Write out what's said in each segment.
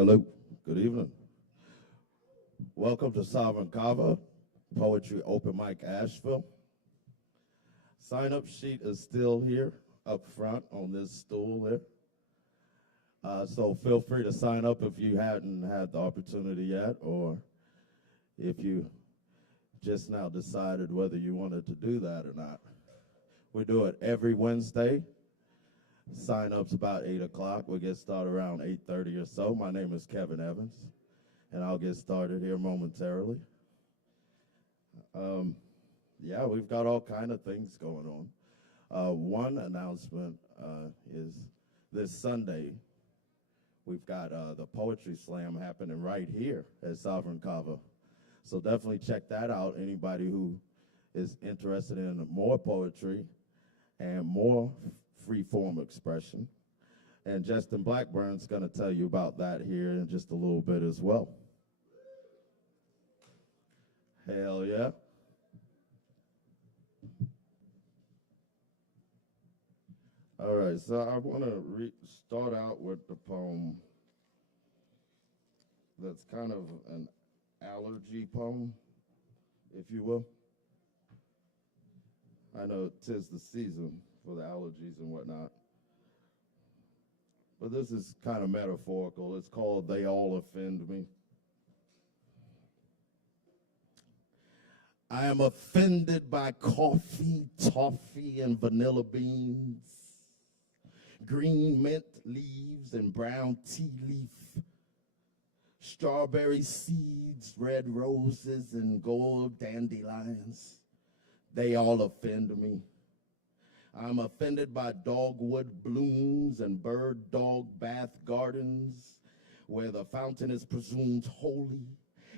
Hello, good evening. Welcome to Sovereign Kava, Poetry Open Mic Asheville. Sign-up sheet is still here up front on this stool there. So feel free to sign up if you hadn't had the opportunity yet, or if you just now decided whether you wanted to do that or not. We do it every Wednesday. Sign-up's about 8 o'clock. We get started around 8:30 or so. My name is Kevin Evans, and I'll get started here momentarily. Yeah, we've got all kind of things going on. One announcement is this Sunday, we've got the Poetry Slam happening right here at Sovereign Kava. So definitely check that out. Anybody who is interested in more poetry and more free-form expression. And Justin Blackburn's going to tell you about that here in just a little bit as well. Hell yeah. All right, so I want to start out with the poem that's kind of an allergy poem, if you will. I know 'tis the season for the allergies and whatnot, but this is kind of metaphorical. It's called They All Offend Me. I am offended by coffee, toffee, and vanilla beans, green mint leaves and brown tea leaf, strawberry seeds, red roses, and gold dandelions. They all offend me. I'm offended by dogwood blooms and bird dog bath gardens where the fountain is presumed holy,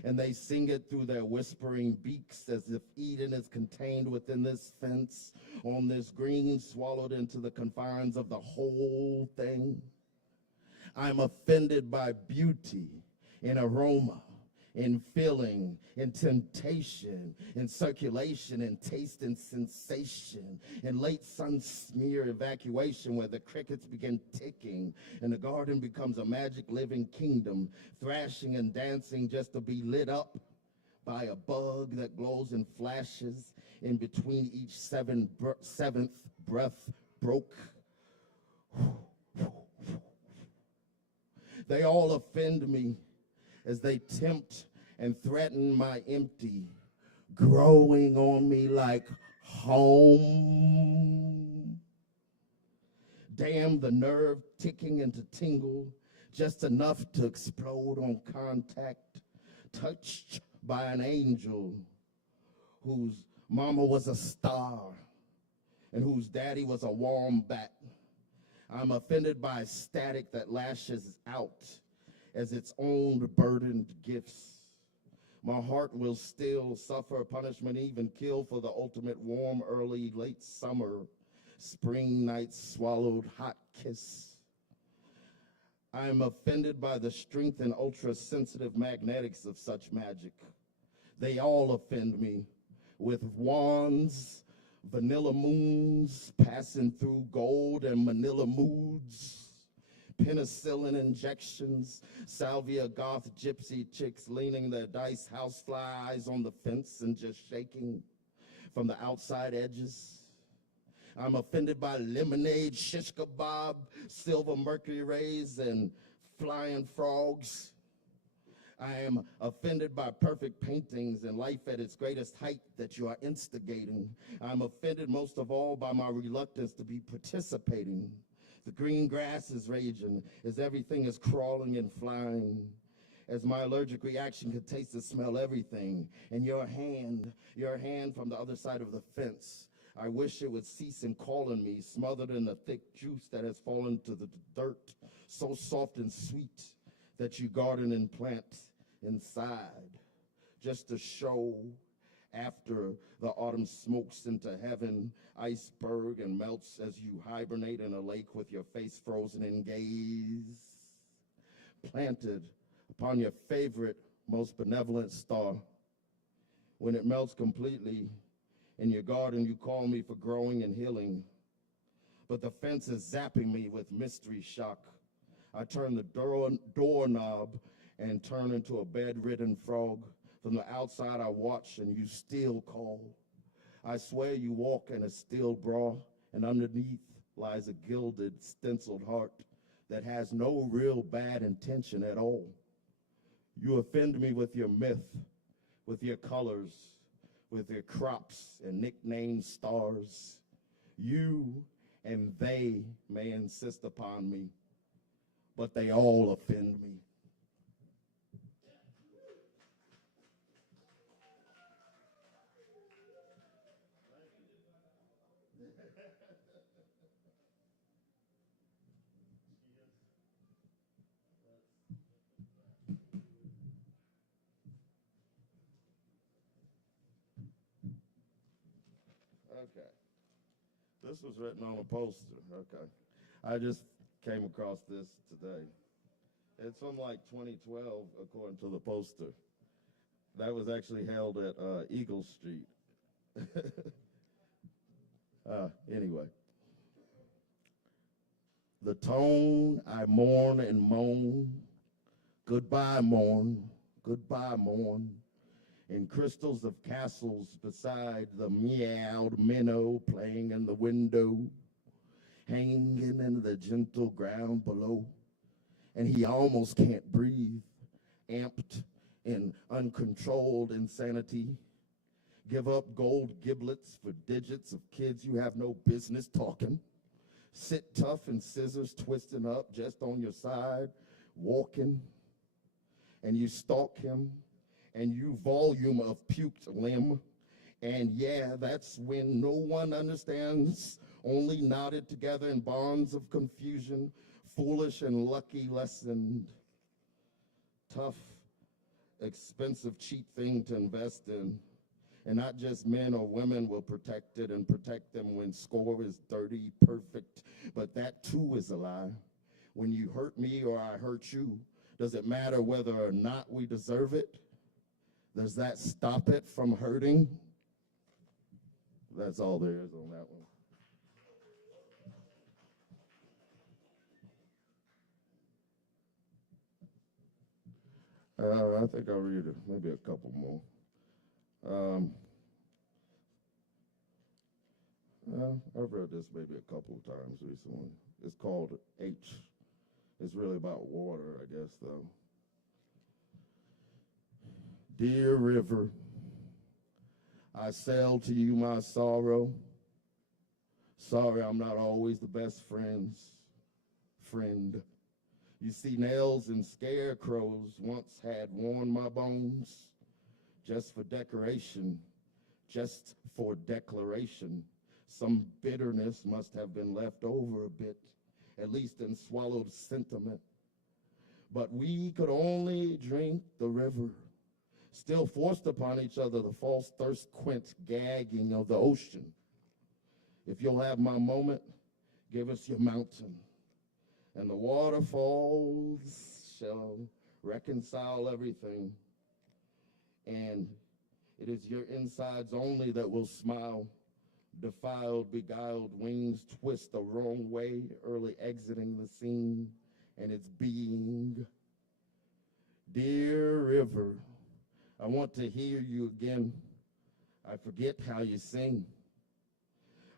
and they sing it through their whispering beaks as if Eden is contained within this fence, on this green swallowed into the confines of the whole thing. I'm offended by beauty in aroma, in feeling, in temptation, in circulation, in taste and sensation, in late sun smear evacuation where the crickets begin ticking and the garden becomes a magic living kingdom, thrashing and dancing just to be lit up by a bug that glows and flashes in between each seventh breath broke. They all offend me as they tempt and threaten my empty, growing on me like home. Damn the nerve ticking into tingle, just enough to explode on contact, touched by an angel whose mama was a star and whose daddy was a wombat. I'm offended by static that lashes out as its own burdened gifts. My heart will still suffer punishment, even kill for the ultimate warm, early, late summer, spring night swallowed hot kiss. I am offended by the strength and ultra-sensitive magnetics of such magic. They all offend me with wands, vanilla moons passing through gold and manila moods, penicillin injections, salvia goth gypsy chicks leaning their dice housefly eyes on the fence and just shaking from the outside edges. I'm offended by lemonade, shish kebab, silver mercury rays, and flying frogs. I am offended by perfect paintings and life at its greatest height that you are instigating. I'm offended most of all by my reluctance to be participating. The green grass is raging as everything is crawling and flying, as my allergic reaction can taste and smell everything. And your hand from the other side of the fence, I wish it would cease in calling me, smothered in the thick juice that has fallen to the dirt, so soft and sweet that you garden and plant inside, just to show after the autumn smokes into heaven, iceberg, and melts as you hibernate in a lake with your face frozen in gaze, planted upon your favorite, most benevolent star. When it melts completely in your garden, you call me for growing and healing, but the fence is zapping me with mystery shock. I turn the doorknob and turn into a bedridden frog. From the outside, I watch and you still call. I swear you walk in a steel bra, and underneath lies a gilded, stenciled heart that has no real bad intention at all. You offend me with your myth, with your colors, with your crops and nickname stars. You and they may insist upon me, but they all offend me. Okay. This was written on a poster. Okay. I just came across this today. It's from like 2012, according to the poster. That was actually held at Eagle Street. Anyway, the tone I mourn and moan, goodbye morn, goodbye morn, in crystals of castles beside the meowed minnow playing in the window, hanging in the gentle ground below, and he almost can't breathe, amped in uncontrolled insanity. Give up gold giblets for digits of kids you have no business talking. Sit tough and scissors twisting up just on your side, walking, and you stalk him, and you volume of puked limb. And yeah, that's when no one understands, only knotted together in bonds of confusion, foolish and lucky lessened. Tough, expensive, cheap thing to invest in. And not just men or women will protect it and protect them when score is dirty, perfect. But that too is a lie. When you hurt me or I hurt you, does it matter whether or not we deserve it? Does that stop it from hurting? That's all there is on that one. I think I'll read it, maybe a couple more. I've read this maybe a couple of times recently. It's called H. It's really about water, I guess, though. Dear river, I sail to you my sorrow. Sorry I'm not always the best friend. You see, nails and scarecrows once had worn my bones just for decoration, just for declaration. Some bitterness must have been left over a bit, at least in swallowed sentiment. But we could only drink the river, still forced upon each other the false thirst-quenched gagging of the ocean. If you'll have my moment, give us your mountain, and the waterfalls shall reconcile everything. And it is your insides only that will smile. Defiled, beguiled wings twist the wrong way, early exiting the scene and its being. Dear river, I want to hear you again. I forget how you sing.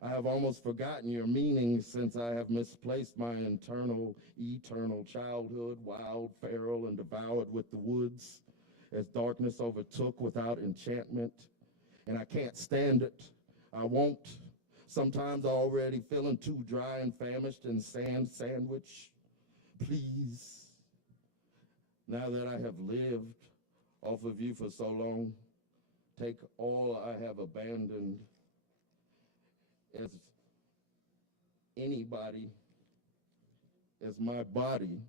I have almost forgotten your meaning since I have misplaced my internal, eternal childhood, wild, feral, and devoured with the woods, as darkness overtook without enchantment. And I can't stand it. I won't. Sometimes already feeling too dry and famished and sand sandwich. Please, now that I have lived off of you for so long, take all I have abandoned as anybody, as my body,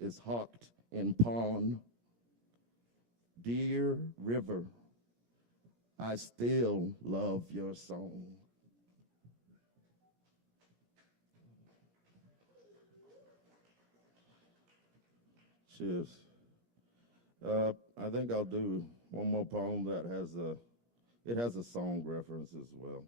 is hawked in pawn. Dear river, I still love your song. Cheers. I think I'll do one more poem that has a song reference as well.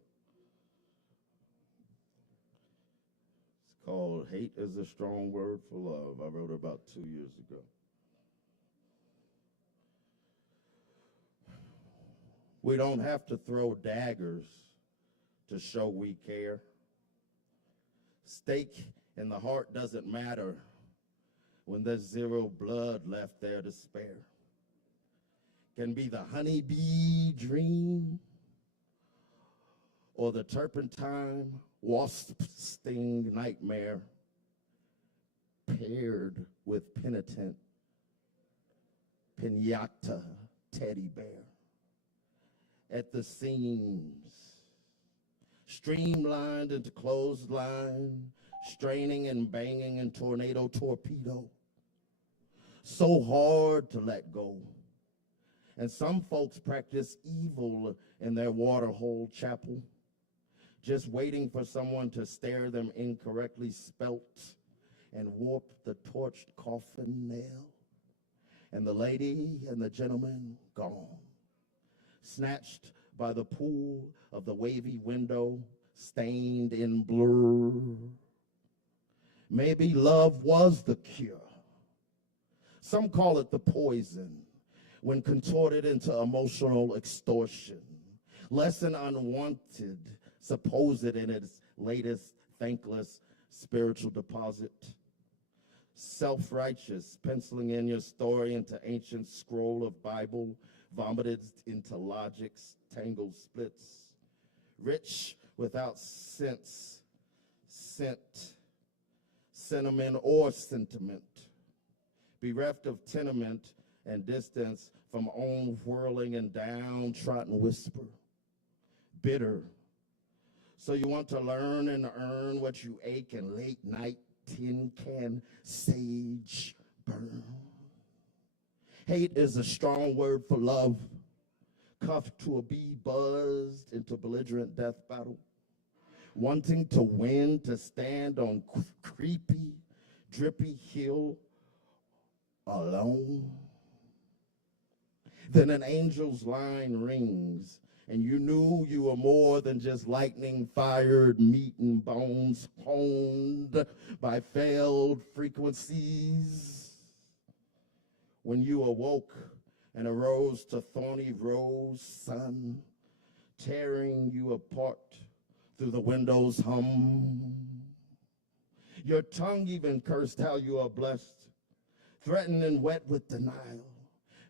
It's called Hate is a Strong Word for Love. I wrote it about 2 years ago. We don't have to throw daggers to show we care. Stake in the heart doesn't matter when there's zero blood left there to spare. Can be the honeybee dream or the turpentine wasp sting nightmare paired with penitent pinata teddy bear. At the seams, streamlined into clothesline, straining and banging in tornado torpedo. So hard to let go. And some folks practice evil in their waterhole chapel, just waiting for someone to stare them incorrectly spelt and warp the torched coffin nail. And the lady and the gentleman gone, snatched by the pool of the wavy window, stained in blur. Maybe love was the cure. Some call it the poison when contorted into emotional extortion. Lesson unwanted, supposed in its latest thankless spiritual deposit. Self-righteous, penciling in your story into ancient scroll of Bible, vomited into logic's tangled splits. Rich without sense, sentiment or sentiment. Bereft of tenement and distance from own whirling and downtrodden whisper. Bitter. So you want to learn and earn what you ache in late night tin can sage burn. Hate is a strong word for love, cuffed to a bee buzzed into belligerent death battle, wanting to win, to stand on creepy, drippy hill alone. Then an angel's line rings, and you knew you were more than just lightning-fired meat and bones honed by failed frequencies. When you awoke and arose to thorny rose sun, tearing you apart through the window's hum. Your tongue even cursed how you are blessed, threatened and wet with denial,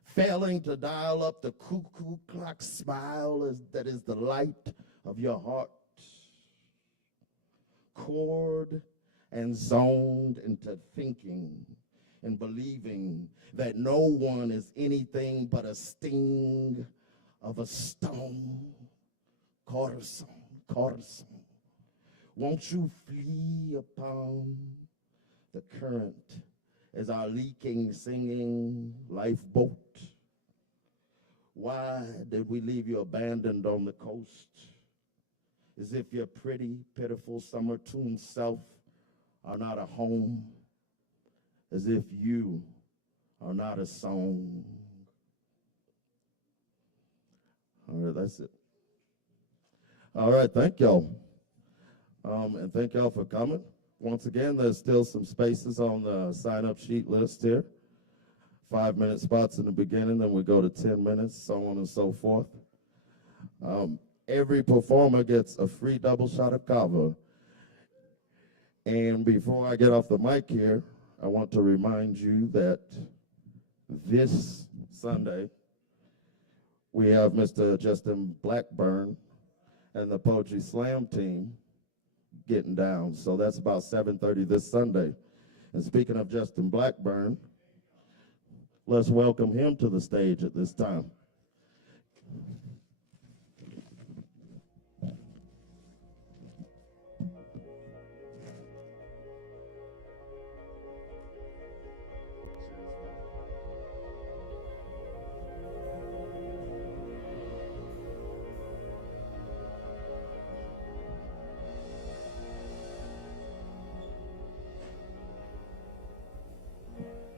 failing to dial up the cuckoo clock smile that is the light of your heart. Cored and zoned into thinking and believing that no one is anything but a sting of a stone. Corazon, corazon, won't you flee upon the current as our leaking, singing lifeboat? Why did we leave you abandoned on the coast? As if your pretty, pitiful, summer-tuned self are not a home. As if you are not a song. All right, that's it. All right, thank y'all. And thank y'all for coming. Once again, there's still some spaces on the sign-up sheet list here. 5-minute spots in the beginning, then we go to 10 minutes, so on and so forth. Every performer gets a free double shot of Kava. And before I get off the mic here, I want to remind you that this Sunday, we have Mr. Justin Blackburn and the Poetry Slam team getting down. So that's about 7:30 this Sunday. And speaking of Justin Blackburn, let's welcome him to the stage at this time.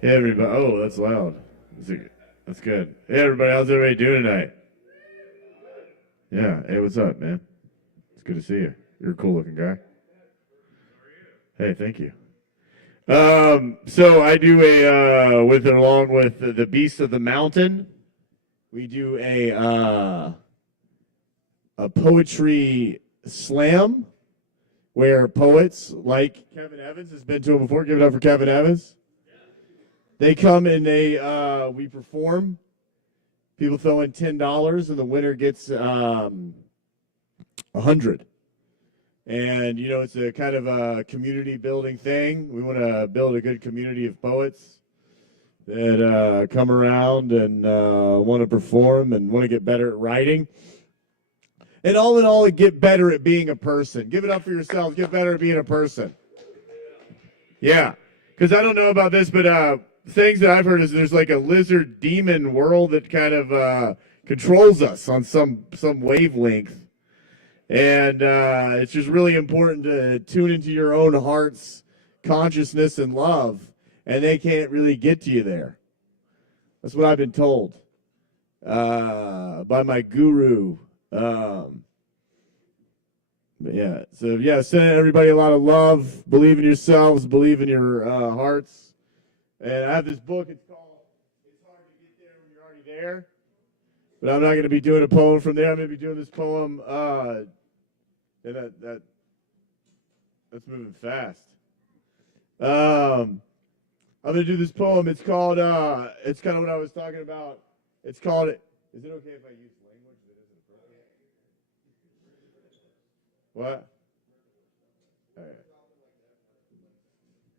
Hey everybody! Oh, that's loud. That's good. Hey everybody, how's everybody doing tonight? Yeah. Hey, what's up, man? It's good to see you. You're a cool-looking guy. Hey, thank you. So I do along with the Beast of the Mountain, we do a poetry slam where poets like Kevin Evans has been to him before. Give it up for Kevin Evans. They come and we perform. People throw in $10 and the winner gets $100. And, it's a kind of a community building thing. We want to build a good community of poets that come around and want to perform and want to get better at writing. And all in all, get better at being a person. Give it up for yourselves. Get better at being a person. Yeah, because I don't know about this, but things that I've heard is there's like a lizard demon world that kind of controls us on some wavelength. And it's just really important to tune into your own heart's consciousness and love, and they can't really get to you there. That's what I've been told by my guru. Send everybody a lot of love. Believe in yourselves. Believe in your hearts. And I have this book. It's called "It's Hard to Get There When You're Already There." But I'm not going to be doing a poem from there. I'm going to be doing this poem. And that's moving fast. I'm going to do this poem. It's called, it's kind of what I was talking about. It's called, is it okay if I use language that isn't appropriate? What?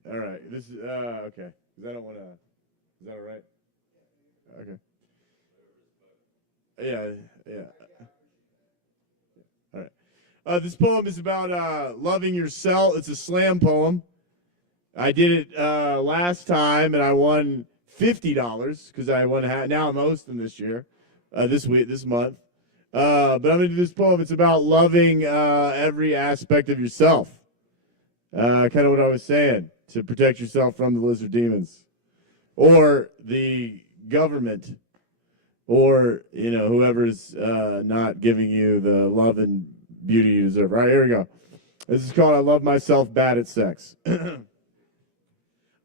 All right. This is, okay. Because I don't want to, is that all right? Okay. Yeah. All right. This poem is about loving yourself. It's a slam poem. I did it last time, and I won $50 because I won. Now I'm hosting this year, this month. But I'm going to do this poem. It's about loving every aspect of yourself. Kind of what I was saying, to protect yourself from the lizard demons, or the government, or whoever's not giving you the love and beauty you deserve. All right, here we go. This is called "I Love Myself Bad at Sex."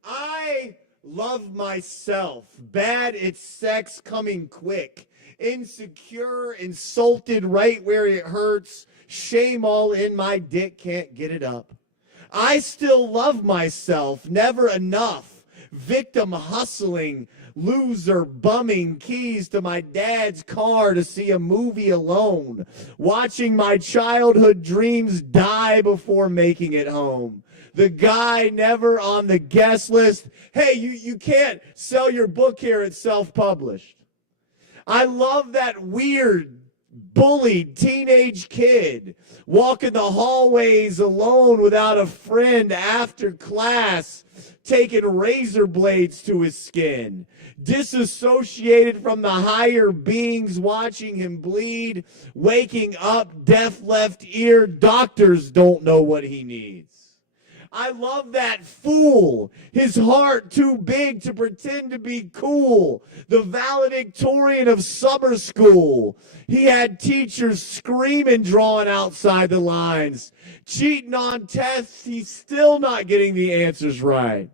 I love myself bad at sex, coming quick, insecure, insulted right where it hurts, shame all in my dick, can't get it up. I still love myself, never enough, victim hustling, loser bumming keys to my dad's car to see a movie alone, watching my childhood dreams die before making it home. The guy never on the guest list. Hey, you can't sell your book here, it's self-published. I love that weird, bullied teenage kid walking the hallways alone without a friend after class, taking razor blades to his skin, disassociated from the higher beings watching him bleed, waking up, deaf left ear, doctors don't know what he needs. I love that fool, his heart too big to pretend to be cool, the valedictorian of summer school. He had teachers screaming, drawing outside the lines, cheating on tests, he's still not getting the answers right.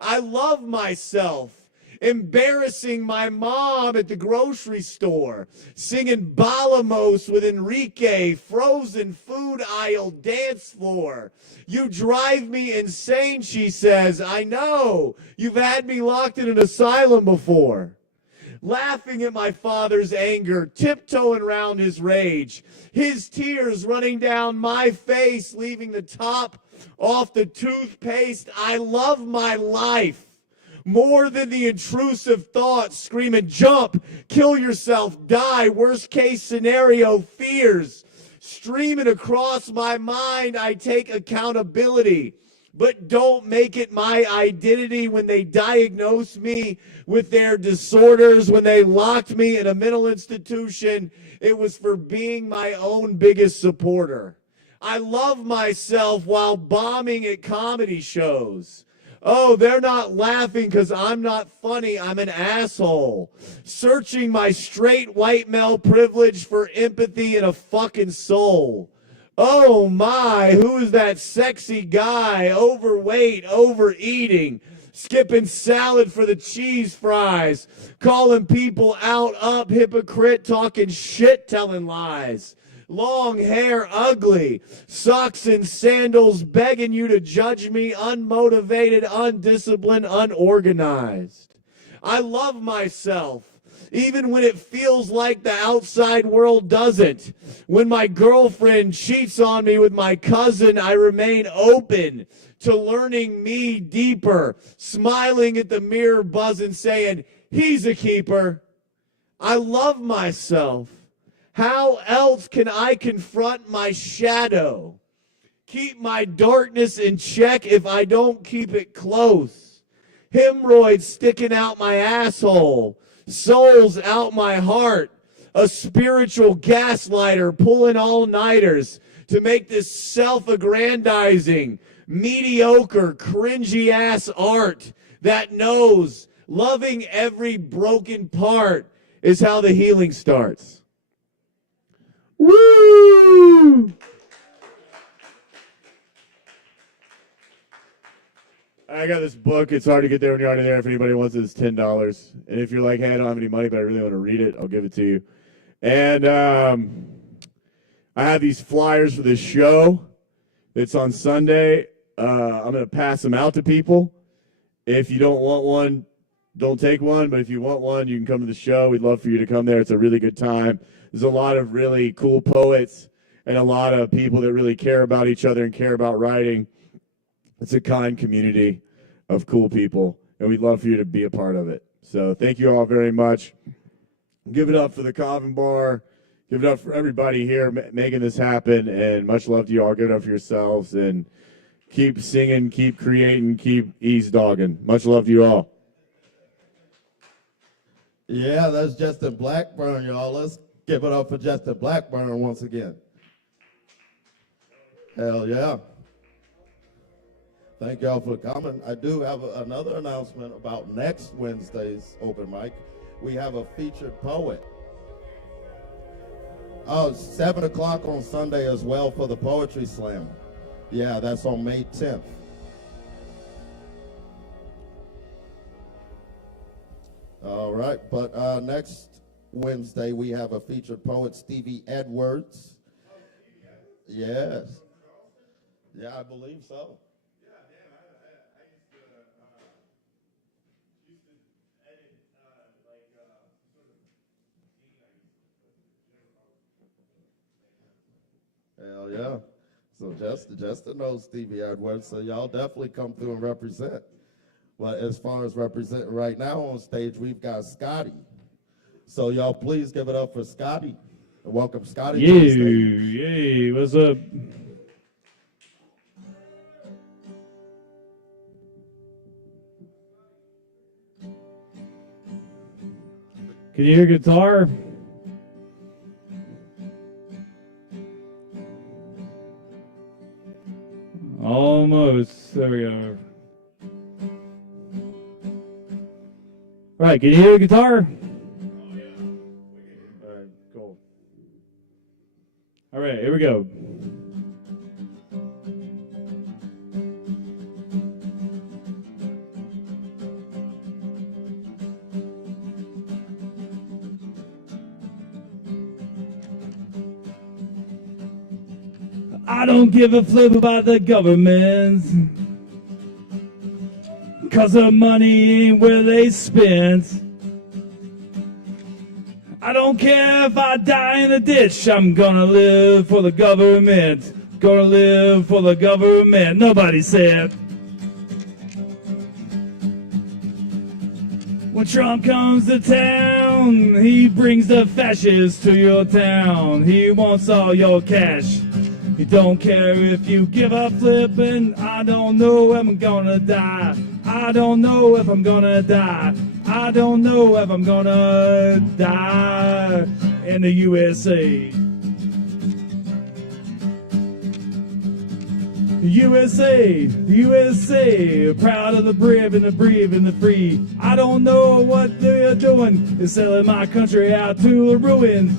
I love myself, embarrassing my mom at the grocery store, singing Balamos with Enrique, frozen food aisle dance floor. You drive me insane, she says. I know. You've had me locked in an asylum before. Laughing at my father's anger, tiptoeing around his rage, his tears running down my face, leaving the top off the toothpaste. I love my life more than the intrusive thoughts screaming, jump, kill yourself, die, worst case scenario, fears. Streaming across my mind, I take accountability, but don't make it my identity. When they diagnosed me with their disorders, when they locked me in a mental institution, it was for being my own biggest supporter. I love myself while bombing at comedy shows. Oh, they're not laughing because I'm not funny. I'm an asshole. Searching my straight white male privilege for empathy and a fucking soul. Oh my, who is that sexy guy? Overweight, overeating, skipping salad for the cheese fries, calling people out, up, hypocrite, talking shit, telling lies. Long hair, ugly, socks and sandals, begging you to judge me, unmotivated, undisciplined, unorganized. I love myself, even when it feels like the outside world doesn't. When my girlfriend cheats on me with my cousin, I remain open to learning me deeper, smiling at the mirror, buzzing, saying, he's a keeper. I love myself. How else can I confront my shadow? Keep my darkness in check if I don't keep it close. Hemorrhoids sticking out my asshole. Souls out my heart. A spiritual gaslighter pulling all-nighters to make this self-aggrandizing, mediocre, cringy-ass art that knows loving every broken part is how the healing starts. Woo! I got this book. It's hard to get there when you're already there. If anybody wants it, it's $10. And if you're like, hey, I don't have any money, but I really want to read it, I'll give it to you. And I have these flyers for this show. It's on Sunday. I'm going to pass them out to people. If you don't want one, don't take one. But if you want one, you can come to the show. We'd love for you to come there. It's a really good time. There's a lot of really cool poets and a lot of people that really care about each other and care about writing. It's a kind community of cool people, and we'd love for you to be a part of it. So thank you all very much. Give it up for the Kava Bar. Give it up for everybody here making this happen, and much love to you all. Give it up for yourselves, and keep singing, keep creating, keep ease dogging. Much love to you all. Yeah, that's Justin Blackburn, y'all. Let's give it up for Justin Blackburn once again. Hell yeah. Thank y'all for coming. I do have another announcement about next Wednesday's open mic. We have a featured poet. 7 o'clock on Sunday as well for the Poetry Slam. Yeah, that's on May 10th. All right, but next Wednesday we have a featured poet, Stevie Edwards. Yes. Yeah, I believe so. Hell yeah. So Justin knows Stevie Edwards, so y'all definitely come through and represent. But as far as representing right now on stage, we've got Scotty. So y'all please give it up for Scotty. And welcome Scotty to the stage. Yay, what's up? Can you hear guitar? Almost. There we go. All right, can you hear the guitar? Oh, yeah. All right, cool. All right, here we go. I don't give a flip about the government, 'cause the money ain't where they spent. I don't care if I die in a ditch, I'm gonna live for the government. Gonna live for the government. Nobody said. When Trump comes to town, he brings the fascists to your town. He wants all your cash. He don't care if you give a flip, and I don't know if I'm gonna die. I don't know if I'm gonna die. I don't know if I'm gonna die in the USA. USA, USA, proud of the brave and the free. I don't know what they're doing. They're selling my country out to the ruins.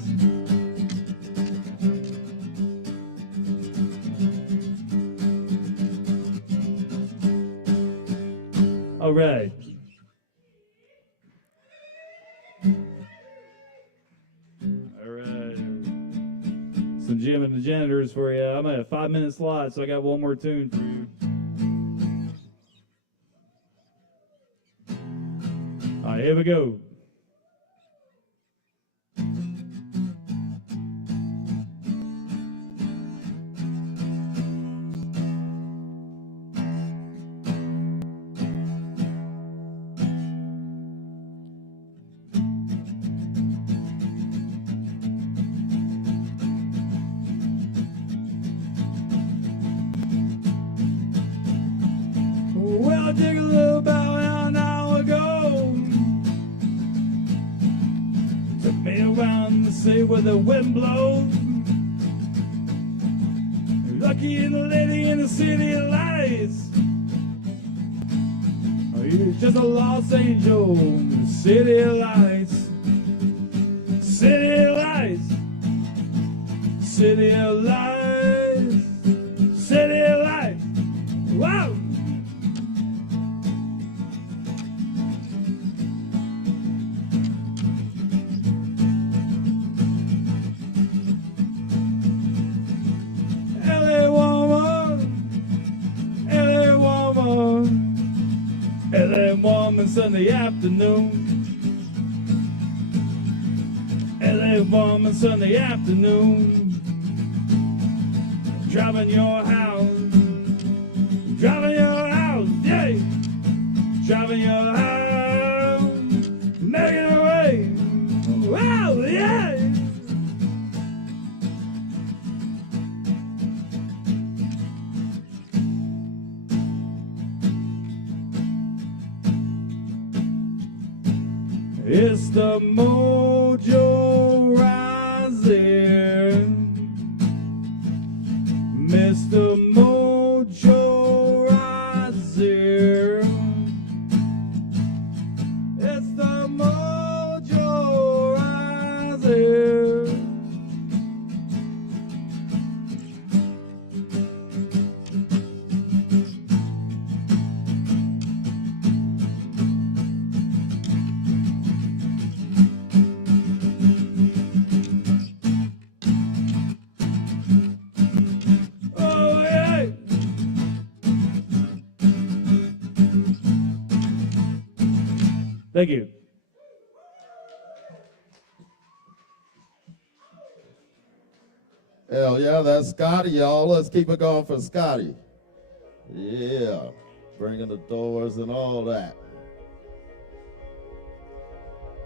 All right. All right. Some Jim and the Janitors for you. I'm at a 5-minute slot, so I got one more tune for you. All right, here we go. Well, I dig a little about an hour ago. Took me around to see where the wind blows. Lucky in the lady in the city of lights. Oh, you're just a lost angel. City of lights. City of lights. City of lights. City of lights. Wow! LA woman Sunday afternoon. LA woman Sunday afternoon. Driving your house. Driving your house, yeah. Driving your house. Making it rain. Wow, yeah. It's the mojo rising, Mr. Mojo rising. It's the mojo rising. Thank you. Hell yeah, that's Scotty, y'all. Let's keep it going for Scotty. Yeah, bringing the doors and all that.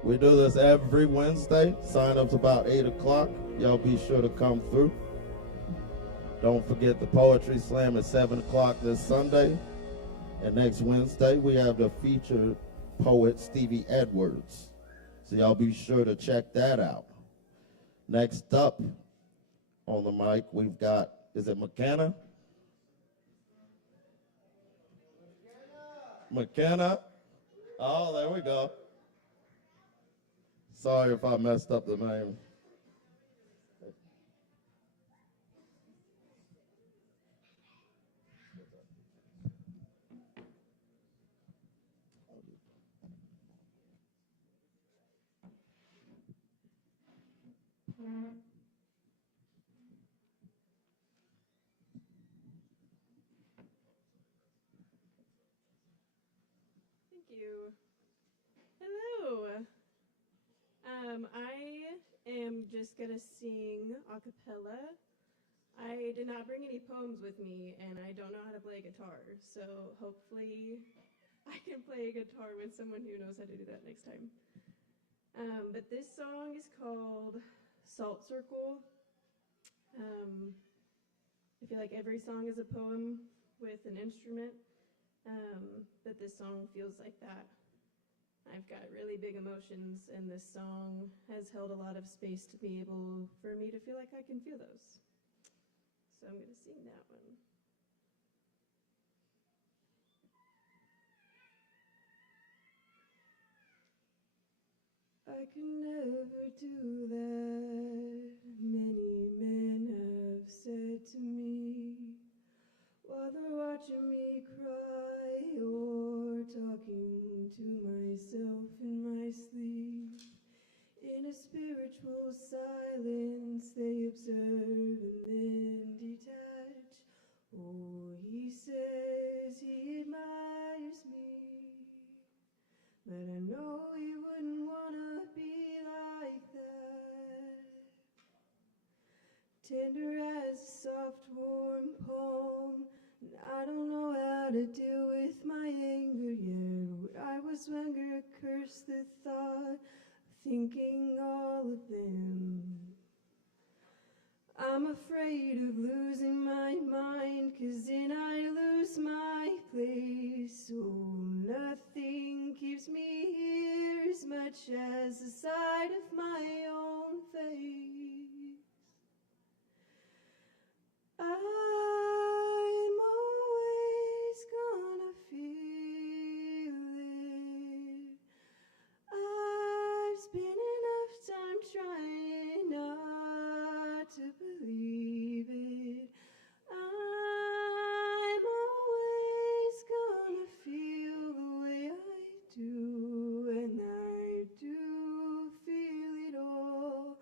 We do this every Wednesday. Sign-up's about 8 o'clock. Y'all be sure to come through. Don't forget the Poetry Slam at 7 o'clock this Sunday. And next Wednesday, we have the featured poet Stevie Edwards. So y'all be sure to check that out. Next up on the mic, we've got, is it McKenna? McKenna? Oh, there we go. Sorry if I messed up the name. Thank you. Hello. I am just gonna sing a cappella. I did not bring any poems with me, and I don't know how to play guitar, so hopefully I can play a guitar with someone who knows how to do that next time. But this song is called Salt Circle. I feel like every song is a poem with an instrument, but this song feels like that. I've got really big emotions, and this song has held a lot of space to be able for me to feel like I can feel those. So I'm going to sing that one. I can never do that, many men have said to me, while they're watching me cry or talking observe and then detach. Oh, he says he admires me, but I know he wouldn't wanna be like that. Tender as a soft warm palm, and I don't know how to deal with my anger yet. When I was younger, I cursed the thought of thinking all of them. I'm afraid of losing my mind, 'cause then I lose my place. Oh, nothing keeps me here as much as the sight of my own face. I'm always gonna feel it. I've spent enough time trying not to believe it. I'm always gonna feel the way I do, and I do feel it all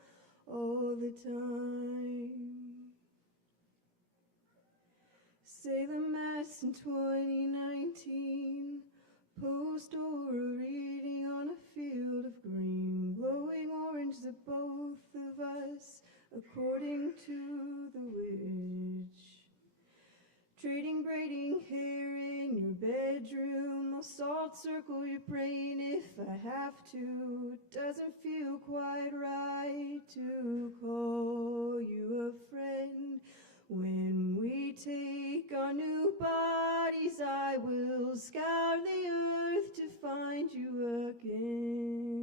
the time. Say the Mass in 2019, post or a reading on a field of green, glowing orange the both of us, according to the witch. Trading braiding hair in your bedroom, I'll salt circle your brain if I have to. It doesn't feel quite right to call you a friend. When we take our new bodies, I will scour the earth to find you again.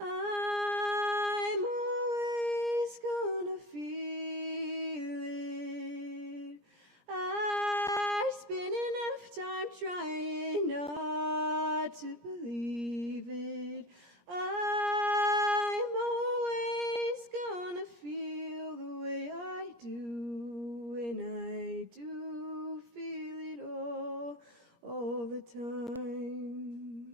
I'm always gonna feel it. I spent enough time trying not to believe it. I'm always gonna feel the way I do, and I do feel it all the time.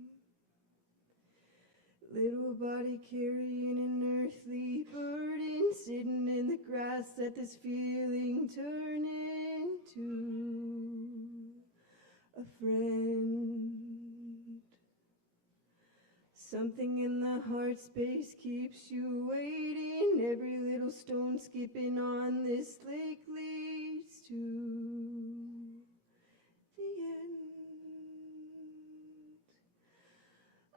Little body carrying an earthly burden, sitting in the grass, let this feeling turn into a friend. Something in the heart space keeps you waiting. Every little stone skipping on this lake leads to the end.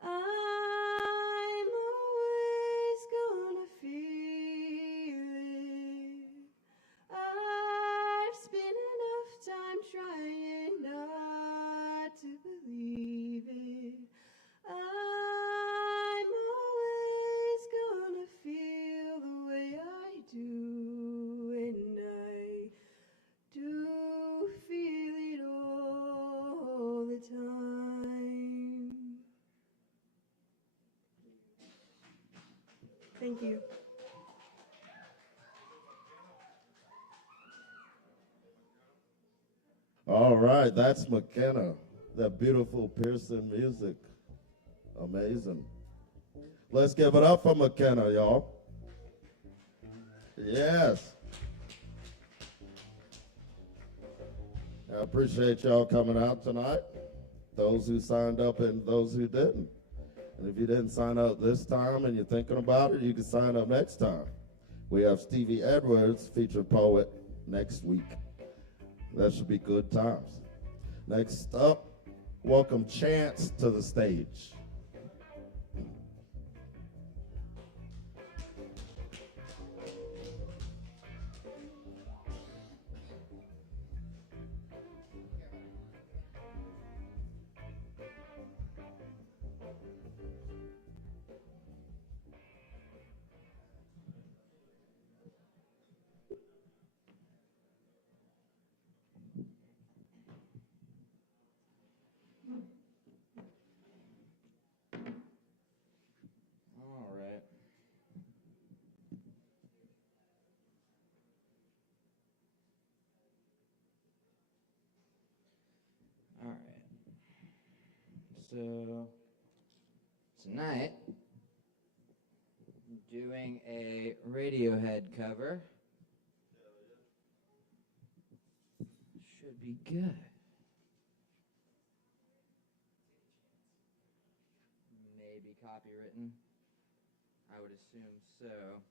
I'm always gonna feel it. I've spent enough time trying not to believe it. I'm always gonna feel the way I do, and I do feel it all the time. Thank you. All right, that's McKenna. That beautiful Pearson music. Amazing. Let's give it up for McKenna, y'all. Yes. I appreciate y'all coming out tonight. Those who signed up and those who didn't. And if you didn't sign up this time and you're thinking about it, you can sign up next time. We have Stevie Edwards, featured poet, next week. That should be good times. Next up, welcome Chance to the stage. All right. All right. So tonight, I'm doing a Radiohead cover. Should be good. Maybe copywritten. I would assume so.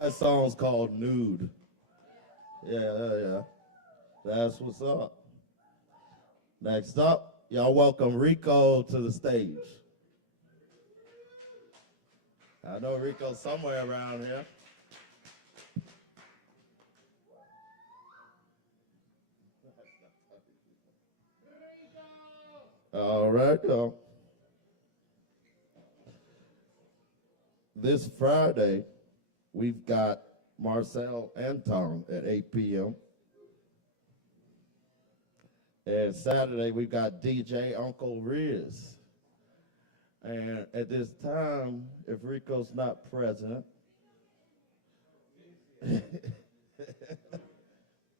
That song's called Nude. Yeah. That's what's up. Next up, y'all welcome Rico to the stage. I know Rico's somewhere around here. All right, y'all. This Friday, we've got Marcel Anton at 8 p.m. And Saturday, we've got DJ Uncle Riz. And at this time, if Rico's not present,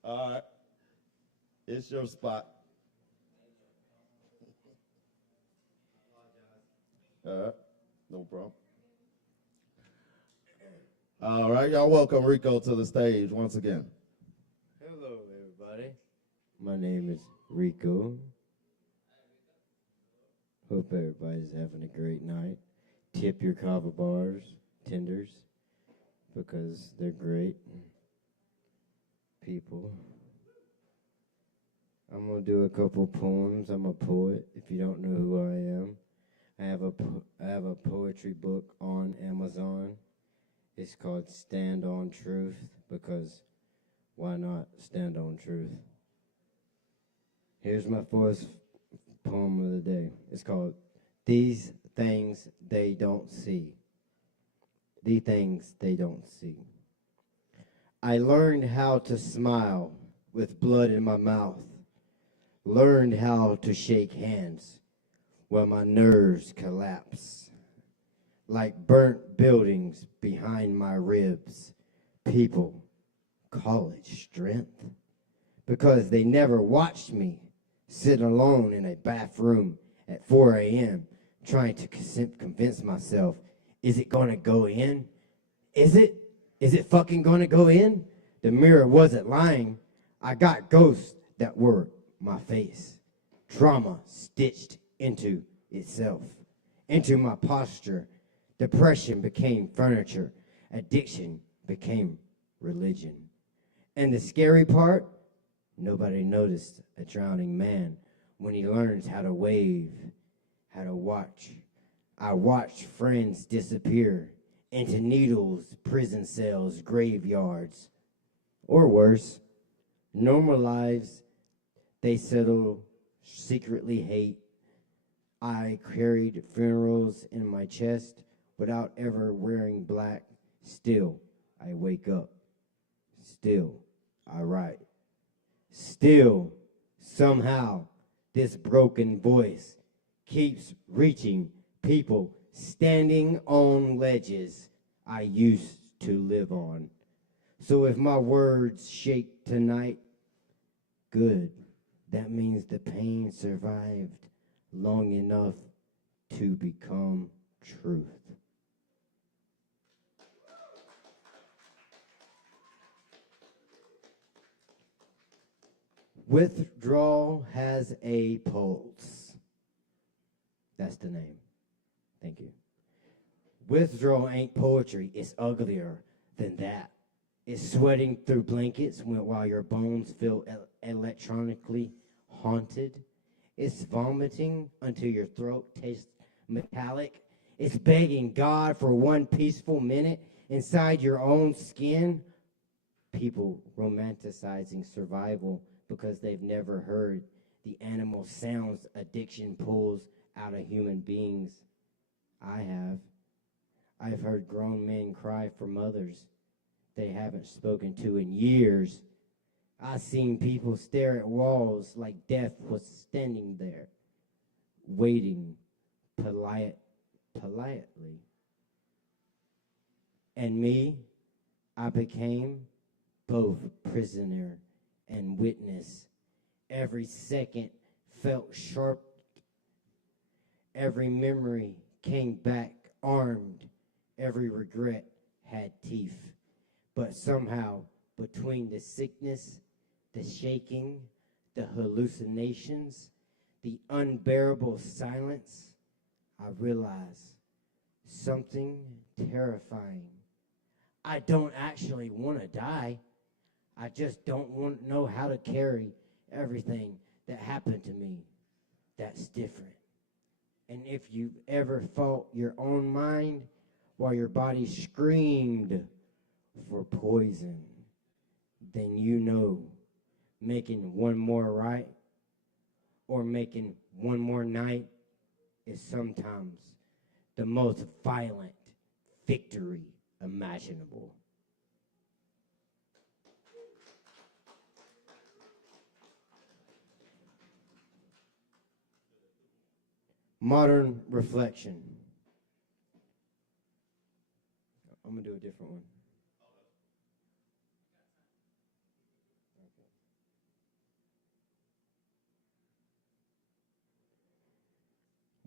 all right, it's your spot. No problem. All right, y'all welcome Rico to the stage once again. Hello, everybody. My name is Rico. Hope everybody's having a great night. Tip your Kava bars, tenders, because they're great people. I'm going to do a couple poems. I'm a poet, if you don't know who I am. I have a poetry book on Amazon. It's called Stand on Truth, because why not stand on truth? Here's my first poem of the day. It's called These Things They Don't See. The things they don't see. I learned how to smile with blood in my mouth. Learned how to shake hands when my nerves collapse. Like burnt buildings behind my ribs, people call it strength because they never watched me sit alone in a bathroom at 4 a.m. trying to convince myself, is it going to go in? Is it? Is it fucking going to go in? The mirror wasn't lying. I got ghosts that were my face. Trauma stitched into itself, into my posture. Depression became furniture. Addiction became religion. And the scary part, nobody noticed a drowning man when he learns how to wave, how to watch. I watched friends disappear into needles, prison cells, graveyards, or worse, normal lives they settle, secretly hate. I carried funerals in my chest without ever wearing black. Still, I wake up. Still, I write. Still, somehow, this broken voice keeps reaching people standing on ledges I used to live on. So if my words shake tonight, good. That means the pain survived long enough to become truth. Withdrawal has a pulse. That's the name. Thank you. Withdrawal ain't poetry. It's uglier than that. It's sweating through blankets while your bones feel electronically haunted. It's vomiting until your throat tastes metallic. It's begging God for one peaceful minute inside your own skin. People romanticizing survival because they've never heard the animal sounds addiction pulls out of human beings. I have. I've heard grown men cry for mothers they haven't spoken to in years. I've seen people stare at walls like death was standing there, waiting politely. And me, I became both prisoner and witness. Every second felt sharp. Every memory came back armed. Every regret had teeth. But somehow, between the sickness, the shaking, the hallucinations, the unbearable silence, I realized something terrifying. I don't actually want to die. I just don't want to know how to carry everything that happened to me. That's different. And if you've ever fought your own mind while your body screamed for poison, then you know making one more right or making one more night is sometimes the most violent victory imaginable. Modern reflection. I'm going to do a different one.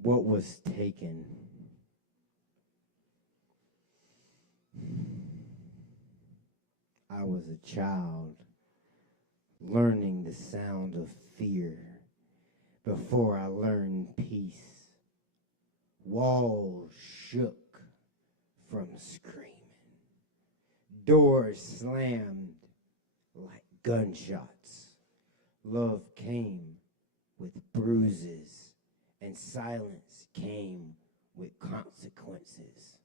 What was taken? I was a child learning the sound of fear before I learned peace. Walls shook from screaming. Doors slammed like gunshots. Love came with bruises, and silence came with consequences.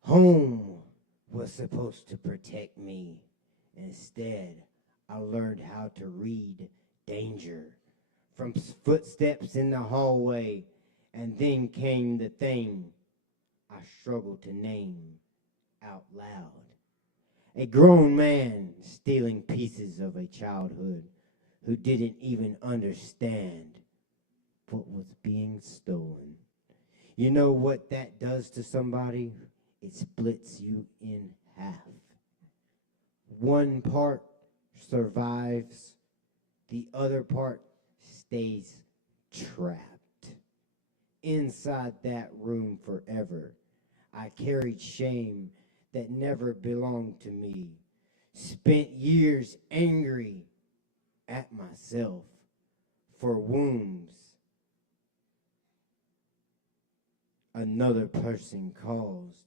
Home was supposed to protect me. Instead, I learned how to read danger from footsteps in the hallway, and then came the thing I struggled to name out loud. A grown man stealing pieces of a childhood who didn't even understand what was being stolen. You know what that does to somebody? It splits you in half. One part survives, the other part stays trapped. Inside that room forever, I carried shame that never belonged to me. Spent years angry at myself for wounds another person caused.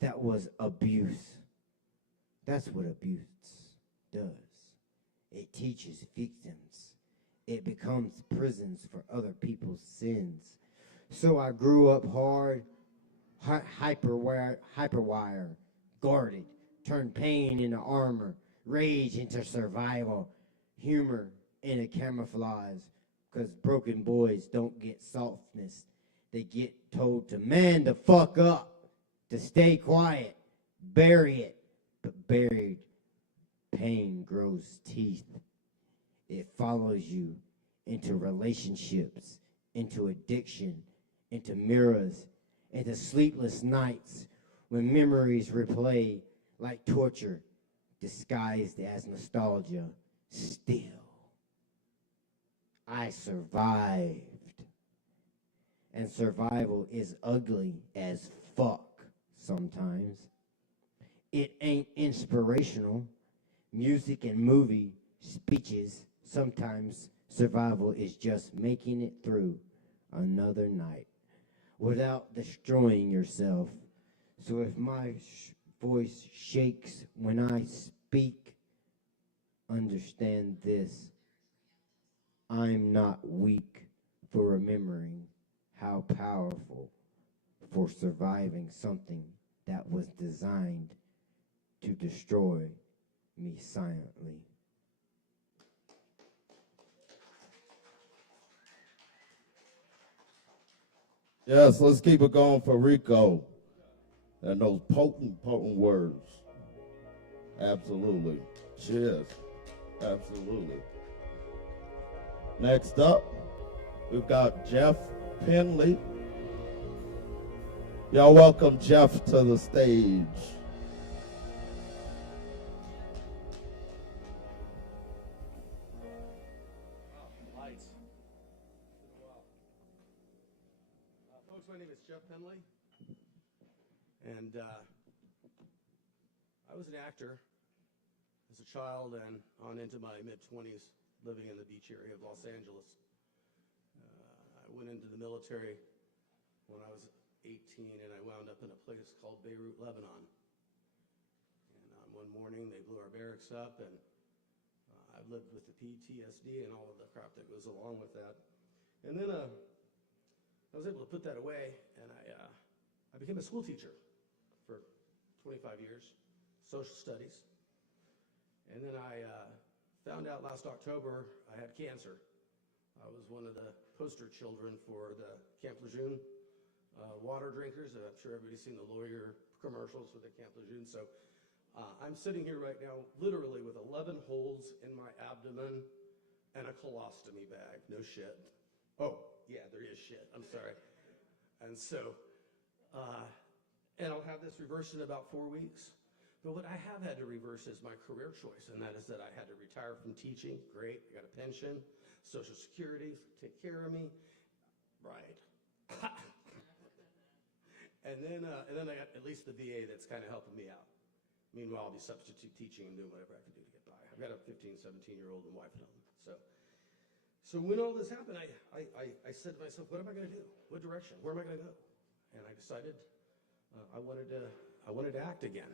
That was abuse. That's what abuse does. It teaches victims. It becomes prisons for other people's sins. So I grew up hard, hyperwire, guarded, turned pain into armor, rage into survival, humor into camouflage, because broken boys don't get softness. They get told to man the fuck up, to stay quiet, bury it, but buried pain grows teeth. It follows you into relationships, into addiction, into mirrors, into sleepless nights when memories replay like torture disguised as nostalgia. Still, I survived. And survival is ugly as fuck sometimes. It ain't inspirational. Music and movie speeches, sometimes survival is just making it through another night without destroying yourself. So if my voice shakes when I speak, understand this. I'm not weak for remembering how powerful for surviving something that was designed to destroy me silently. Yes, let's keep it going for Rico and those potent, potent words. Absolutely. Cheers. Absolutely. Next up, we've got Jeff Penley. Y'all welcome Jeff to the stage. Lights. Folks, my name is Jeff Penley, and I was an actor as a child and on into my mid-20s, living in the beach area of Los Angeles. I went into the military when I was 18, and I wound up in a place called Beirut, Lebanon. And one morning, they blew our barracks up, and I've lived with the PTSD and all of the crap that goes along with that. And then I was able to put that away, and I became a school teacher for 25 years, social studies. And then I found out last October I had cancer. I was one of the poster children for the Camp Lejeune water drinkers. I'm sure everybody's seen the lawyer commercials for the Camp Lejeune. So I'm sitting here right now literally with 11 holes in my abdomen and a colostomy bag. No shit. Oh, yeah, there is shit. I'm sorry. And so, and I'll have this reversed in about 4 weeks. But what I have had to reverse is my career choice, and that is that I had to retire from teaching. Great, I got a pension, Social Security, take care of me. Right. and then I got at least the VA that's kind of helping me out. Meanwhile, I'll be substitute teaching and doing whatever I can do to get by. I've got a 15, 17-year-old and wife at home. So when all this happened, I said to myself, what am I going to do? What direction? Where am I going to go? And I decided I wanted to act again.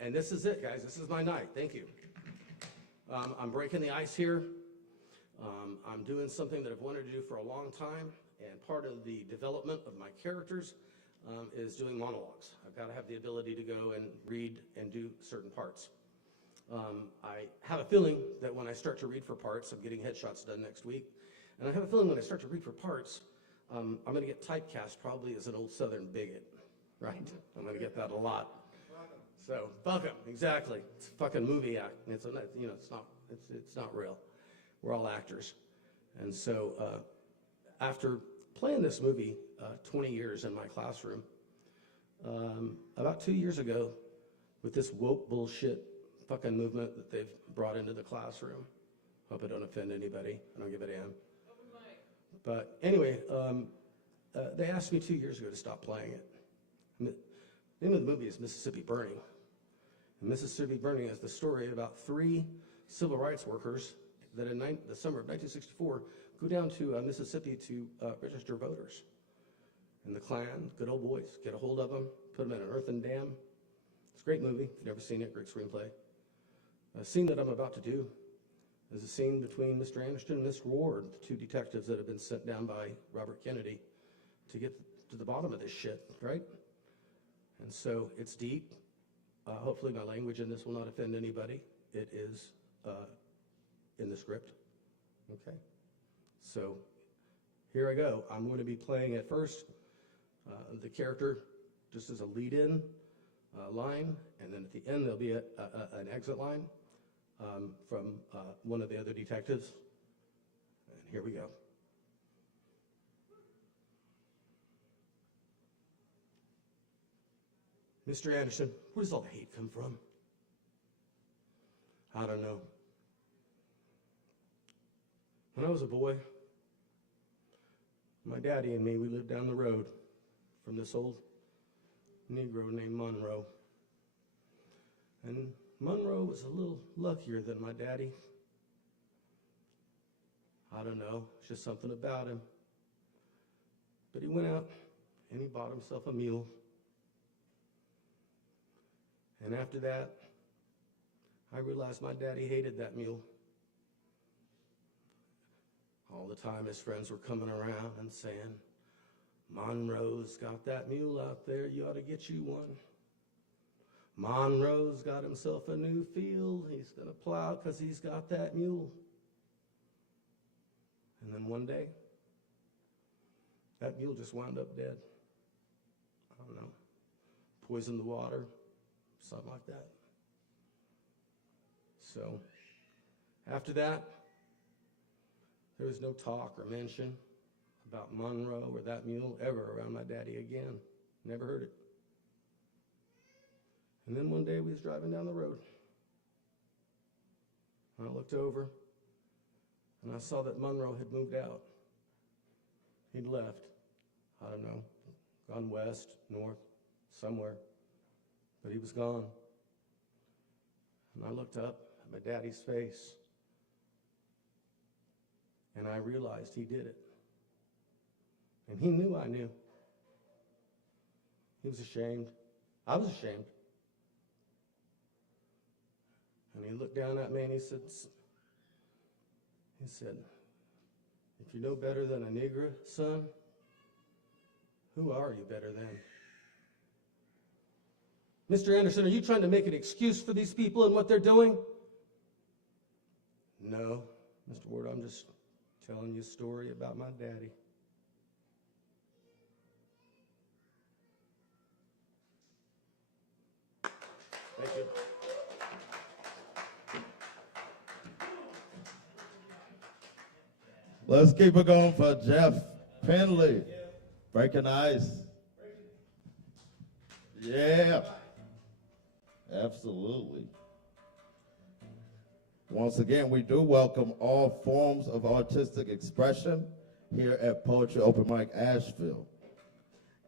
And this is it, guys. This is my night. Thank you. I'm breaking the ice here. I'm doing something that I've wanted to do for a long time, and part of the development of my characters is doing monologues. I've got to have the ability to go and read and do certain parts. I have a feeling that when I start to read for parts, I'm getting headshots done next week, and I have a feeling when I start to read for parts, I'm going to get typecast probably as an old Southern bigot, right? I'm going to get that a lot. So, fuck 'em, exactly. It's a fucking movie act. It's not real. We're all actors. And so, after playing this movie 20 years in my classroom, about 2 years ago, with this woke bullshit fucking movement that they've brought into the classroom, hope I don't offend anybody. I don't give a damn. But anyway, they asked me 2 years ago to stop playing it. The name of the movie is Mississippi Burning. And Mississippi Burning is the story about 3 civil rights workers that in the summer of 1964 go down to Mississippi to register voters. And the Klan, good old boys, get a hold of them, put them in an earthen dam. It's a great movie. If you've never seen it, great screenplay. A scene that I'm about to do is a scene between Mr. Anderson and Mr. Ward, the 2 detectives that have been sent down by Robert Kennedy to get to the bottom of this shit, right? And so it's deep. Hopefully my language in this will not offend anybody. It is in the script. Okay. So here I go. I'm going to be playing at first the character just as a lead-in line, and then at the end there'll be an exit line from one of the other detectives. And here we go. Mr. Anderson, where does all the hate come from? I don't know. When I was a boy, my daddy and me, we lived down the road from this old Negro named Monroe. And Monroe was a little luckier than my daddy. I don't know, it's just something about him. But he went out and he bought himself a mule. And after that, I realized my daddy hated that mule. All the time his friends were coming around and saying, Monroe's got that mule out there, you ought to get you one. Monroe's got himself a new field, he's gonna plow because he's got that mule. And then one day, that mule just wound up dead. I don't know, poisoned the water, something like that. So, after that, there was no talk or mention about Monroe or that mule ever around my daddy again. Never heard it. And then one day we was driving down the road. And I looked over and I saw that Monroe had moved out. He'd left. I don't know, gone west, north, somewhere. But he was gone. And I looked up at my daddy's face, and I realized he did it. And he knew I knew. He was ashamed. I was ashamed. And he looked down at me and he said, if you're no better than a Negro, son, who are you better than? Mr. Anderson, are you trying to make an excuse for these people and what they're doing? No, Mr. Ward, I'm just telling you a story about my daddy. Thank you. Let's keep it going for Jeff Penley. Breaking ice. Yeah. Absolutely. Once again, we do welcome all forms of artistic expression here at Poetry Open Mic Asheville.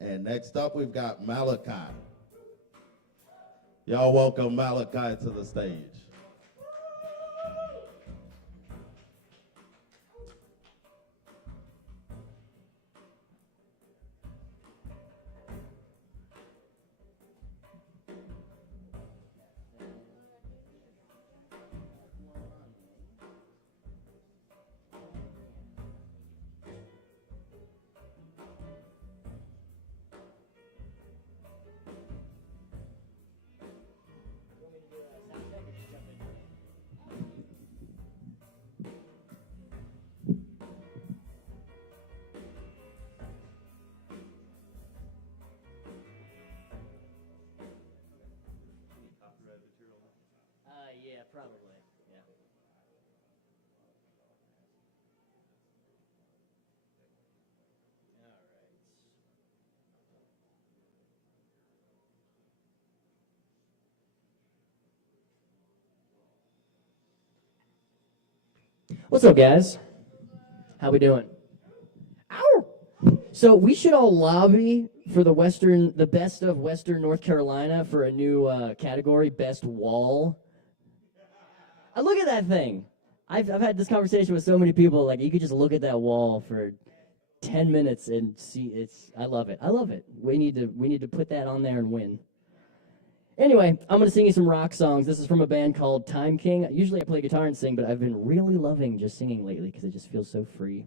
And next up, we've got Malachi. Y'all welcome Malachi to the stage. Yeah, probably. Yeah. All right. What's up, guys? How we doing? Ow! So we should all lobby for the best of Western North Carolina for a new category, best wall. Look at that thing. I've had this conversation with so many people. Like, you could just look at that wall for 10 minutes and see. I love it. I love it. We need to put that on there and win. Anyway, I'm gonna sing you some rock songs. This is from a band called Time King. Usually I play guitar and sing, but I've been really loving just singing lately because it just feels so free.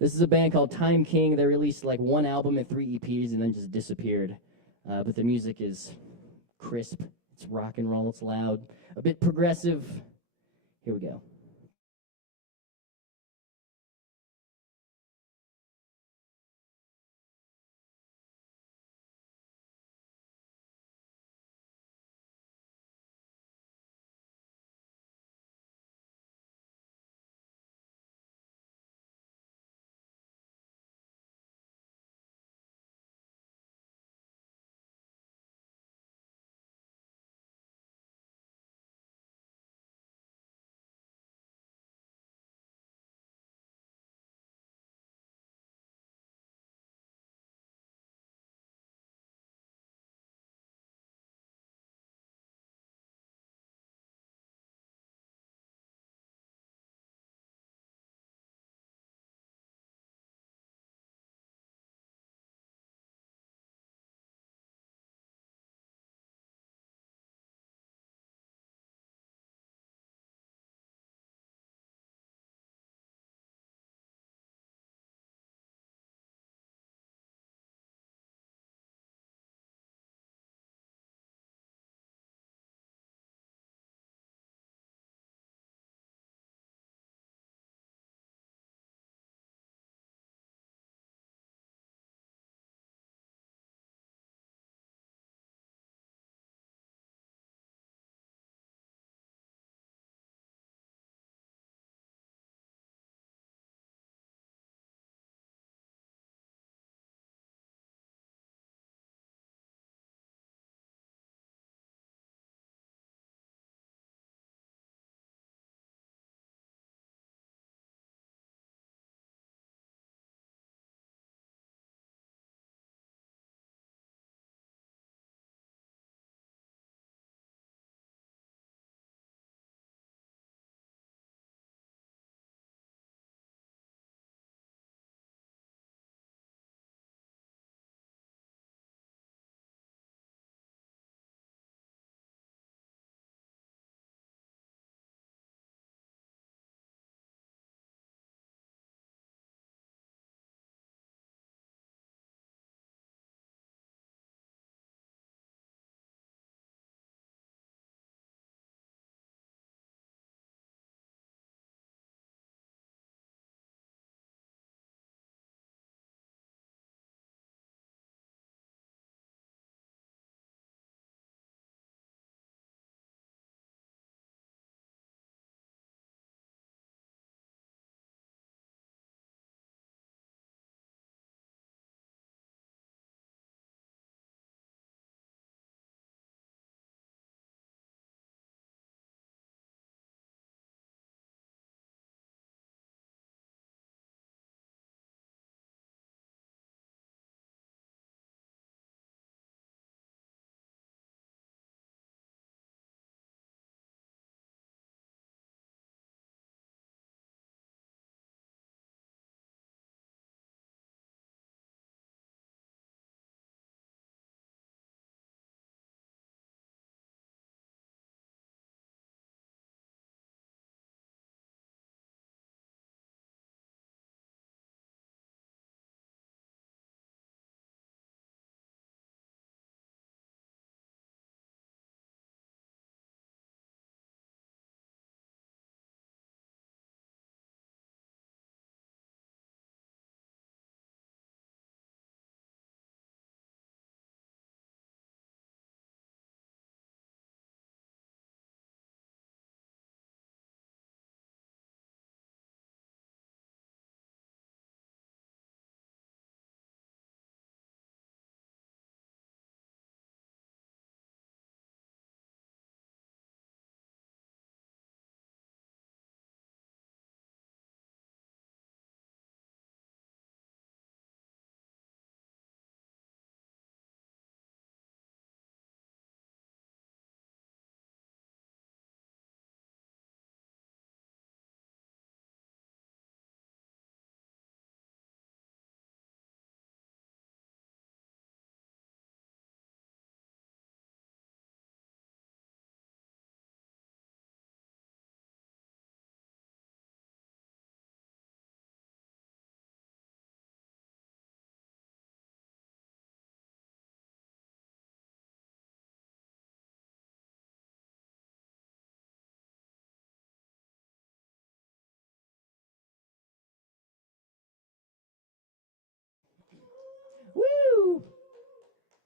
This is a band called Time King. They released like one album and 3 EPs and then just disappeared. But the music is crisp. It's rock and roll. It's loud. A bit progressive. Here we go.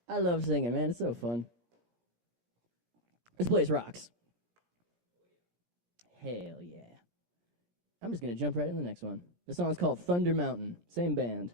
I love singing, man. It's so fun. This place rocks. Hell yeah. I'm just going to jump right in the next one. The song's called Thunder Mountain. Same band.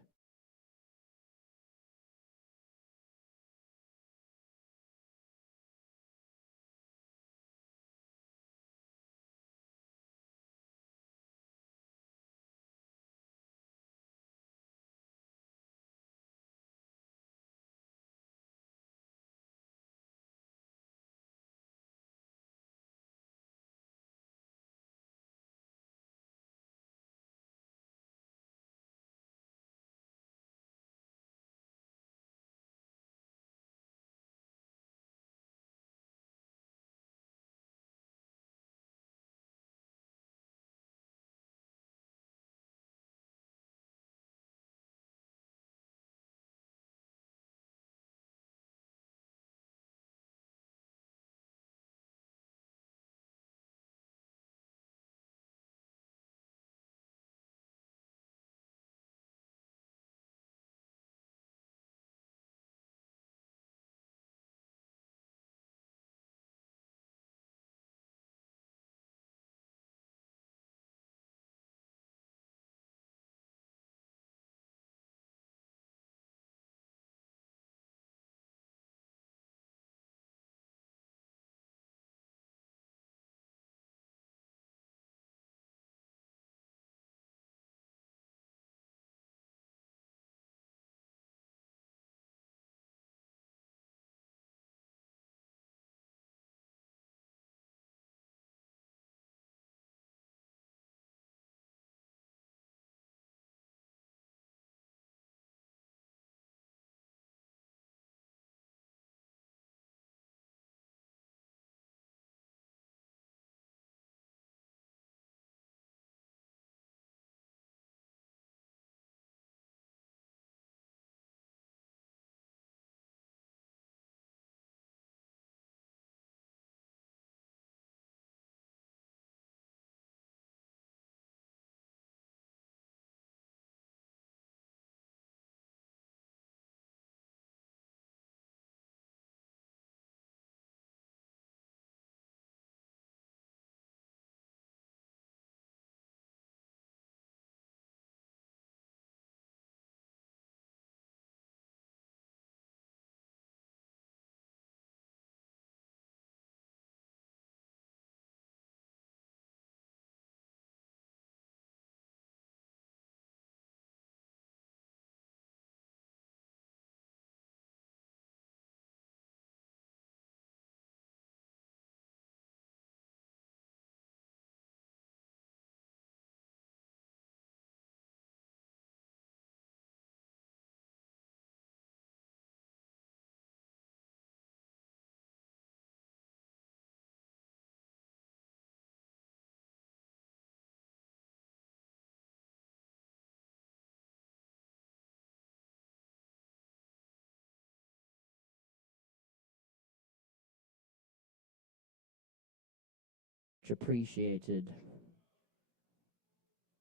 Much appreciated.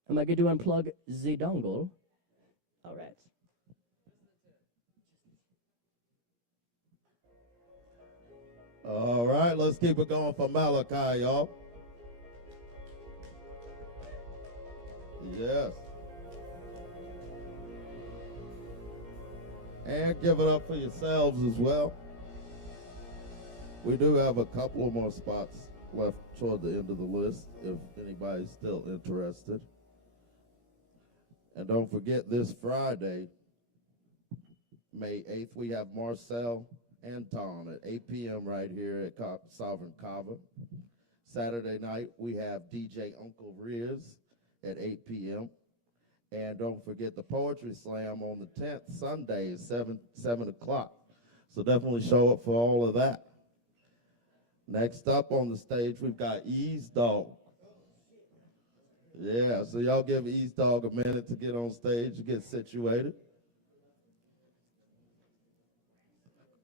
Am I going to unplug the dongle? All right. All right, let's keep it going for Malachi, y'all. Yes. And give it up for yourselves as well. We do have a couple of more spots left toward the end of the list if anybody's still interested. And don't forget this Friday, May 8th, we have Marcel and Tom at 8 p.m. right here at Sovereign Kava. Saturday night, we have DJ Uncle Riz at 8 p.m. And don't forget the Poetry Slam on the 10th, Sunday, 7 o'clock. So definitely show up for all of that. Next up on the stage, we've got Ease Dog. Yeah, so y'all give Ease Dog a minute to get on stage and get situated.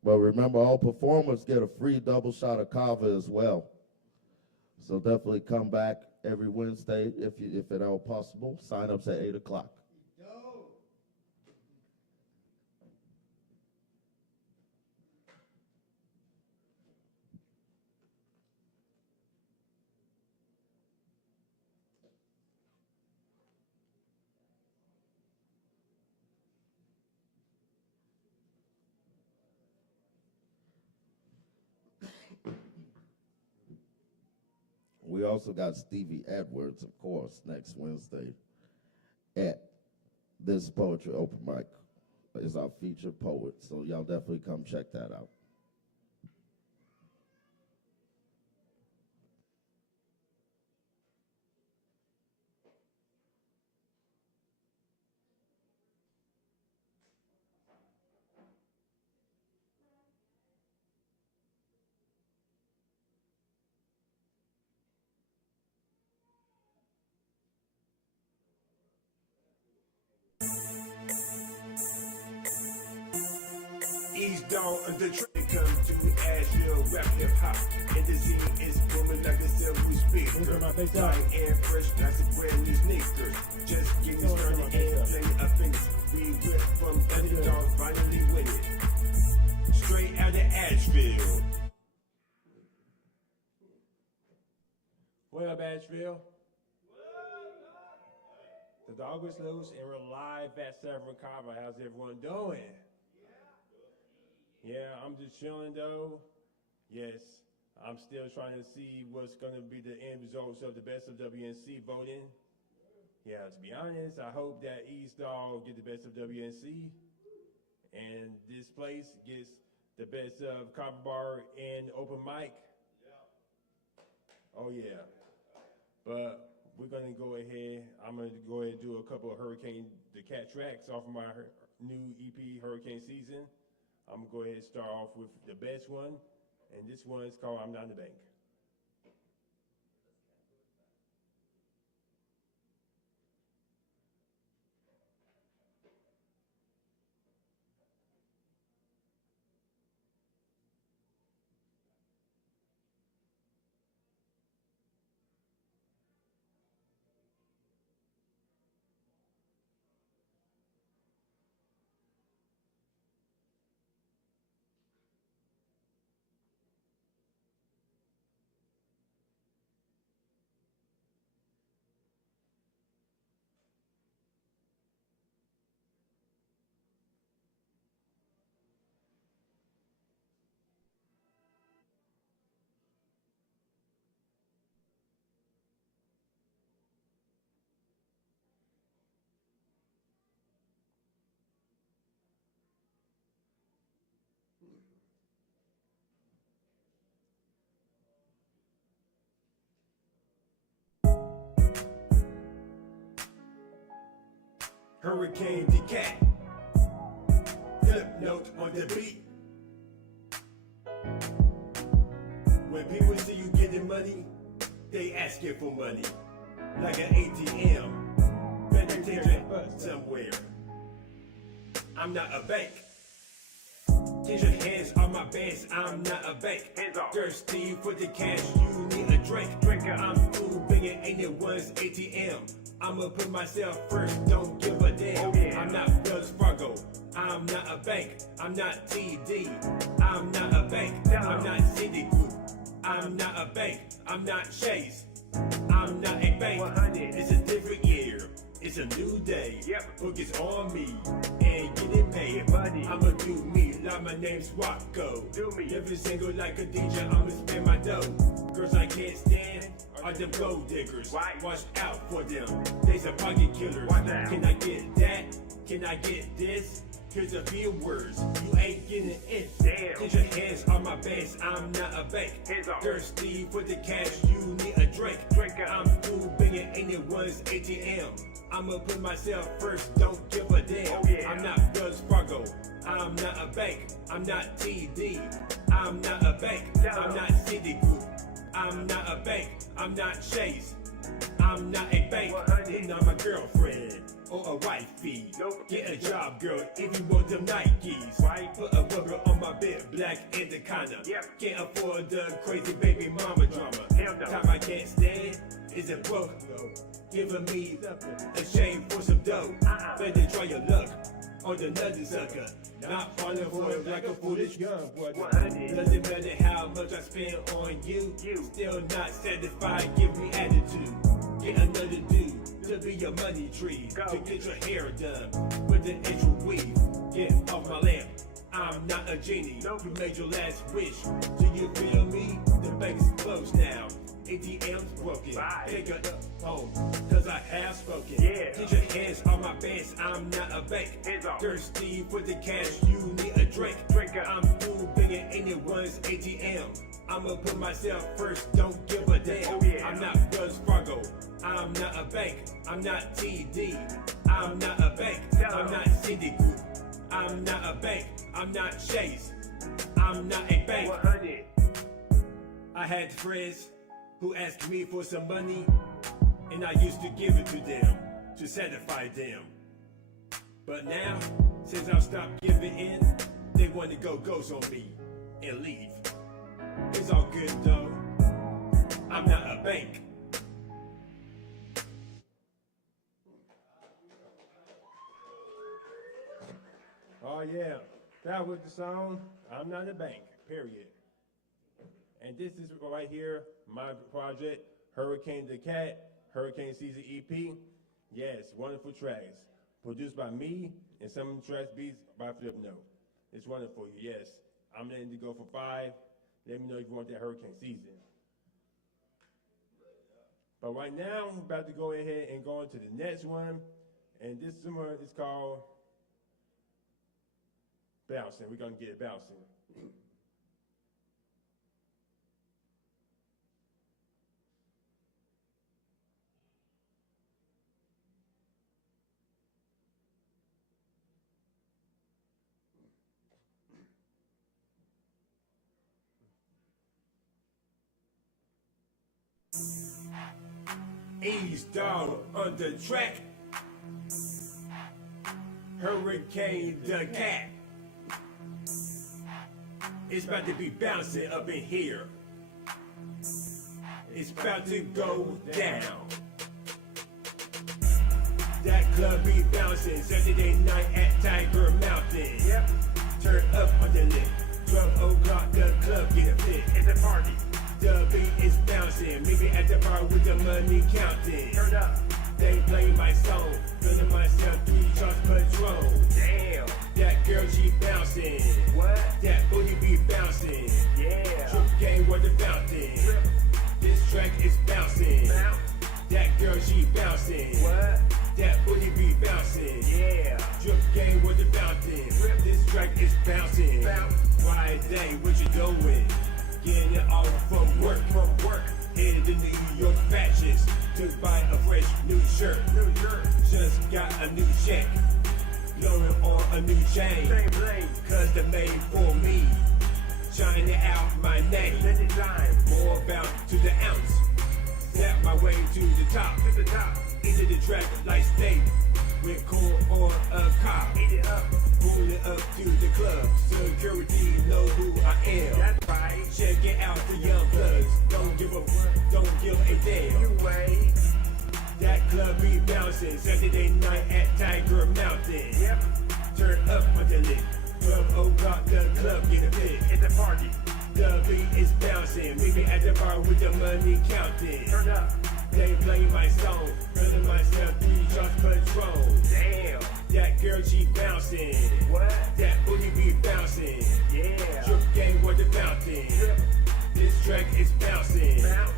But remember, all performers get a free double shot of Kava as well. So definitely come back every Wednesday if at all possible. Sign-ups at 8 o'clock. we also got Stevie Edwards, of course, next Wednesday at this poetry open mic. Is our featured poet, so y'all definitely come check that out. East dawn of the train come to Asheville, rap hip hop, and the scene is booming like a silver speaker. Fine and fresh, lots of brand new sneakers. Just get me started and play a finish. We went from underdog, finally win it. Straight out of Asheville. What up, Asheville? The dog is loose, and we're live at Kava. How's everyone doing? Yeah, I'm just chilling though. Yes, I'm still trying to see what's going to be the end results of the best of WNC voting. Yeah, to be honest, I hope that East Dog get the best of WNC, and this place gets the best of Kava Bar and open mic. Oh yeah, but we're gonna go ahead. I'm gonna go ahead and do a couple of the cat tracks off of my new EP, Hurricane Season. I'm gonna go ahead and start off with the best one, and this one is called I'm Not in the Bank. Hurricane the cat. Flip note on the beat. When people see you getting money, they asking for money. Like an ATM. Better take it somewhere. I'm not a bank. Get your hands on my bands, I'm not a bank. Thirsty for the cash, you need a drink. I'm through bringing anyone's ATM. I'ma put myself first, don't give a damn. I'm not Wells Fargo, I'm not a bank. I'm not TD, I'm not a bank. I'm not Citigroup, I'm not a bank. I'm not Chase, I'm not a bank. It's a different year, it's a new day. Focus on me and get it paid. I'ma do me, like my name's Rocco. Living single like a DJ, I'ma spend my dough. Girls I can't stand are them gold diggers. Watch out for them, they some pocket killers. Can I get that? Can I get this? Here's a few words, you ain't getting it. Get your hands on my bands, I'm not a bank. Thirsty for the cash, you need a drink. I'm through bringing anyone's ATM. I'ma put myself first, don't give a damn. I'm not Wells Fargo, I'm not a bank. I'm not TD, I'm not a bank. I'm not Citigroup, I'm not a bank. I'm not Chase, I'm not a bank. You're not my girlfriend or a wifey. Get a job, girl, if you want them Nikes. Put a rubber on my bed, black Anaconda. Can't afford the crazy baby mama drama. Time I can't stand is a broke. Giving me a shame for some dough. Better try your luck on another sucker. Not falling for it like a foolish young boy. Doesn't matter how much I spend on you. Still not satisfied, give me attitude. Get another dude to be your money tree. To get your hair done with an extra weave. Get off my lamp, I'm not a genie. You made your last wish, do you feel me? The bank is closed now. ATM's broken. Take a home, cause I have spoken. Get your hands on my bands, I'm not a bank. Thirsty for the cash, you need a drink. I'm through being anyone's ATM. I'ma put myself first, don't give a damn. I'm not Wells Fargo, I'm not a bank. I'm not TD, I'm not a bank. I'm not Citigroup, I'm not a bank. I'm not Chase, I'm not a bank. I had friends who asked me for some money, and I used to give it to them to satisfy them. But now, since I've stopped giving in, they want to go ghost on me and leave. It's all good though, I'm not a bank. Oh yeah, that was the song, I'm Not a Bank, period. And this is right here, my project, Hurricane the Cat, Hurricane Season EP. Yes, wonderful tracks. Produced by me, and some of the tracks beats by Flip Note. It's wonderful, yes. I'm letting it go for 5. Let me know if you want that hurricane season. But right now, I'm about to go ahead and go on to the next one. And this one is called Bouncing. We're gonna get it bouncing. Eased down on the track. Hurricane the Cat. It's about to be bouncing up in here. It's about to go down. That club be bouncing Saturday night at Tiger Mountain. Yep. Turn up on the lit. 12 o'clock, the club get a fit. It's a party. The beat is bouncing. Maybe at the bar with the money counting. Turn up. They play my song. Feeling myself 3 shots Patron. Damn. That girl, she bouncing. What? That booty be bouncing. Yeah. Trip game with the fountain. Trip. This track is bouncing. Bounce. That girl, she bouncing. What? That booty be bouncing. Yeah. Drip game with the fountain. Trip. This track is bouncing. Bounce. Friday, what you doing? Getting it off from work. Headed to New York fashions to buy a fresh new shirt. Just got a new check. Blowing on a new chain. Custom made for me. Shining out my name. More bound to the ounce. Step my way to the top. Into the track like steak. With corn on a cob. Pulling up to the club. Security know who I am. That's right. Check it out, the young plugs. Don't give a damn. That club be bouncing Saturday night at Tiger Mountain. Yep. Turn up on the lit. 12 o'clock, the club get a fit. It's a party. The beat is bouncing. Meet me at the bar with the money counting. Turn up. They play my song. Feeling myself 3 shots Patron. Damn. That girl, she bouncing. What? That booty be bouncing. Yeah. Drip game with the fountain. Trip. This track is bouncing. Bounce.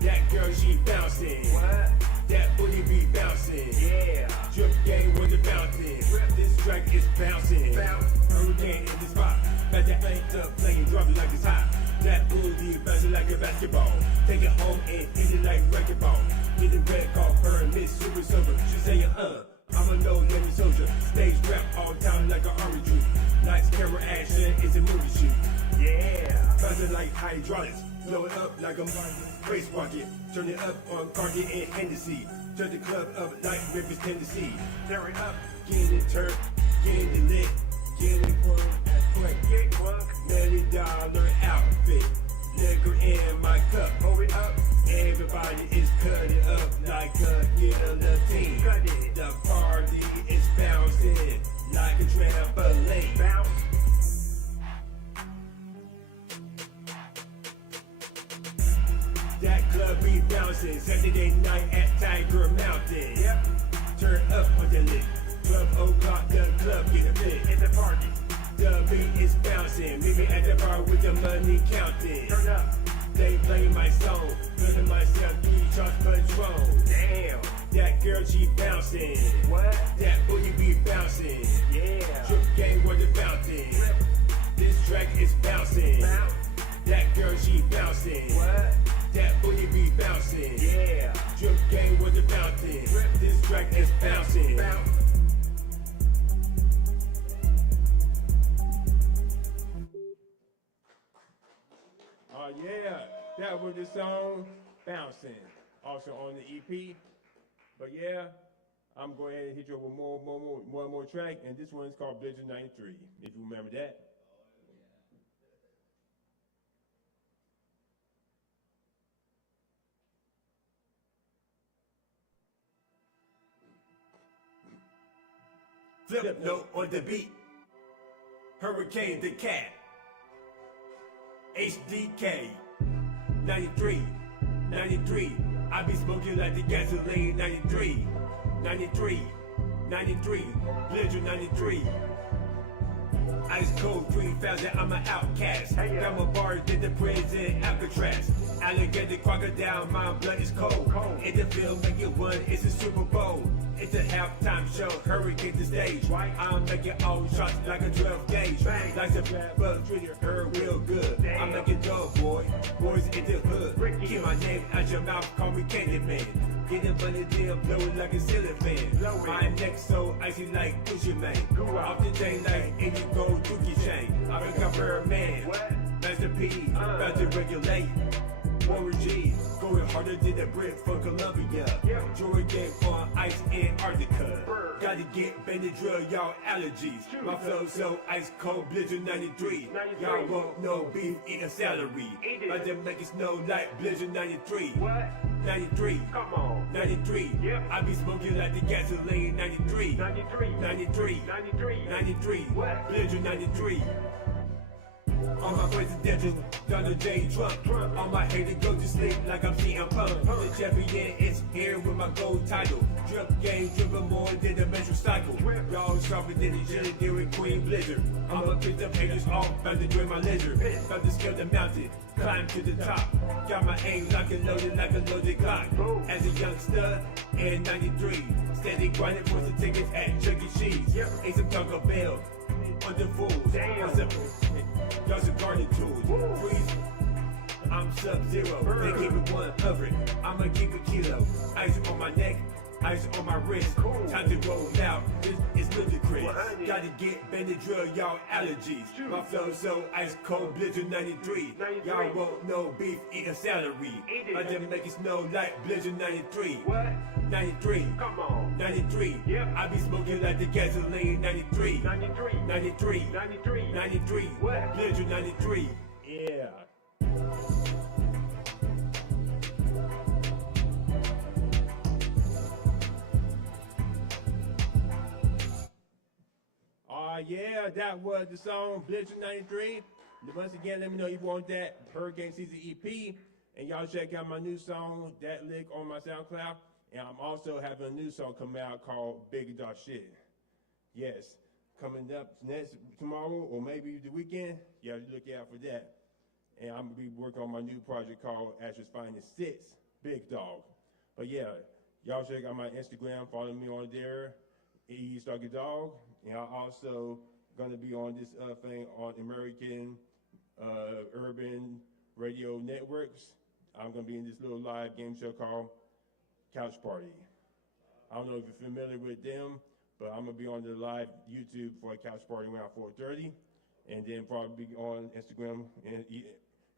That girl, she bouncing. What? That booty be bouncing. Yeah. Drip game with the fountain. Trip. This track is bouncing. Bounce. Hurricane in the spot. Got that thing up playing, drop it like it's hot. That booty bouncing like a basketball. Take it home and hit it like wrecking ball. Get it red, call her and Miss Super Silver. She saying, I'm a no-name soldier. Stage rap all down like an orange juice. Lights, camera, action, it's a movie shoot. Yeah. Bouncing like hydraulics. Blow it up like a race rocket. Turn it up on Cartier and Hennessy. Turn the club up like Memphis, Tennessee. Tear it up. Getting it turned, getting it lit. Getting it crunk at quick. Get crunk. $90 outfit. Liquor in my cup. Hold it up. Everybody is cutting up like a guillotine. The party is bouncing like a trampoline. Bounce. That club be bouncing Saturday night at Tiger Mountain. Yep. Turn up on the lit. 12 o'clock, the club get a fit. It's a party. The beat is bouncing. Meet me at the bar with the money counting. Turn up. They playing my song, feeling myself, need trust control. Damn, that girl she bouncing. What? That booty be bouncing. Yeah, drip game where the bouncing. This track is bouncing. That girl she bouncing. What? That booty be bouncing. Yeah, drip game where the bouncing. This track is bouncing. Oh yeah, that was the song Bouncing, also on the EP. But yeah, I'm going ahead and hit you with one more track, and this one is called Beissert 93, if you remember that. Flip note on the beat. Hurricane the cat. HDK. 93. 93. I be smoking like the gasoline. 93. 93. 93. Beissert 93. Ice cold 3000, I'm an outcast. Got my bars in the prison, Alcatraz. Alligator crocodile, my blood is cold. In the field, make it one, it's a Super Bowl. It's a halftime show, hurricane the stage. I'm making all shots like a 12 gauge. Like the black bug, treat her real good. I'm making dog boy, boys in the hood. Keep my name out your mouth, call me Candyman. Get up on the deal, blowing like a ceiling fan. My neck so icy like Gucci Mane. Off the chain like any gold dookie chain. I'm a cover man, Master P, about to regulate. Warren G, going harder than the Brit for Columbia. Jordan on ice in Antarctica. Gotta get Benadryl, y'all allergies. My flow so ice cold, Beissert 93. Y'all won't know beef, eat a salary. About to make it snow like Beissert 93. 93, come on, 93. I be smoking like the gasoline. 93, 93, 93, 93, 93. Beissert 93. On my presidential, Donald J. Trump. On my haters go to sleep like I'm CM Punk. The champion is here with my gold title. Drip game, dripping more than the menstrual cycle. Y'all sharper than the jelly during Queen Blizzard. I'm a pick up haters off, about to drain my lizard. About to scale the mountain, climb to the top. Got my aim locked and loaded like a loaded Glock. As a youngster in 93, steady grinding for some tickets at Chuck E. Cheese. Ate some Taco Bell on the fools. Y'all some garden tools. Freeze. I'm sub-zero. They keep it 100. I'ma keep a kilo. Ice on my neck, ice on my wrist. Time to roll out. It's ludicrous. Gotta get Benadryl, y'all allergies. My flow so ice cold, Beissert 93. Y'all won't know beef, eat a salary. I just make it snow like Beissert 93. 93, come on, 93. I be smoking like the gasoline. 93, 93, 93, 93, 93. Beissert 93. Yeah. Yeah, that was the song Beissert 93. Once again, let me know you want that Hurricane Season EP. And y'all check out my new song, That Lick, on my SoundCloud. And I'm also having a new song coming out called Big Dog Shit. Yes, coming up tomorrow or maybe the weekend. Yeah, look out for that. And I'm going to be working on my new project called Ash's Finest 6, Big Dog. But yeah, y'all check out my Instagram, follow me on there, EastDoggyDog. And I'm also going to be on this thing on American Urban Radio Networks. I'm going to be in this little live game show called Couch Party. I don't know if you're familiar with them, but I'm going to be on the live YouTube for a Couch Party around 4:30, and then probably be on Instagram and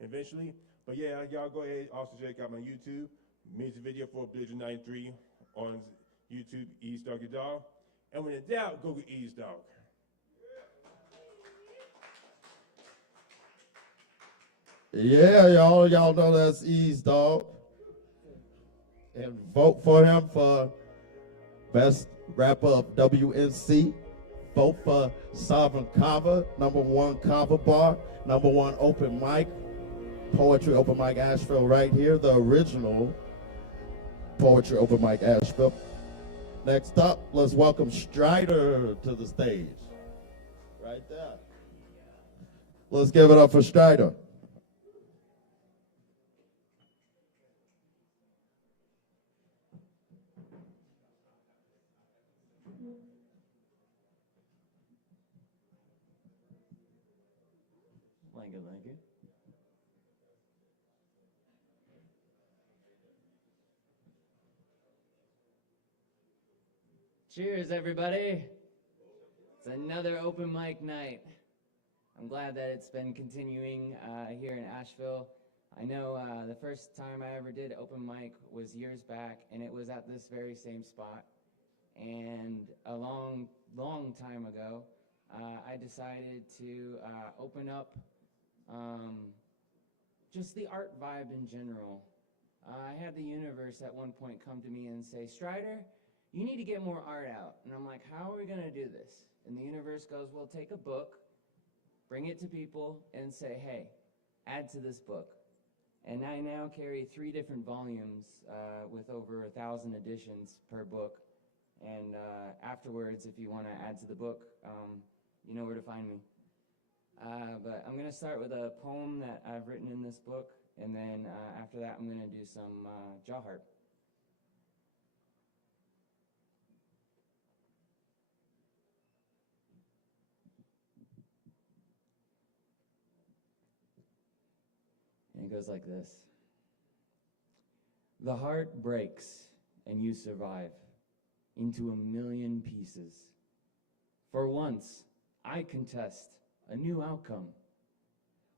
eventually. But yeah, y'all go ahead also check out my YouTube music video for Beissert 93 on YouTube, EastDoggyDog. And when in doubt, go get East Dog. Yeah, y'all know that's Ease Dog. And vote for him for best rapper of WNC. Vote for Sovereign Kava, #1 Kava bar, #1 open mic, poetry open mic Asheville right here, the original poetry open mic Asheville. Next up, let's welcome Strider to the stage. Right there. Let's give it up for Strider. Thank you, thank you. Cheers, everybody. It's another open mic night. I'm glad that it's been continuing here in Asheville. I know the first time I ever did open mic was years back, and it was at this very same spot. And a long, long time ago, I decided to open up just the art vibe in general. I had the universe at one point come to me and say, Strider, you need to get more art out. And I'm like, how are we going to do this? And the universe goes, well, take a book, bring it to people, and say, hey, add to this book. And I now carry 3 different volumes with over 1,000 editions per book. And afterwards, if you want to add to the book, you know where to find me. But I'm going to start with a poem that I've written in this book, and then after that, I'm going to do some jaw harp. And it goes like this. The heart breaks, and you survive into 1,000,000 pieces. For once, I contest a new outcome.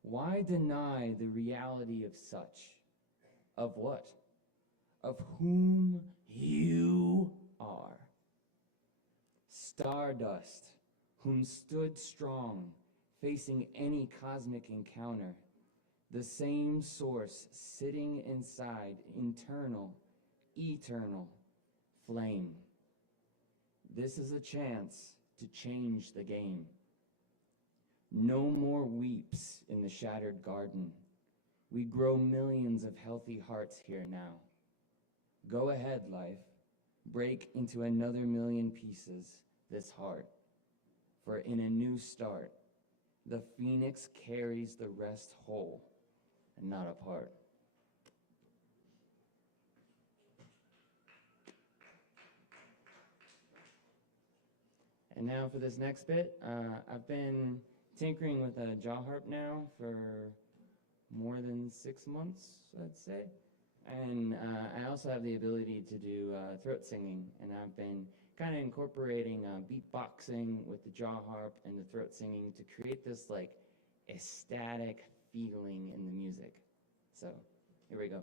Why deny the reality of such? Of what? Of whom you are. Stardust, whom stood strong, facing any cosmic encounter. The same source sitting inside internal, eternal flame. This is a chance to change the game. No more weeps in the shattered garden. We grow millions of healthy hearts here now. Go ahead, life. Break into another 1,000,000 pieces this heart. For in a new start, the phoenix carries the rest whole and not apart. And now for this next bit, I've been tinkering with a jaw harp now for more than 6 months, I'd say. And I also have the ability to do throat singing, and I've been kind of incorporating beatboxing with the jaw harp and the throat singing to create this like ecstatic feeling in the music. So here we go.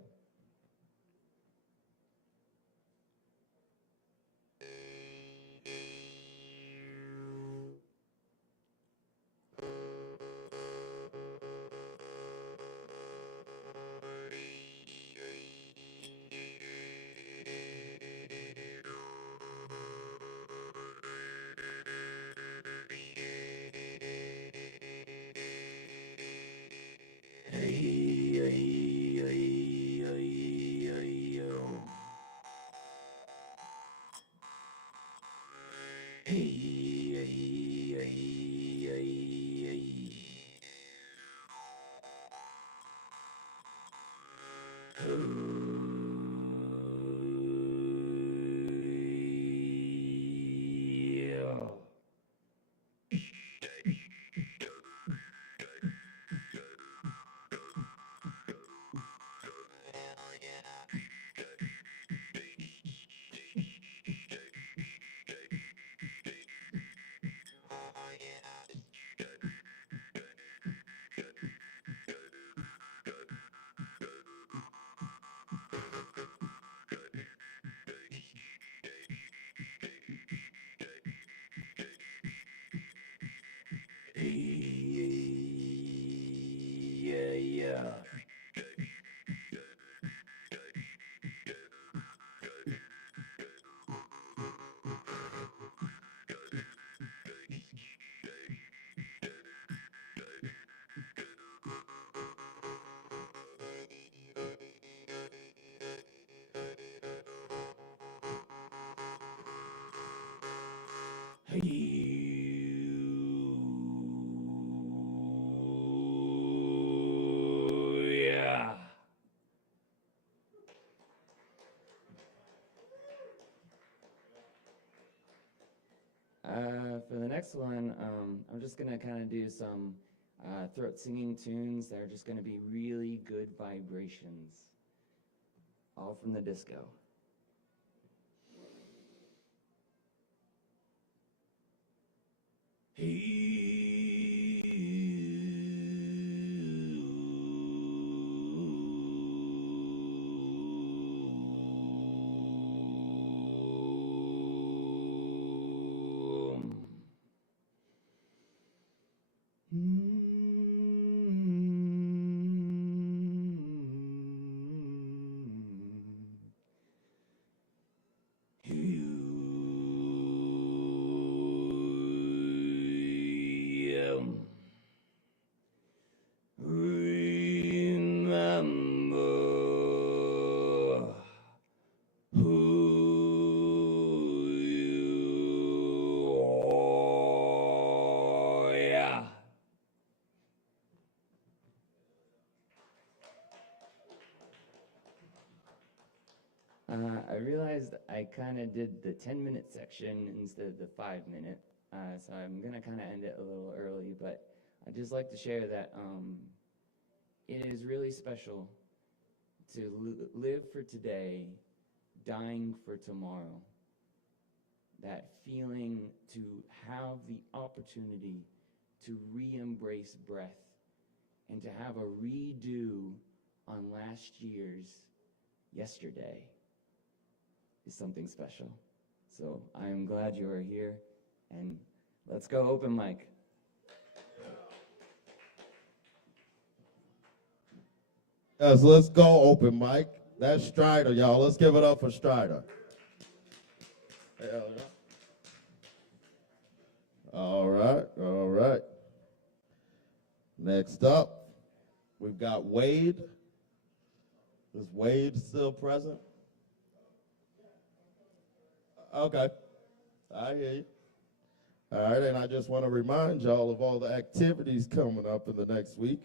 For the next one, I'm just gonna kind of do some throat singing tunes that are just going to be really good vibrations, all from the disco. Remember who you are. Yeah. I realized I kind of did the 10-minute section instead of the 5-minute, so I'm gonna kind of end it a little early, but I'd just like to share that it is really special to live for today, dying for tomorrow. That feeling to have the opportunity to re-embrace breath and to have a redo on last year's yesterday is something special. So I am glad you are here, and let's go open mic. Yes, let's go open mic. That's Strider, y'all. Let's give it up for Strider. Hell yeah. All right, all right. Next up, we've got Wade. Is Wade still present? Okay, I hear you. All right, and I just want to remind y'all of all the activities coming up in the next week.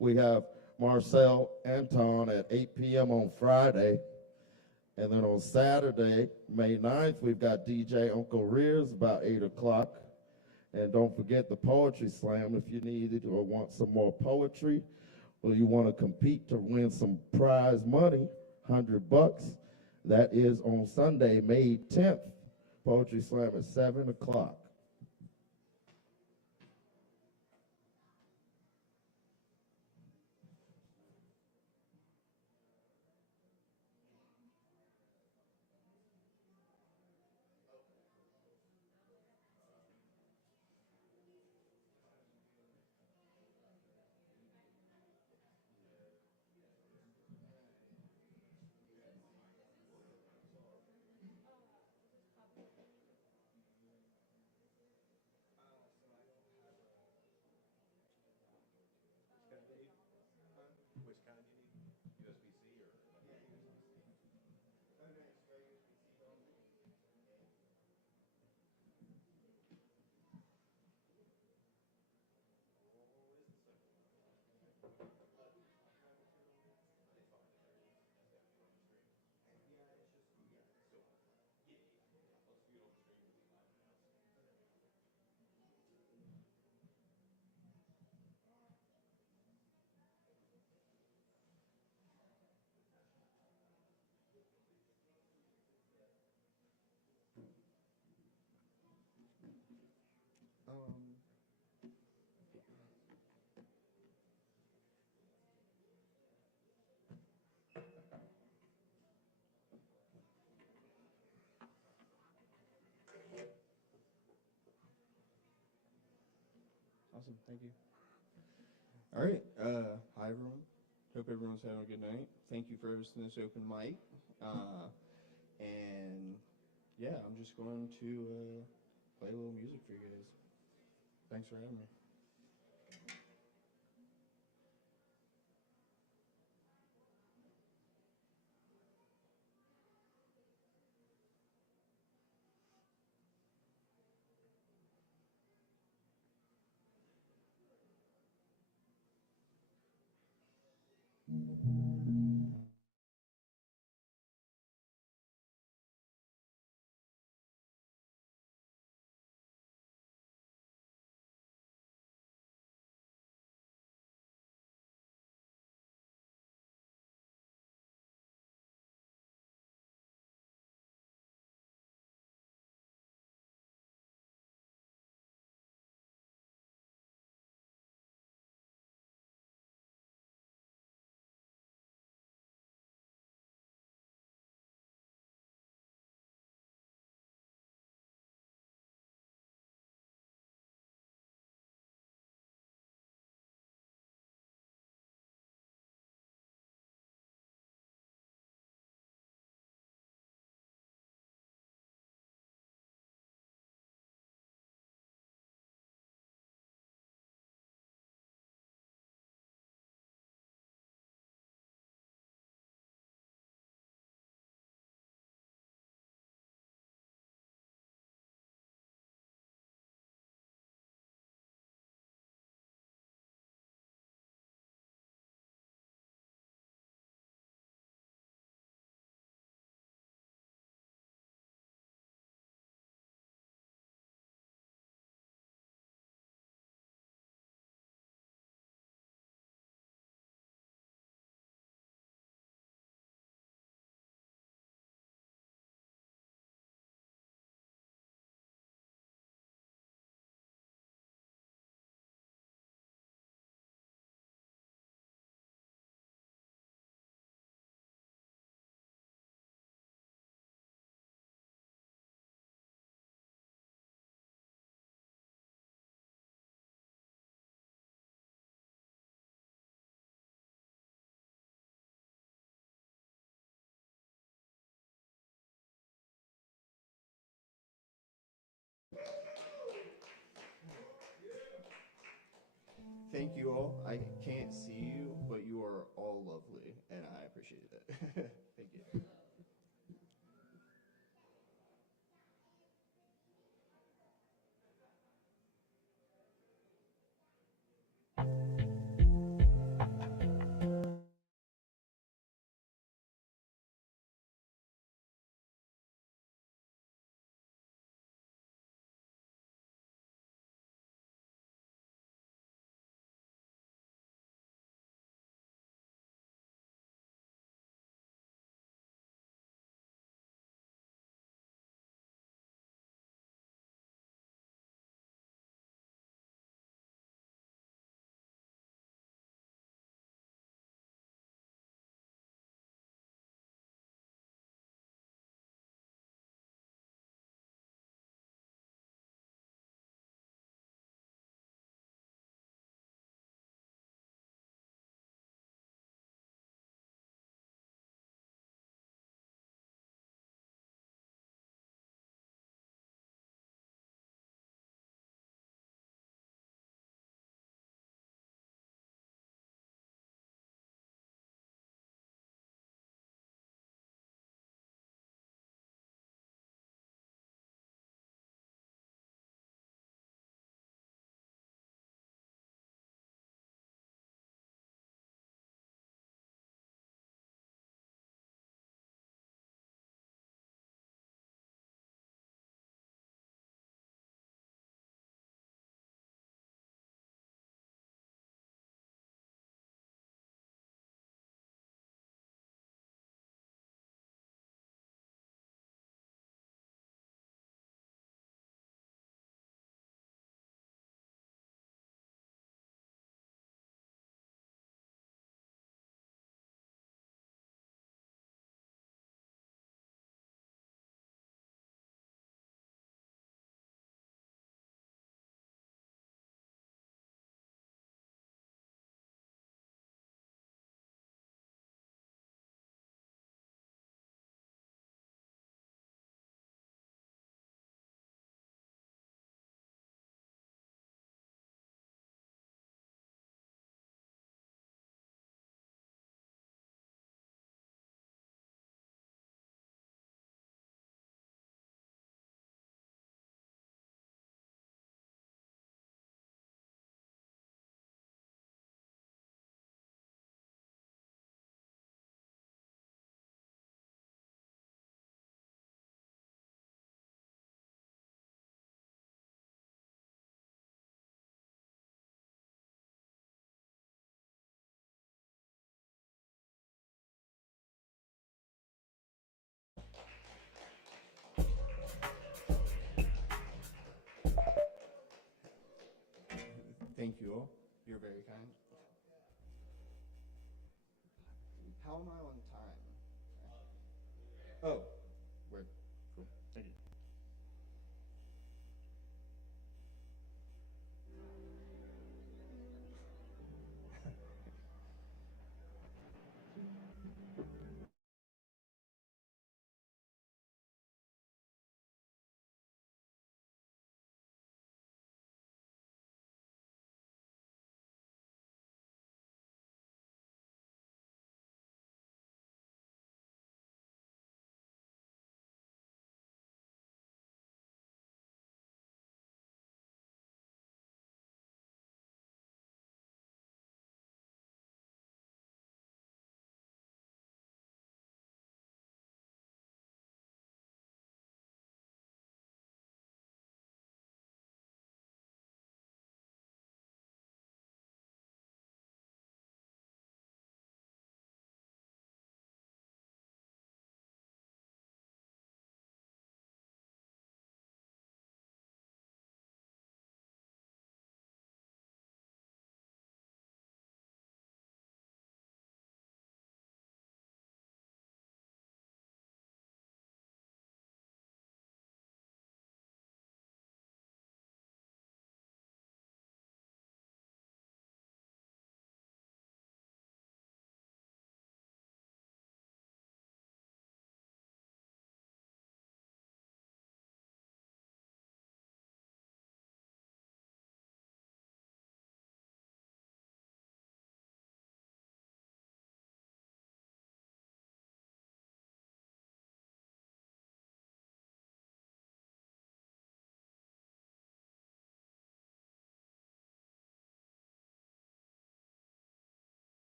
We have Marcel Anton at 8 p.m. on Friday. And then on Saturday, May 9th, we've got DJ Uncle Rears about 8 o'clock. And don't forget the Poetry Slam if you need it or want some more poetry, or you want to compete to win some prize money, $100. That is on Sunday, May 10th. Poetry Slam at 7 o'clock. Awesome, thank you. All right, hi everyone. Hope everyone's having a good night. Thank you for hosting this open mic. And yeah, I'm just going to play a little music for you guys. Thanks for having me. thank you all. I can't see you, but you are all lovely, and I appreciate it. Thank you. Thank you all. You're very kind. How am I on time? Oh, word. Cool. Thank you.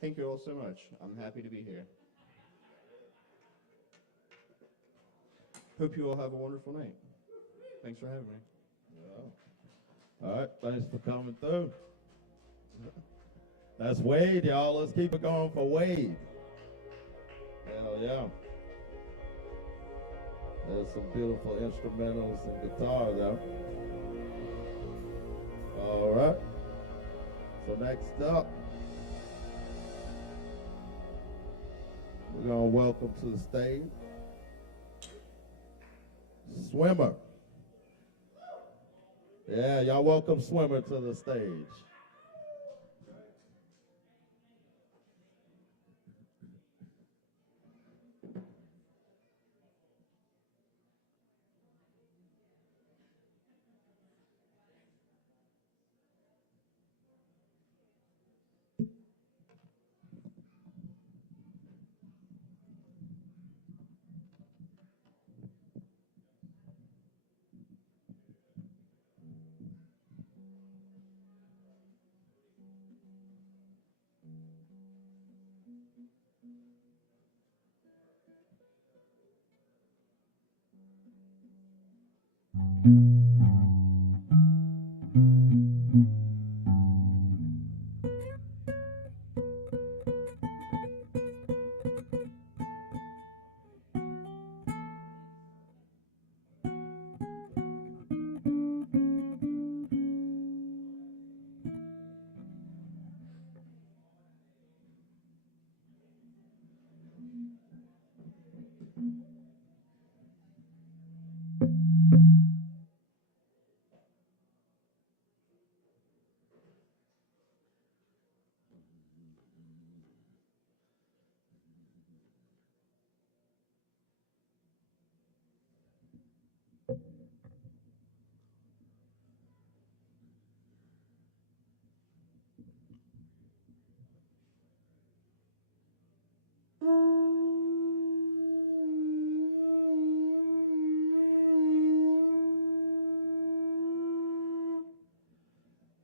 Thank you all so much. I'm happy to be here. Hope you all have a wonderful night. Thanks for having me. All right, thanks for coming through. That's Wade, y'all. Let's keep it going for Wade. Hell yeah. There's some beautiful instrumentals and guitar there. All right. So next up, we're going to welcome to the stage Swimmer. Yeah, y'all welcome Swimmer to the stage.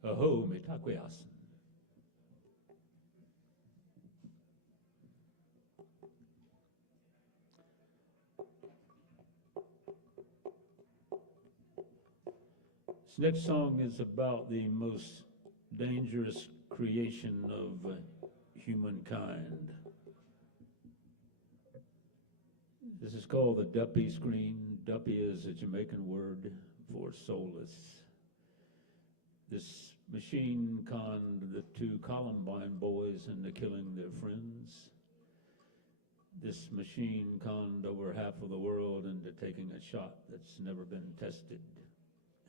Aho, me taquias. This next song is about the most dangerous creation of humankind. This is called the Duppy screen. Duppy is a Jamaican word for soulless. This machine conned the two Columbine boys into killing their friends. This machine conned over half of the world into taking a shot that's never been tested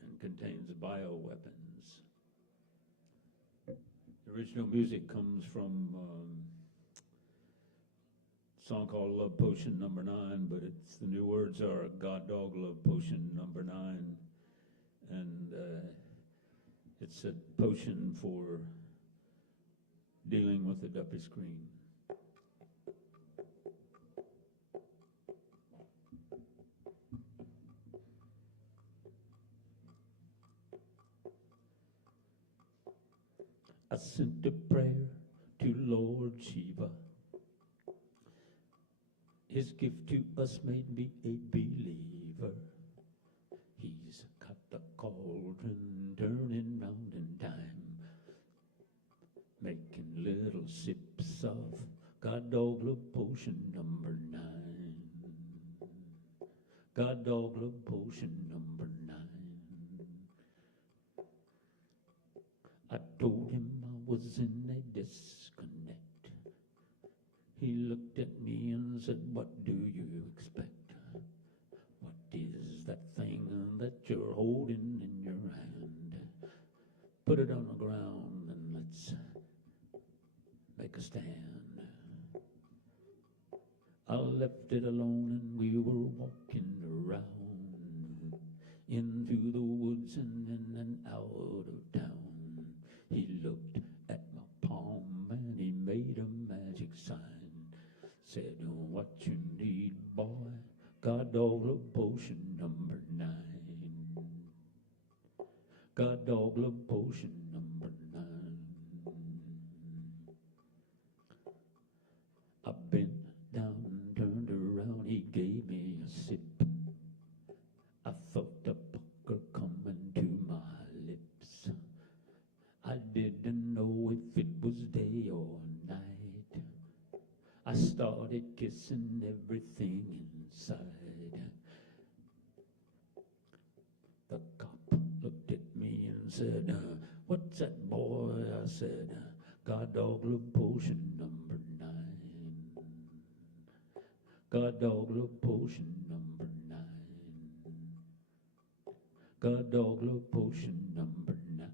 and contains bioweapons. The original music comes from a song called Love Potion Number 9, but the new words are God Dog Love Potion Number 9. And it's a potion for dealing with the Duppy screen. I sent a prayer to Lord Shiva. His gift to us made me a believer. He's got the cauldron turning round in time, making little sips of God Dog Love Potion Number 9. God Dog Love Potion Number 9. I told him I was in a disconnect. He looked at me and said, "What do you expect? What is that thing that you're holding in your hand? Put it on the ground and let's make a stand." I left it alone and we were walking around, in through the woods and in and out of town. He looked at my palm and he made a magic sign. Said, "What you need, boy? God Dog Love Potion Number 9. God Dog Love Potion Number 9. a sip. I felt the pucker coming to my lips. I didn't know if it was day or night. I started kissing everything inside. The cop looked at me and said, what's that, boy? I said, God dog love potion number 9. God dog love potion number 9. God dog love potion number 9.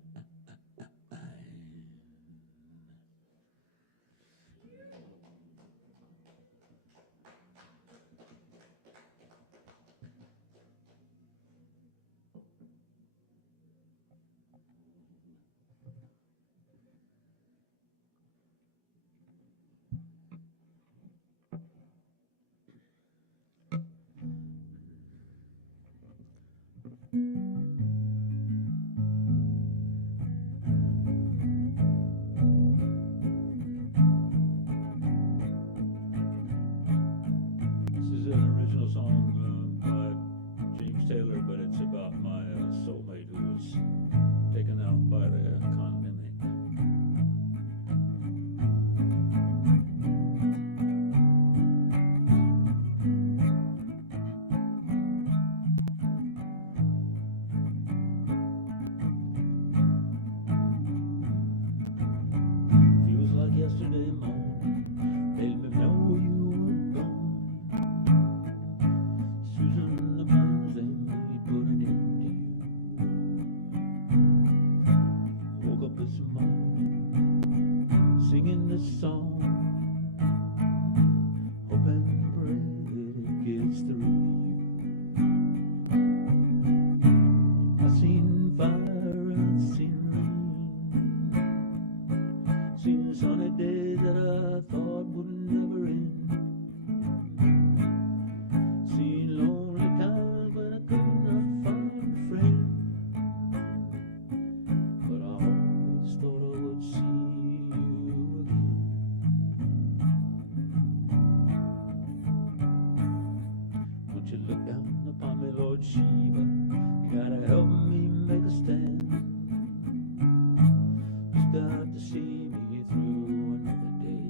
This is an original song by James Taylor, but it's about my soulmate who was taken out by the pandemic. Feels like yesterday morning, let me know you were gone. Susan, the blues they may put an end to you. Woke up this morning, singing this song, hoping and pray that it gets through to you. I seen fire, I seen rain, seen sunny days that I thought would never end. Seen lonely times when I could not find a friend. But I always thought I would see you again. Won't you look down upon me, Lord Shiva? You gotta help me make a stand. Just got to see me through another day.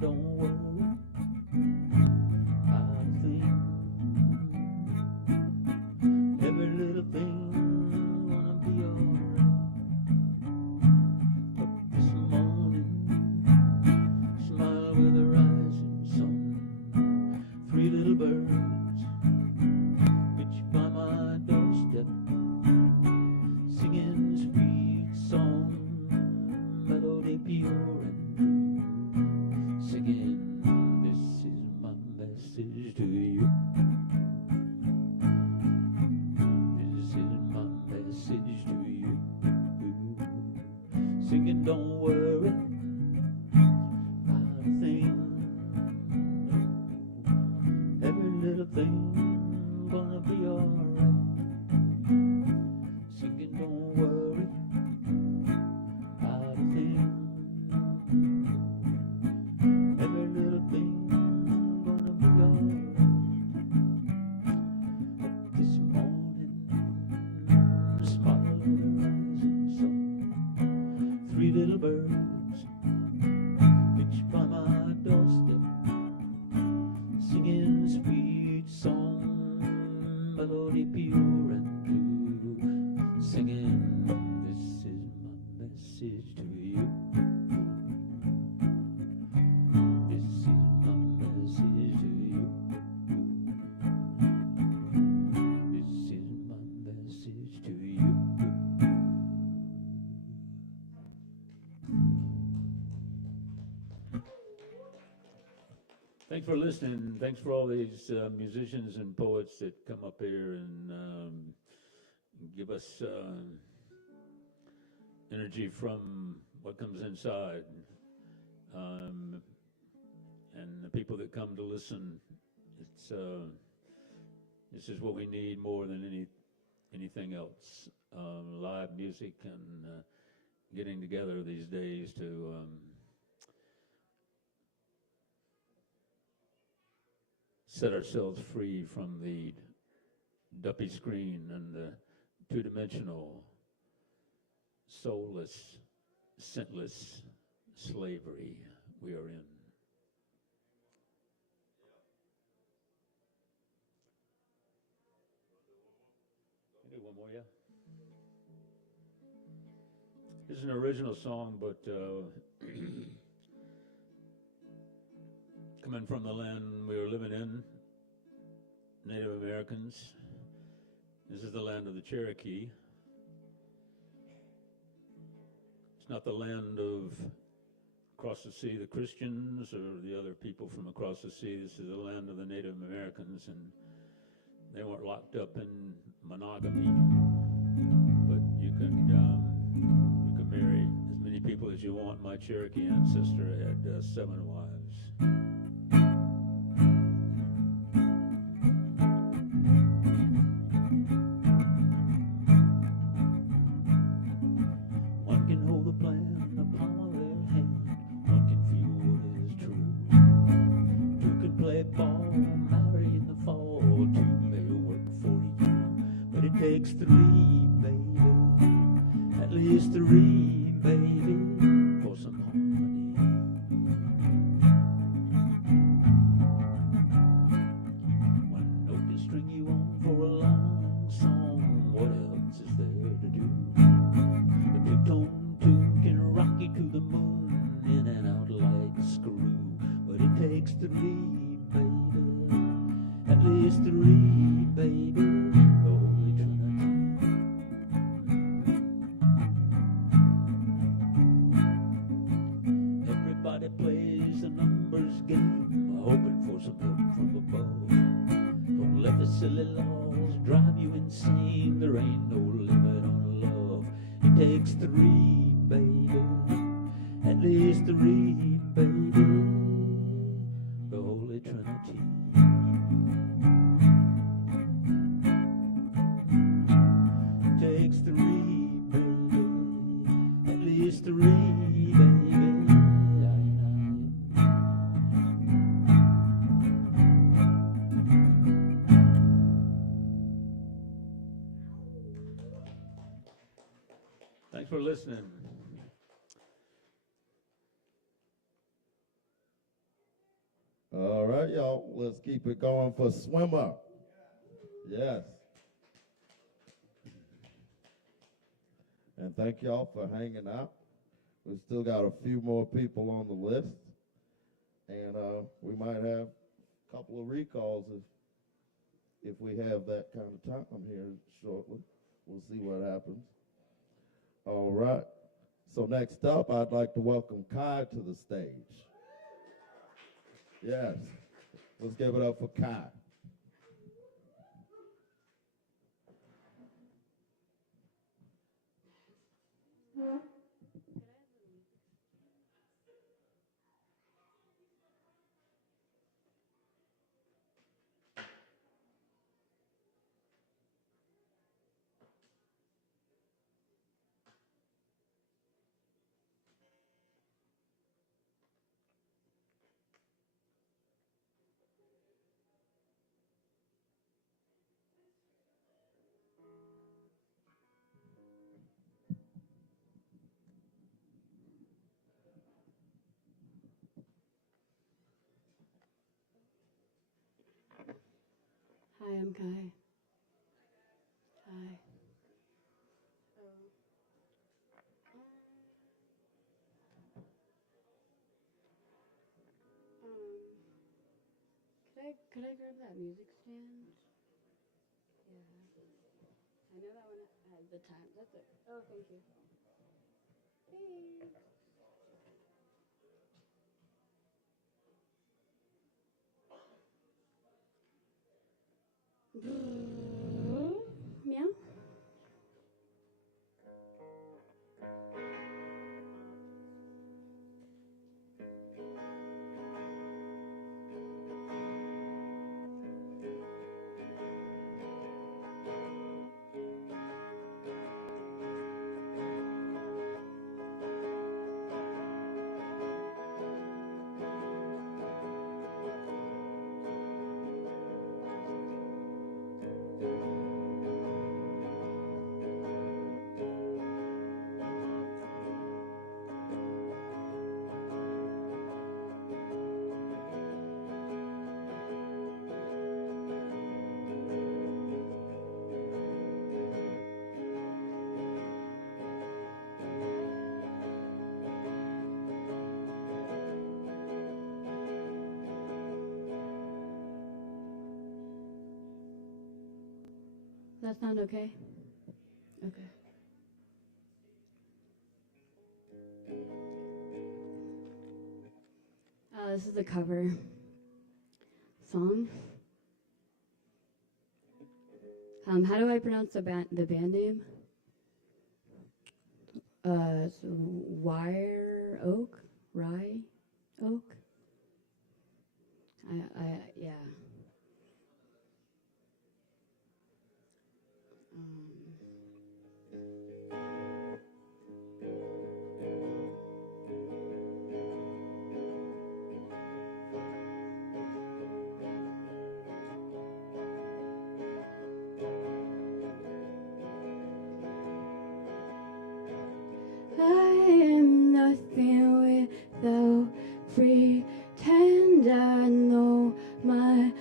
don't worry about a thing. Every little thing gonna be alright. Up this morning, smile with the rising sun. Three little birds met you by my doorstep, singing sweet song, melody pure and true, singing, this is my message to you. This is my message to you. Singing, don't worry about a thing. No, every little thing gonna be alright. Singing, don't worry about a thing. Every little thing gonna be alright. Up this morning, smile with the rising sun. Three little birds pitch by my doorstep, singing sweet song, melody pure and true, singing, this is my message to you. This is my message to you. This is my message to you. Thanks for listening. Thanks for all these musicians and poets that come up here and give us energy from what comes inside. And the people that come to listen, it's this is what we need more than anything else. Live music and getting together these days to set ourselves free from the duppy screen and the two-dimensional, soulless, scentless slavery we are in. Can I do one more, yeah? This is an original song, but coming from the land we were living in, Native Americans. This is the land of the Cherokee. It's not the land of across the sea, the Christians or the other people from across the sea. This is the land of the Native Americans, and they weren't locked up in monogamy. But you can marry as many people as you want. My Cherokee ancestor had 7 wives. One can hold the plan in the palm of their hand. One can feel what is true. Two can play ball, marry in the fall. Two may work for you, but it takes 3, baby. At least 3, baby, for some harmony. One note can string you on for a long song. What else is there to do? A two-tone tune can rock you to the moon, in and out like a screw. But it takes 3, baby, at least 3, baby, the Holy Trinity. Everybody plays a numbers game, hoping for some help from above. Don't let the silly laws drive you insane. There ain't no limit on love. It takes 3, baby, at least 3, baby, the Holy Trinity. It takes 3, baby, at least 3, baby. Thanks for listening. All right, y'all. Let's keep it going for swimmer. Yes. And thank y'all for hanging out. We still got a few more people on the list. And we might have a couple of recalls if we have that kind of time here shortly. We'll see what happens. All right. So next up, I'd like to welcome Kai to the stage. Yes. Let's give it up for Kai. Hi, I'm Kai. Hi. Could I grab that music stand? Yeah. I know that one has the time. That's it. Oh, thank you. Thanks. Meow. Does that sound okay? Okay. This is a cover song. How do I pronounce the band name? It's Wire Oak? Rye Oak? Yeah. I am nothing without pretend. I know my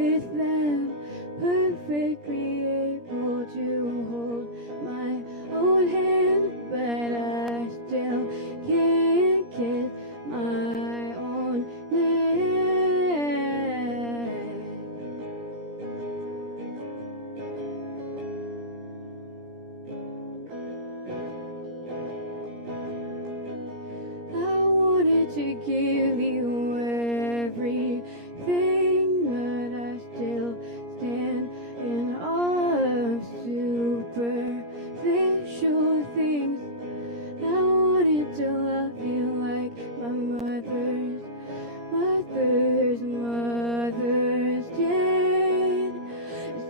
with them, perfectly able to hold my own hand, but I still can't kiss my own neck. I wanted to give you everything, but I still stand in awe of superficial things. I wanted to love you like my mother's did.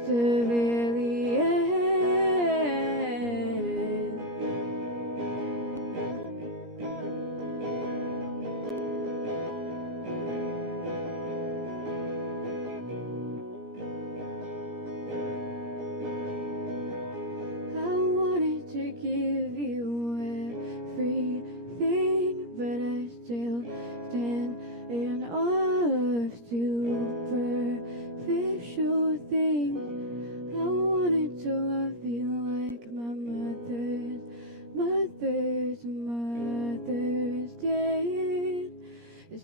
Severely I wanted to give you everything, but I still stand in awe of superficial things. I wanted to love you like my mother's did.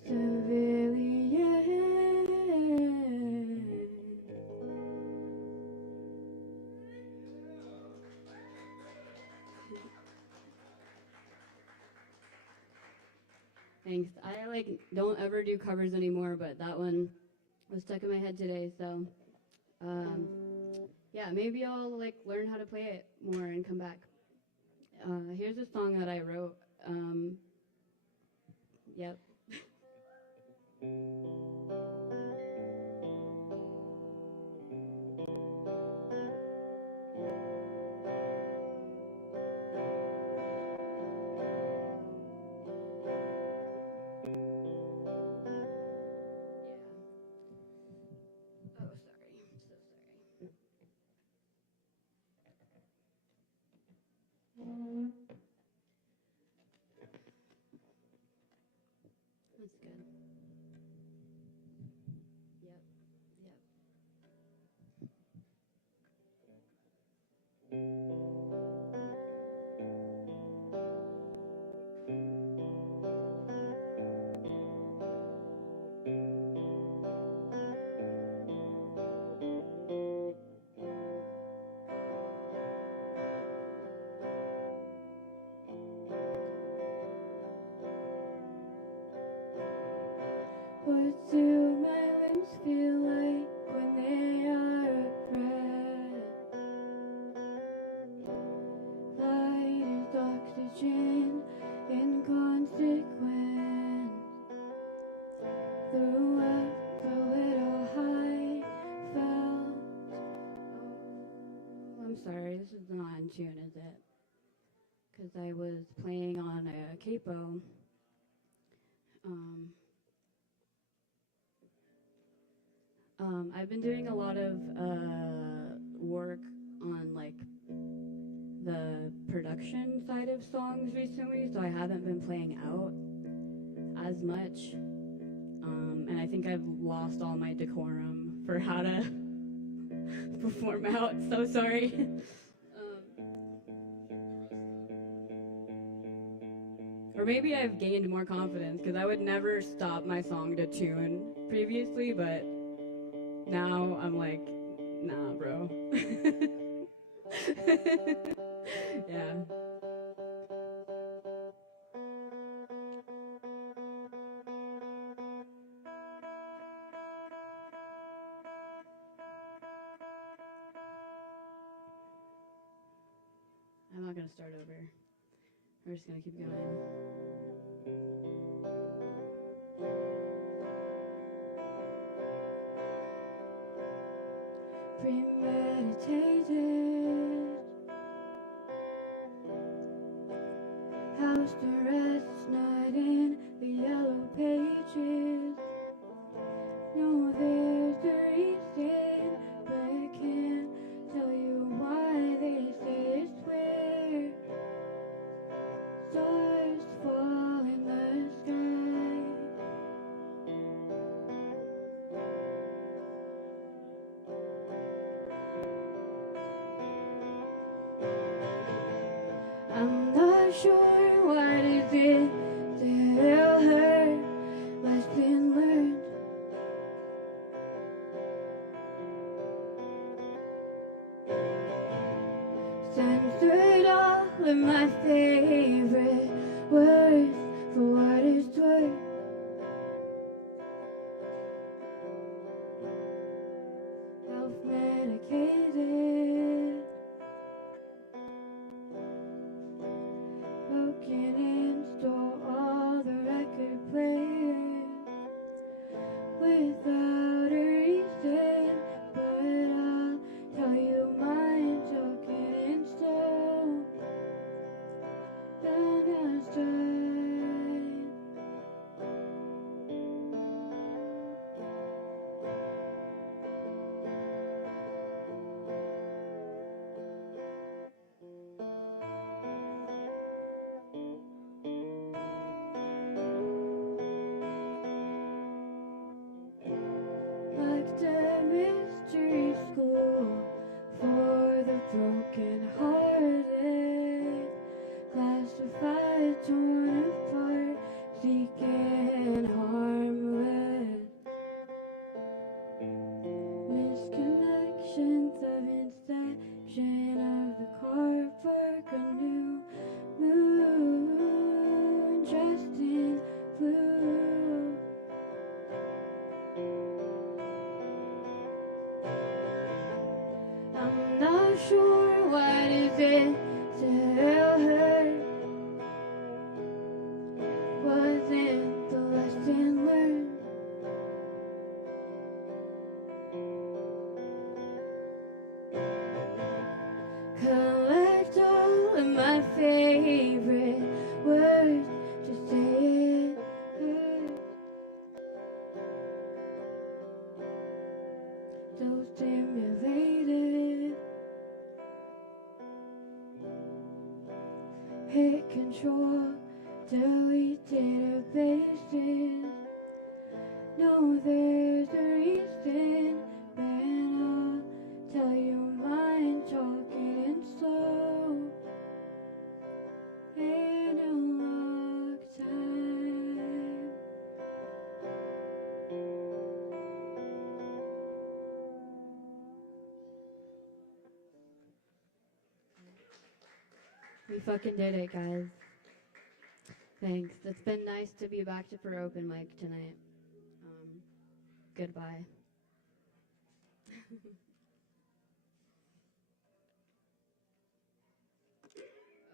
Severely Thanks. I don't ever do covers anymore, but that one was stuck in my head today. So, yeah, maybe I'll learn how to play it more and come back. Here's a song that I wrote. Yep. Oh, sorry. I'm so sorry. That's good. Yep. Yep. What do my limbs feel like when they are oppressed? Light is oxygen inconsequent. Threw up a little high, felt. Oh, I'm sorry, this is not in tune, is it? Because I was playing on a capo. I've been doing a lot of work on the production side of songs recently, so I haven't been playing out as much. And I think I've lost all my decorum for how to perform out. So sorry. Or maybe I've gained more confidence because I would never stop my song to tune previously, but now I'm like, nah, bro. Yeah. I'm not going to start over. We're just going to keep going. Premeditated, house arrest night in the yellow pages. No, there's a reason, but I can't tell you why. They say it's where stars fall in the sky. sure what is it still hurt. Lesson learned. Censored all of my favorite words for what it's worth. Self-medicated, broken and stole all the record players without a reason, but I'll tell you mine, talking in stone, down and straight. Like the mystery school for the broken hearted, classified, torn apart, seeking harmless misconnections of inception of the car park, a new moon dressed in blue. I'm not sure what is it still hurt. Wasn't the lesson learned? Collect all of my favorite words to say it hurts. So stimulated, hit control, delete databases. No, there's a reason, then I'll tell you mine, talking in slow. Analog time. We fucking did it, guys. Thanks. It's been nice to be back to for open mic tonight. Goodbye.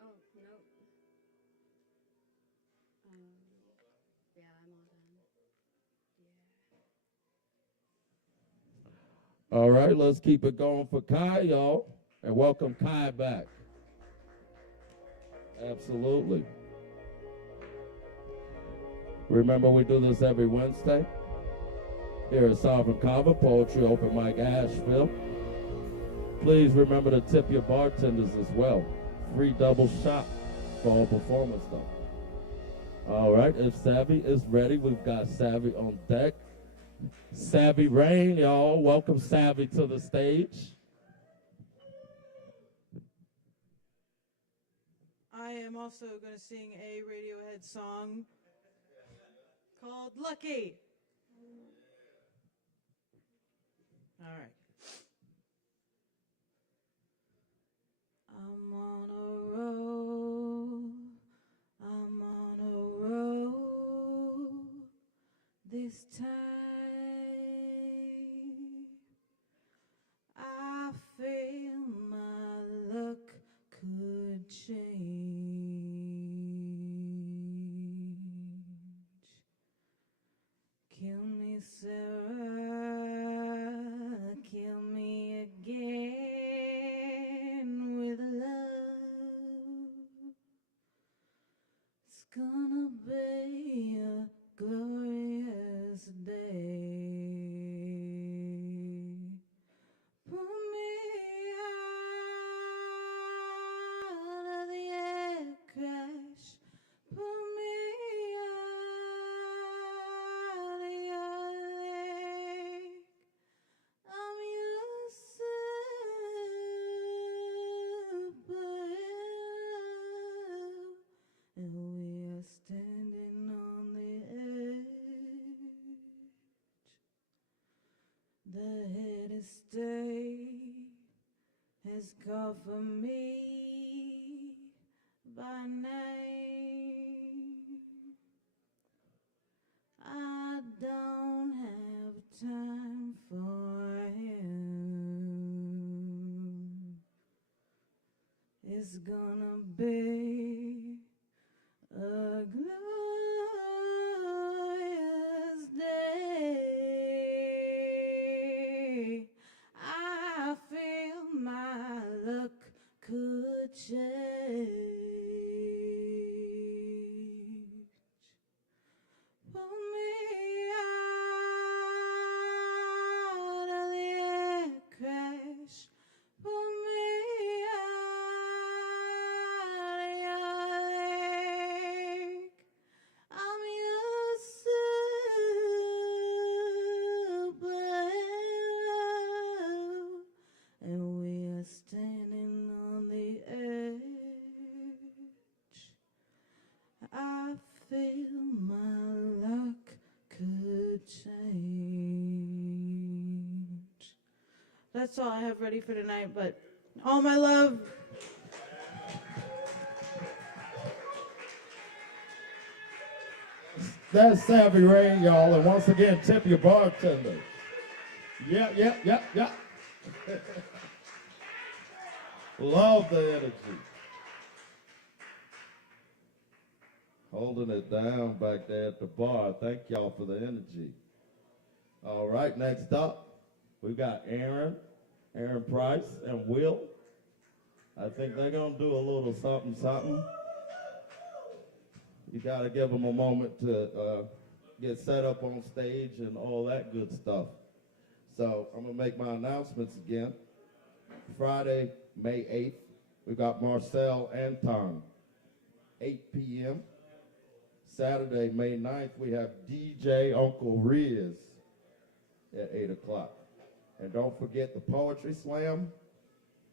Oh, nope. Yeah, I'm all done. All right, let's keep it going for Kai, y'all, and welcome Kai back. Absolutely. Remember, we do this every Wednesday here at Sovereign Kava Poetry Open Mic Asheville. Please remember to tip your bartenders as well. Free double shot for all performance stuff. All right, if Savvy is ready, we've got Savvy on deck. Savvy Rain, y'all. Welcome Savvy to the stage. I am also going to sing a Radiohead song called Lucky. All right. I'm on a roll. I'm on a roll this time. I feel my luck could change. Kill me, Sarah, kill me again with love. It's gonna be a glorious day. has called for me by name. I don't have time for him. It's gonna be a glorious day. I feel my luck could change. Pull me out of the air crash. Pull me out of your lake. I'm your superhero, and we are standing on the edge. I feel my luck could change. That's all I have ready for tonight, but all my love. That's Savvy Ray, y'all, and once again, tip your bartender. Yep. Love the energy. Holding it down back there at the bar. Thank y'all for the energy. All right, next up, we got Aaron Price, and Will. I think they're going to do a little something. You got to give them a moment to get set up on stage and all that good stuff. So I'm going to make my announcements again. Friday, May 8th, we got Marcel Anton, 8 p.m. Saturday, May 9th, we have DJ Uncle Riz at 8 o'clock. And don't forget the Poetry Slam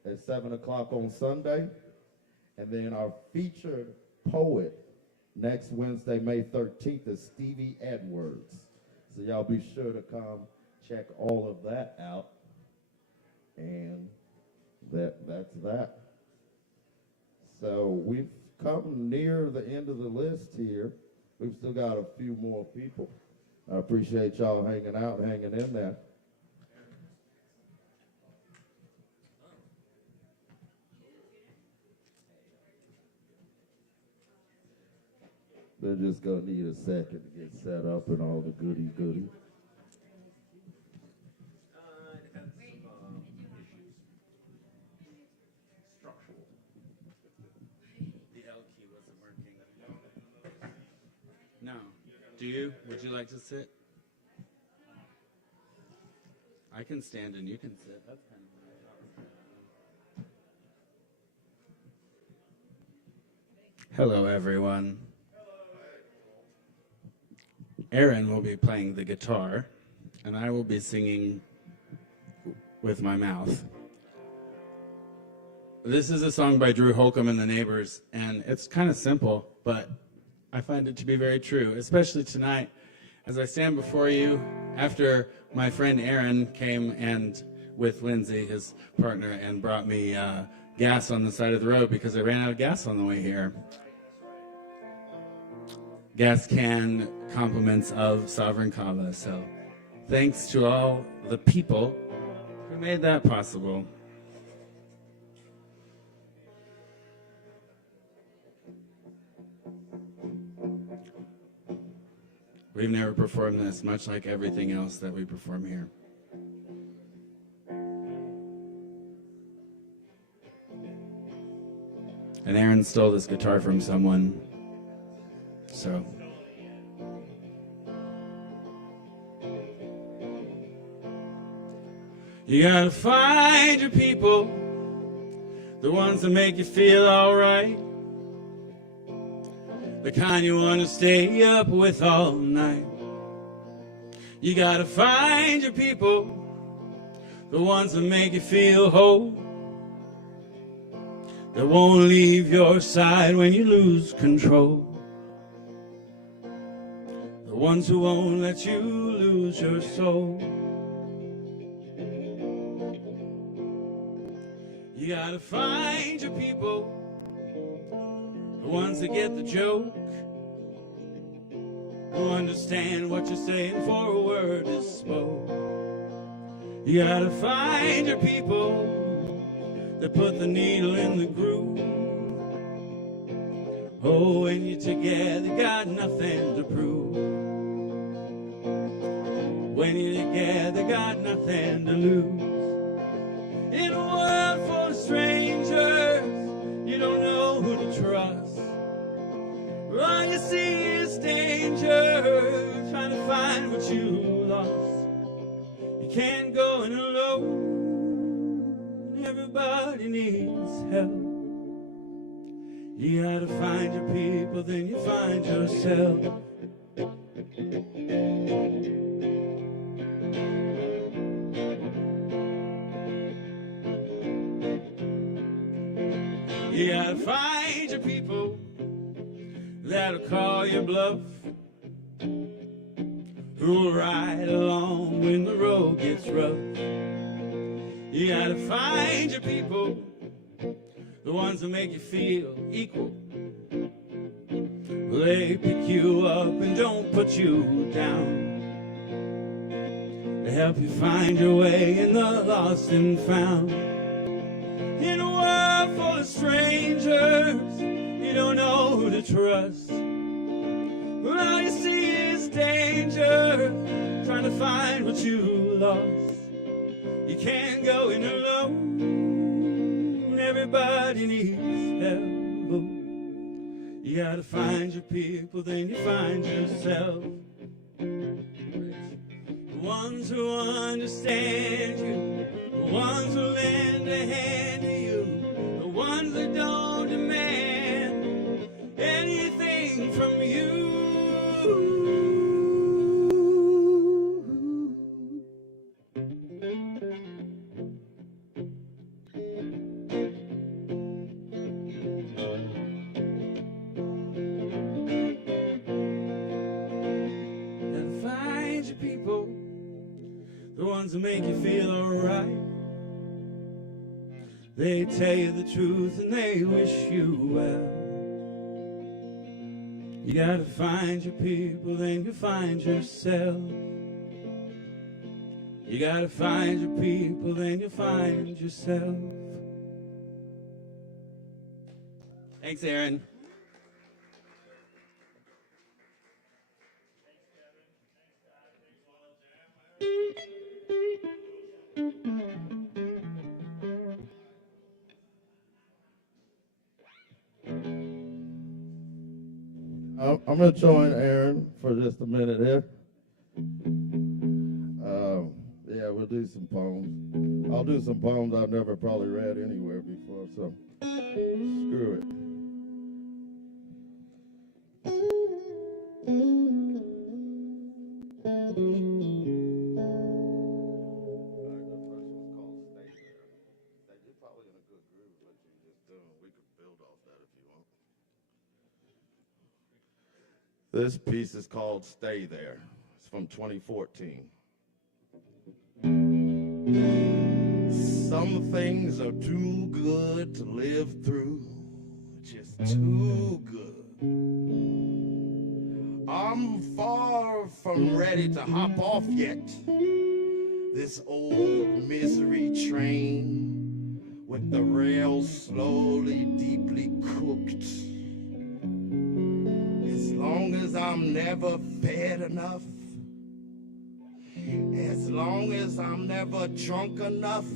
at 7 o'clock on Sunday. And then our featured poet next Wednesday, May 13th, is Stevie Edwards. So y'all be sure to come check all of that out. And that's that. So we've come near the end of the list here. We've still got a few more people. I appreciate y'all hanging out, hanging in there. They're just gonna need a second to get set up and all the goody. The L key wasn't working. No. Do you? Would you like to sit? I can stand and you can sit. That's kind of nice. Hello, everyone. Aaron will be playing the guitar, and I will be singing with my mouth. This is a song by Drew Holcomb and the Neighbors, and it's kind of simple, but I find it to be very true, especially tonight as I stand before you after my friend Aaron came and with Lindsay, his partner, and brought me gas on the side of the road because I ran out of gas on the way here. Gas can compliments of Sovereign Kava, so thanks to all the people who made that possible. We've never performed this, much like everything else that we perform here. And Aaron stole this guitar from someone, so. You gotta find your people, the ones that make you feel alright. The kind you want to stay up with all night. You gotta find your people, the ones that make you feel whole, that won't leave your side when you lose control, the ones who won't let you lose your soul. You gotta find your people, the ones that get the joke, who understand what you're saying before a word is spoke. You gotta find your people that put the needle in the groove. Oh, when you're together, got nothing to prove. When you're together, got nothing to lose. In a world full of strangers, you don't know who to trust. All you see is danger, trying to find what you lost. You can't go in alone, everybody needs help. You gotta find your people, then you find yourself. You gotta find your people that'll call your bluff, who'll ride along when the road gets rough. You gotta find your people, the ones that make you feel equal. They pick you up and don't put you down. They help you find your way in the lost and found. In a world full of strangers, you don't know who to trust. But all you see is danger, trying to find what you lost. You can't go in alone, everybody needs help. You gotta find your people, then you find yourself. The ones who understand you, the ones who lend a hand to you, the ones that don't demand anything from you. Gotta find your people, the ones that make you feel alright. They tell you the truth and they wish you well. You gotta find your people, then you find yourself. You gotta find your people, then you find yourself. Thanks, Aaron. I'm going to join Aaron for just a minute here. Yeah, we'll do some poems. I'll do some poems I've never probably read anywhere before, so screw it. This piece is called Stay There. It's from 2014. Some things are too good to live through, just too good. I'm far from ready to hop off yet. This old misery train with the rails slowly, deeply cooked. As long as I'm never fed enough, as long as I'm never drunk enough,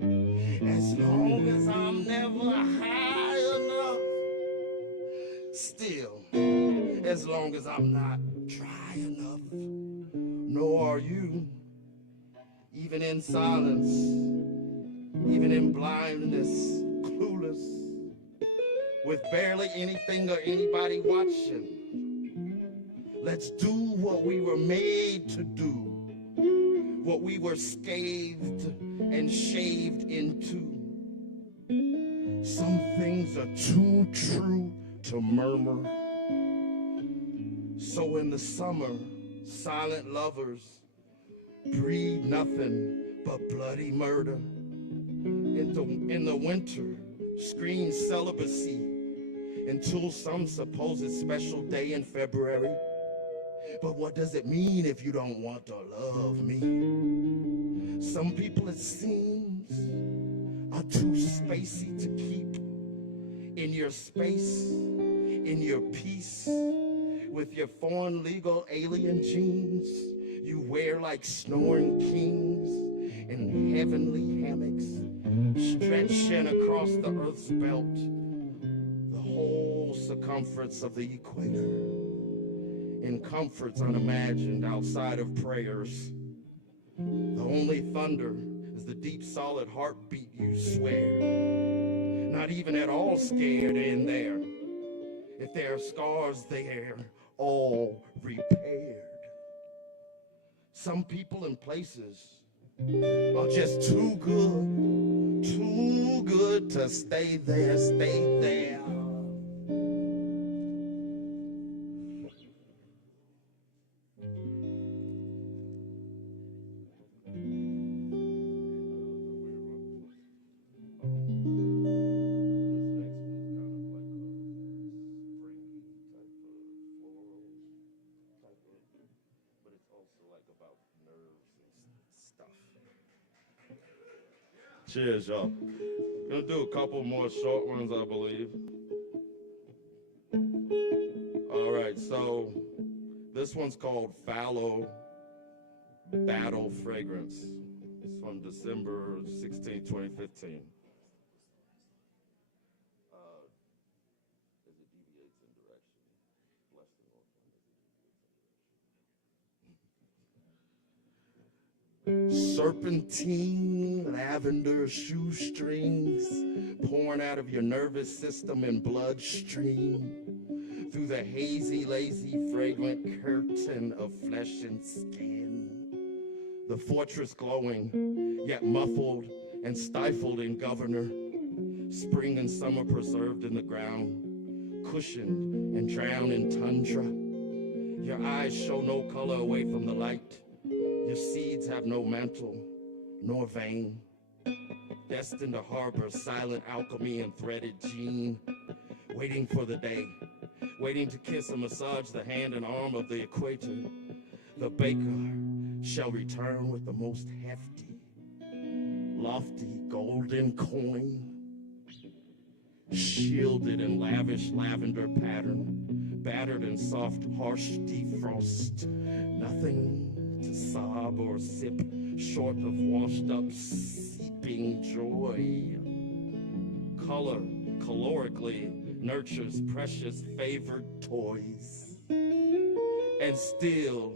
as long as I'm never high enough, still, as long as I'm not dry enough, nor are you, even in silence, even in blindness, clueless, with barely anything or anybody watching. Let's do what we were made to do, what we were scathed and shaved into. Some things are too true to murmur. So in the summer, silent lovers breed nothing but bloody murder. in the winter, screen celibacy until some supposed special day in February. But what does it mean if you don't want to love me? Some people, it seems, are too spacey to keep in your space, in your peace, with your foreign legal alien genes you wear like snoring kings in heavenly hammocks, stretching across the earth's belt, the whole circumference of the equator, in comforts unimagined outside of prayers. The only thunder is the deep solid heartbeat you swear, not even at all scared in there. If there are scars there, all repaired. Some people and places are just too good to stay there, stay there. Cheers, y'all. Gonna do a couple more short ones, I believe. All right, so this one's called Fallow Battle Fragrance. It's from December 16, 2015. Serpentine, lavender shoestrings pouring out of your nervous system and bloodstream through the hazy, lazy, fragrant curtain of flesh and skin. The fortress glowing, yet muffled and stifled in governor. Spring and summer preserved in the ground, cushioned and drowned in tundra. Your eyes show no color away from the light. Your seeds have no mantle, nor vein, destined to harbor silent alchemy and threaded gene, waiting for the day, waiting to kiss and massage the hand and arm of the equator. The baker shall return with the most hefty, lofty golden coin, shielded in lavish lavender pattern, battered in soft, harsh defrost, nothing to sob or sip short of washed up seeping joy. Color calorically nurtures precious favored toys, and still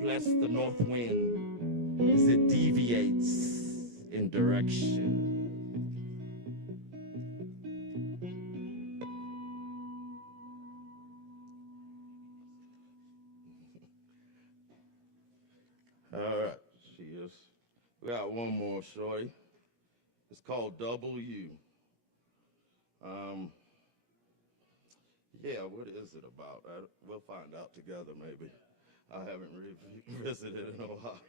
bless the north wind as it deviates in direction. We got one more, shorty. It's called W. Yeah, what is it about? We'll find out together, maybe. I haven't revisited in a while.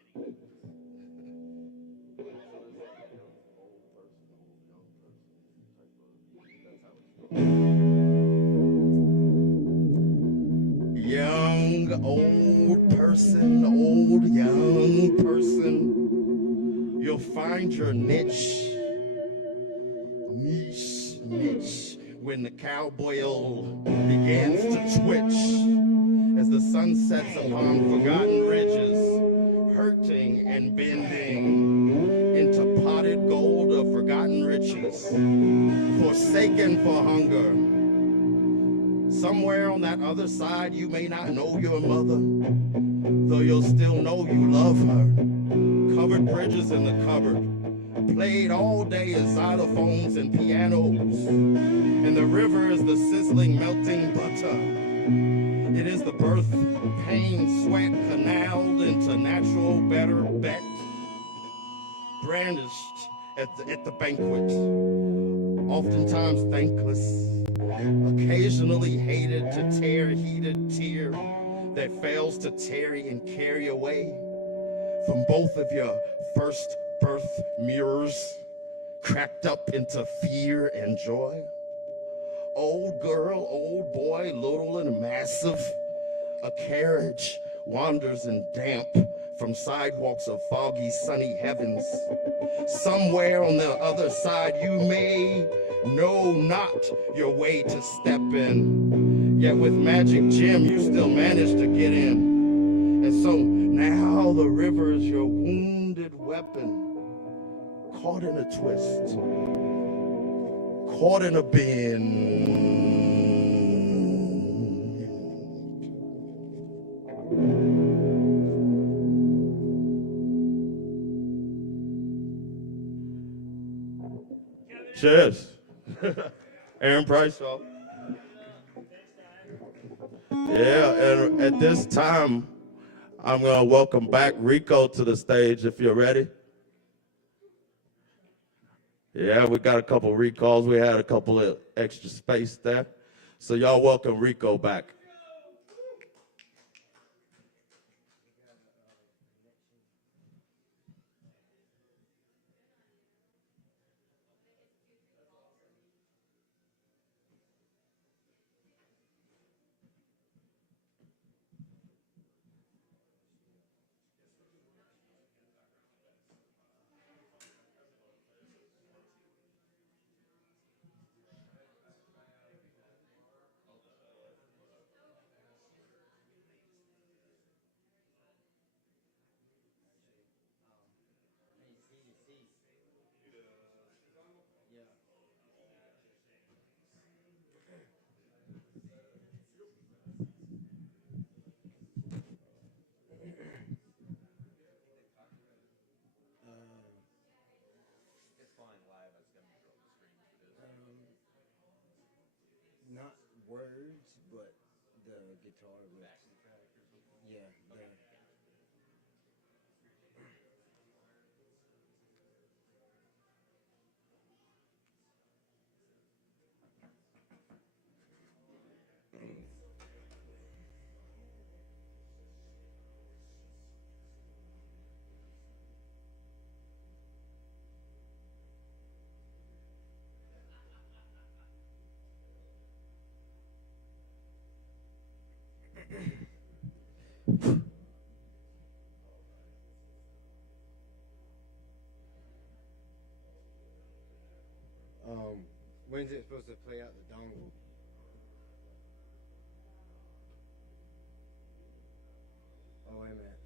Young, old person, old, young person. You'll find your niche, when the cowboy old begins to twitch as the sun sets upon forgotten ridges, hurting and bending into potted gold of forgotten riches, forsaken for hunger. Somewhere on that other side, you may not know your mother, though you'll still know you love her. Covered bridges in the cupboard, played all day as xylophones and pianos, and the river is the sizzling melting butter. It is the birth, pain, sweat canaled into natural better bet, brandished at the banquet, oftentimes thankless, occasionally hated to tear heated tear that fails to tarry and carry away from both of your first birth mirrors, cracked up into fear and joy. Old girl, old boy, little and massive, a carriage wanders in damp from sidewalks of foggy, sunny heavens. Somewhere on the other side, you may know not your way to step in. Yet with Magic Jim, you still manage to get in. And so now the river is your wounded weapon, caught in a twist, caught in a bend. Cheers. Aaron Price, y'all. Yeah, and at this time, I'm going to welcome back Rico to the stage if you're ready. Yeah, we got a couple recalls. We had a couple of extra space there. So y'all welcome Rico back. Not words, but the guitar riffs. Yeah, the when's it supposed to play out the dongle? Oh, wait a minute.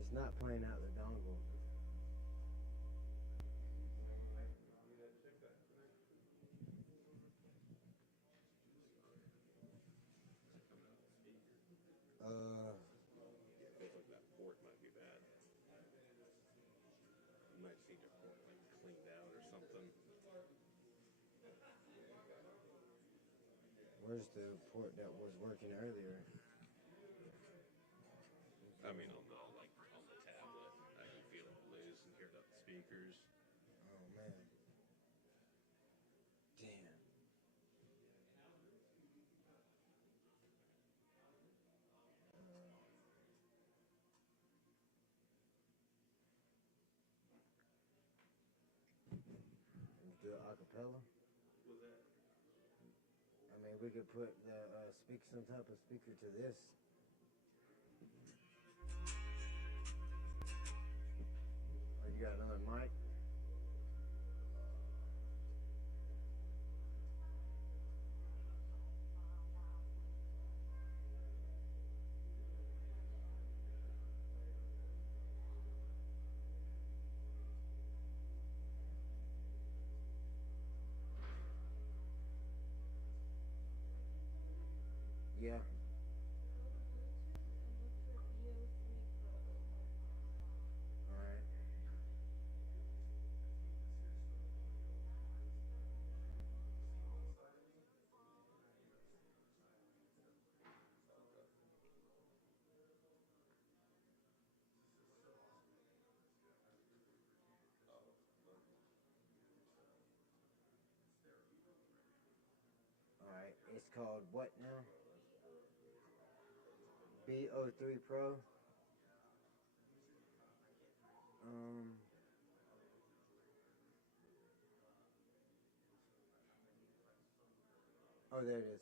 It's not playing out the dongle. That port might be bad. You might see your port like cleaned out or something. Where's the port that was working earlier? I mean, on the tablet, I can feel it loose and hear it up the speakers. Oh man. Damn. Do it a cappella? I mean, we could put the some type of speaker to this. Oh, you got another mic? Yeah. Alright. called what now? B03 Pro. Oh, there it is.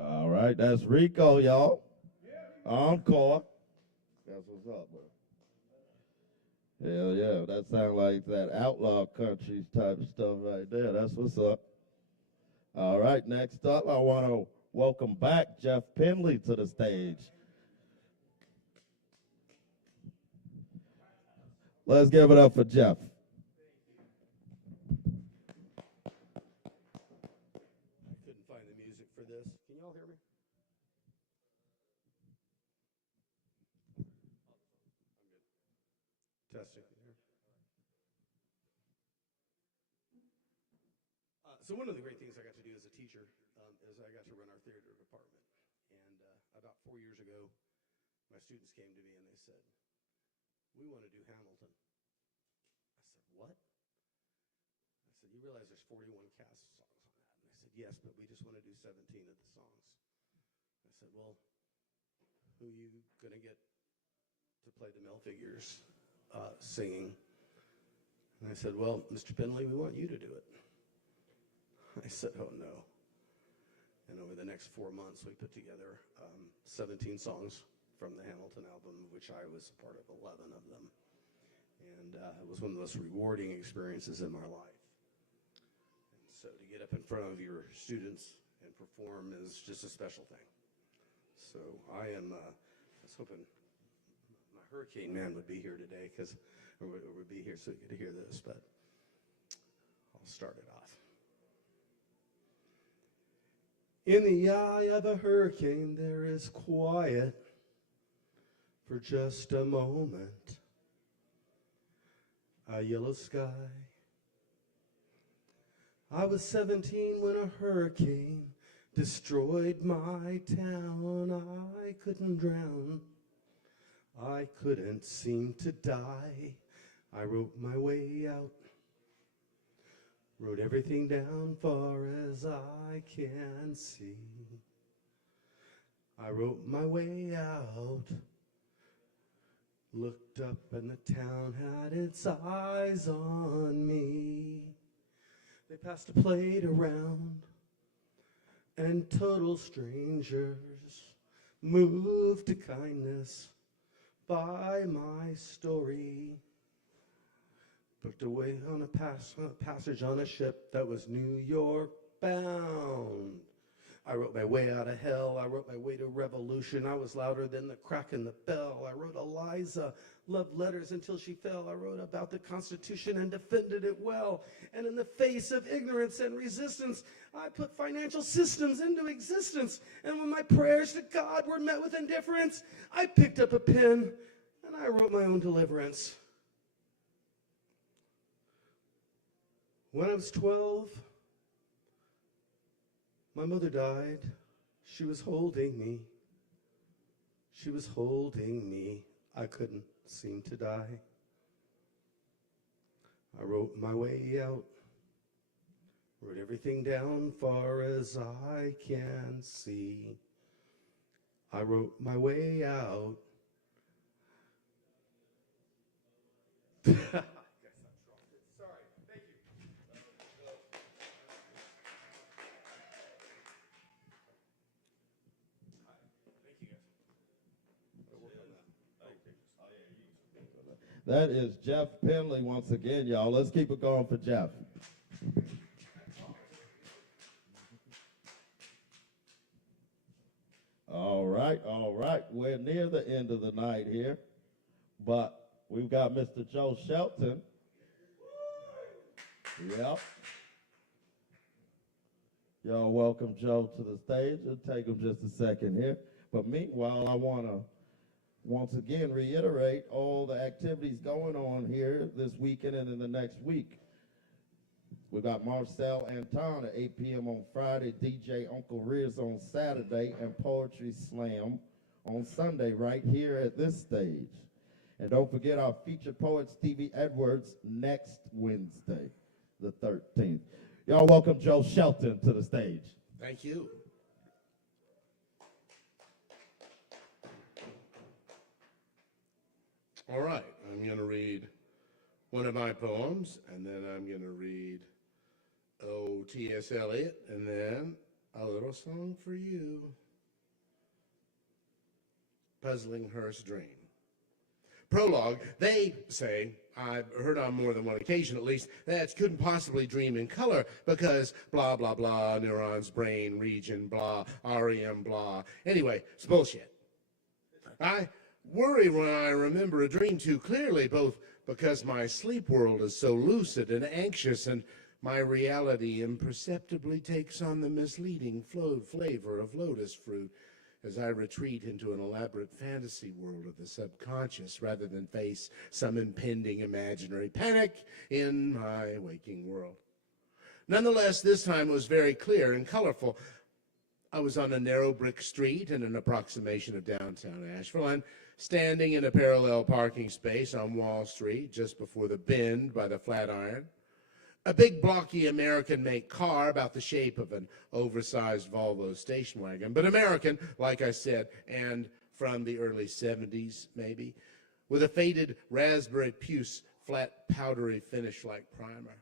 All right, that's Rico, y'all. Encore. That's what's up, bro. Hell yeah, that sounds like that outlaw country type of stuff right there. That's what's up. All right, next up, I want to welcome back Jeff Penley to the stage. Let's give it up for Jeff. I couldn't find the music for this. Can y'all hear me? Testing. So one of the great things I got to do as a teacher is I got to run our theater department. And about 4 years ago, my students came to me and they said, "We want to do Hamilton." I said, "What?" I said, "You realize there's 41 cast songs on that?" And they said, "Yes, but we just want to do 17 of the songs." I said, "Well, who are you going to get to play the male figures singing?" And I said, "Well, Mr. Penley, we want you to do it." I said, "Oh, no." And over the next 4 months, we put together 17 songs from the Hamilton album, of which I was a part of 11 of them. And it was one of the most rewarding experiences in my life. And so to get up in front of your students and perform is just a special thing. So I was hoping my hurricane man would be here today, or would be here so you could hear this, but I'll start it off. In the eye of a hurricane, there is quiet for just a moment. A yellow sky. I was 17 when a hurricane destroyed my town. I couldn't drown. I couldn't seem to die. I wrote my way out. Wrote everything down far as I can see. I wrote my way out. Looked up and the town had its eyes on me. They passed a plate around and total strangers moved to kindness by my story. Booked away on a passage on a ship that was New York bound. I wrote my way out of hell. I wrote my way to revolution. I was louder than the crack in the bell. I wrote Eliza love letters until she fell. I wrote about the Constitution and defended it well. And in the face of ignorance and resistance, I put financial systems into existence. And when my prayers to God were met with indifference, I picked up a pen and I wrote my own deliverance. When I was 12, my mother died. She was holding me. She was holding me. I couldn't seem to die. I wrote my way out. Wrote everything down far as I can see. I wrote my way out. That is Jeff Penley once again, y'all. Let's keep it going for Jeff. All right, all right. We're near the end of the night here, but we've got Mr. Joe Shelton. Yep. Y'all welcome Joe to the stage. It'll take him just a second here. But meanwhile, I want to once again reiterate all the activities going on here this weekend and in the next week. We got Marcel Anton at 8 p.m. on Friday, DJ Uncle Riz on Saturday, and Poetry Slam on Sunday right here at this stage. And don't forget our featured poet Stevie Edwards next Wednesday, the 13th. Y'all welcome Joe Shelton to the stage. Thank you. All right, I'm going to read one of my poems, and then I'm going to read T.S. Eliot, and then a little song for you. Puzzling Hearst Dream. Prologue, they say, I've heard on more than one occasion at least, that couldn't possibly dream in color because blah, blah, blah, neurons, brain, region, blah, REM, blah. Anyway, it's bullshit. I worry when I remember a dream too clearly, both because my sleep world is so lucid and anxious and my reality imperceptibly takes on the misleading flavor of lotus fruit as I retreat into an elaborate fantasy world of the subconscious rather than face some impending imaginary panic in my waking world. Nonetheless, this time was very clear and colorful. I was on a narrow brick street in an approximation of downtown Asheville and standing in a parallel parking space on Wall Street just before the bend by the Flatiron. A big, blocky American-make car about the shape of an oversized Volvo station wagon, but American, like I said, and from the early 70s, maybe, with a faded raspberry puce, flat, powdery finish like primer.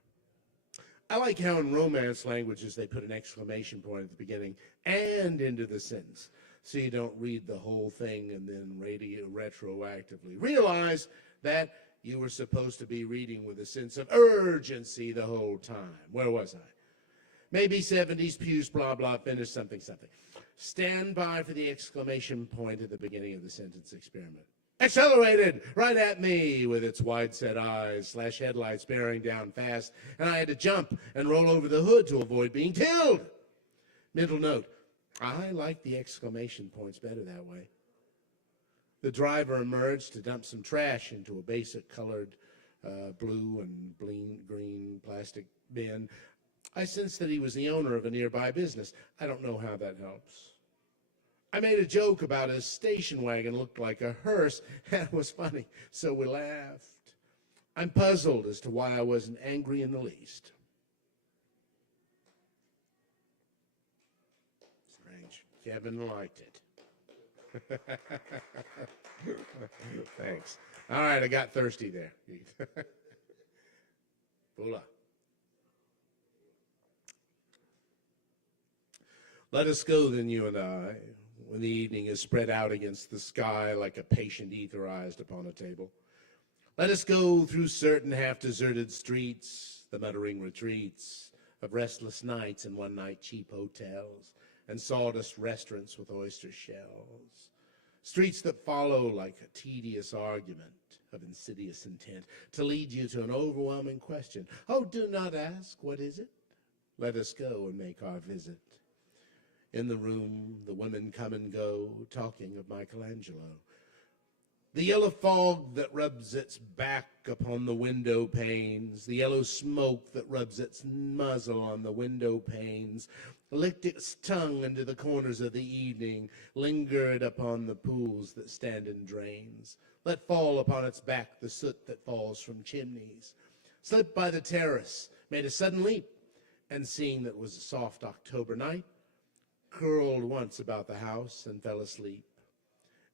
I like how in Romance languages they put an exclamation point at the beginning and into the sentence, so you don't read the whole thing and then retroactively realize that you were supposed to be reading with a sense of urgency the whole time. Where was I? Maybe 70s, pews, blah, blah, finish, something, something. Stand by for the exclamation point at the beginning of the sentence experiment. Accelerated right at me with its wide-set eyes, headlights bearing down fast, and I had to jump and roll over the hood to avoid being killed. Mental note, I like the exclamation points better that way. The driver emerged to dump some trash into a Beissert-colored blue and green plastic bin. I sensed that he was the owner of a nearby business. I don't know how that helps. I made a joke about his station wagon looked like a hearse, and it was funny, so we laughed. I'm puzzled as to why I wasn't angry in the least. Strange. Kevin liked it. Thanks. All right, I got thirsty there. Bula. Let us go, then, you and I, when the evening is spread out against the sky like a patient etherized upon a table. Let us go through certain half-deserted streets, the muttering retreats of restless nights and one-night cheap hotels, and sawdust restaurants with oyster shells. Streets that follow like a tedious argument of insidious intent to lead you to an overwhelming question. Oh, do not ask, what is it? Let us go and make our visit. In the room, the women come and go, talking of Michelangelo. The yellow fog that rubs its back upon the window panes, the yellow smoke that rubs its muzzle on the window panes, licked its tongue into the corners of the evening, lingered upon the pools that stand in drains, let fall upon its back the soot that falls from chimneys, slipped by the terrace, made a sudden leap, and seeing that it was a soft October night, curled once about the house and fell asleep.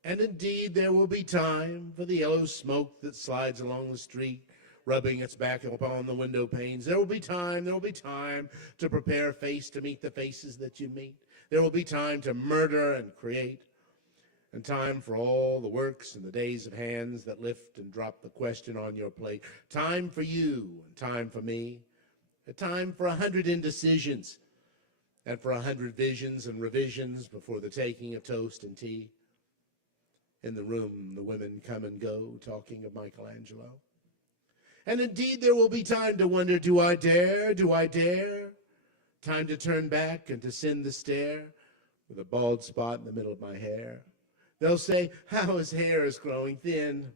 And indeed there will be time for the yellow smoke that slides along the street, rubbing its back upon the window panes. There will be time to prepare a face to meet the faces that you meet. There will be time to murder and create, and time for all the works and the days of hands that lift and drop the question on your plate. Time for you and time for me. A time for 100 indecisions and for 100 visions and revisions before the taking of toast and tea. In the room, the women come and go, talking of Michelangelo. And indeed, there will be time to wonder, do I dare? Do I dare? Time to turn back and to send the stare with a bald spot in the middle of my hair. They'll say, how his hair is growing thin.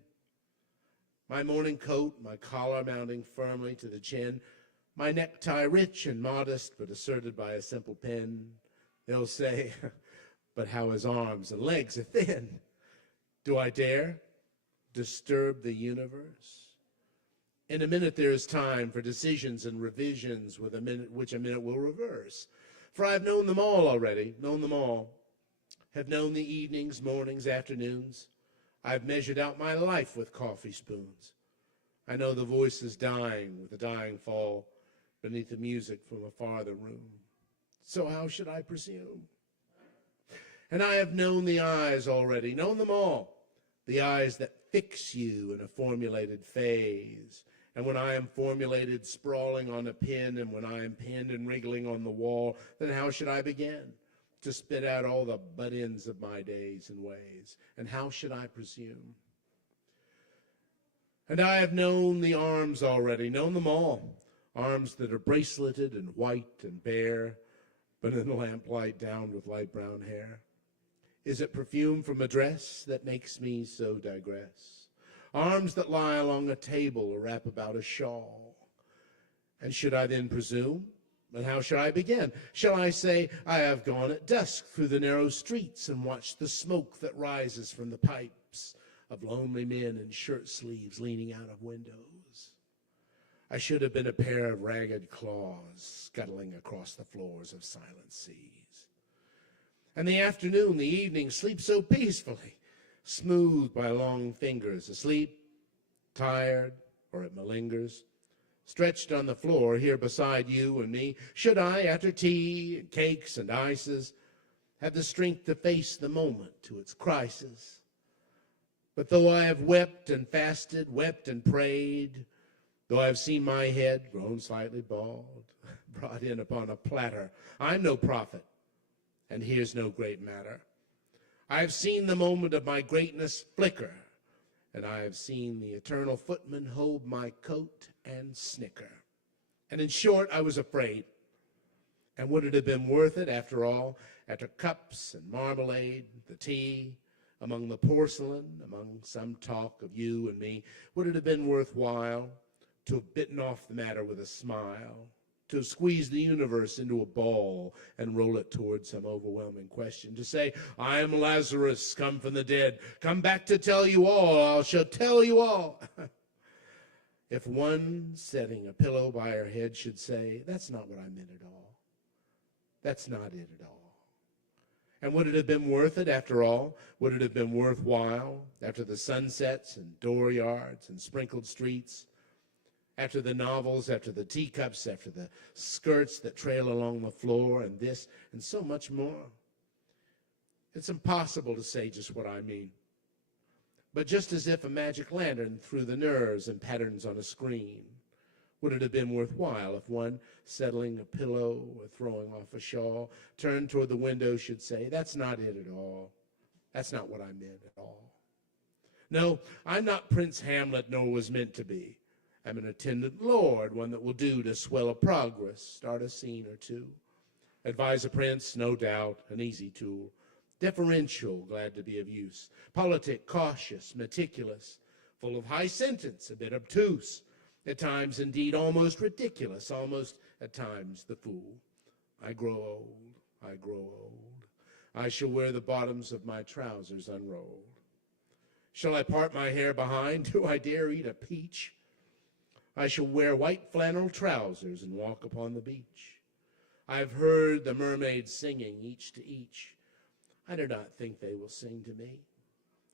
My morning coat, my collar mounting firmly to the chin, my necktie rich and modest, but asserted by a simple pin. They'll say, but how his arms and legs are thin. Do I dare disturb the universe? In a minute there is time for decisions and revisions with which a minute will reverse. For I've known them all already, known them all. Have known the evenings, mornings, afternoons. I've measured out my life with coffee spoons. I know the voices dying with the dying fall beneath the music from a farther room. So how should I presume? And I have known the eyes already, known them all. The eyes that fix you in a formulated phase. And when I am formulated sprawling on a pin, and when I am pinned and wriggling on the wall, then how should I begin to spit out all the butt ends of my days and ways? And how should I presume? And I have known the arms already, known them all, arms that are braceleted and white and bare, but in the lamplight downed with light brown hair. Is it perfume from a dress that makes me so digress? Arms that lie along a table or wrap about a shawl. And should I then presume? And how shall I begin? Shall I say, I have gone at dusk through the narrow streets and watched the smoke that rises from the pipes of lonely men in shirt sleeves leaning out of windows? I should have been a pair of ragged claws scuttling across the floors of silent seas. And the afternoon, the evening, sleeps so peacefully, smoothed by long fingers, asleep, tired, or it malingers, stretched on the floor here beside you and me. Should I, after tea and cakes and ices, have the strength to face the moment to its crisis? But though I have wept and fasted, wept and prayed, though I have seen my head grown slightly bald, brought in upon a platter, I'm no prophet, and here's no great matter. I have seen the moment of my greatness flicker, and I have seen the eternal footman hold my coat and snicker. And in short, I was afraid. And would it have been worth it, after all, after cups and marmalade, the tea, among the porcelain, among some talk of you and me, would it have been worthwhile to have bitten off the matter with a smile, to squeeze the universe into a ball and roll it towards some overwhelming question, to say, I am Lazarus, come from the dead, come back to tell you all, I shall tell you all. If one setting a pillow by her head should say, that's not what I meant at all. That's not it at all. And would it have been worth it after all? Would it have been worthwhile after the sunsets and dooryards and sprinkled streets, after the novels, after the teacups, after the skirts that trail along the floor, and this and so much more? It's impossible to say just what I mean. But just as if a magic lantern threw the nerves and patterns on a screen, would it have been worthwhile if one, settling a pillow or throwing off a shawl, turned toward the window, should say, that's not it at all. That's not what I meant at all. No, I'm not Prince Hamlet, nor was meant to be. I'm an attendant lord, one that will do to swell a progress, start a scene or two. Advise a prince, no doubt, an easy tool. Deferential, glad to be of use. Politic, cautious, meticulous, full of high sentence, a bit obtuse. At times, indeed, almost ridiculous, almost at times the fool. I grow old, I grow old. I shall wear the bottoms of my trousers unrolled. Shall I part my hair behind? Do I dare eat a peach? I shall wear white flannel trousers and walk upon the beach. I've heard the mermaids singing each to each. I do not think they will sing to me.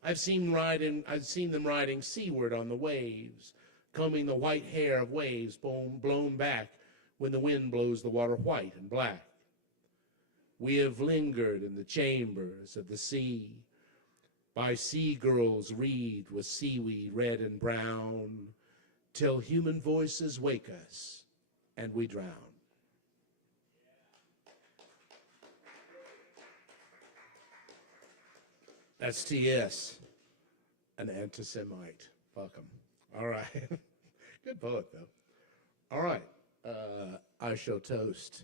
I've seen them riding seaward on the waves, combing the white hair of waves blown back when the wind blows the water white and black. We have lingered in the chambers of the sea, by sea girls wreathed with seaweed red and brown, till human voices wake us and we drown. That's T.S., an anti-Semite. Fuck him. All right. Good poet, though. All right. I shall toast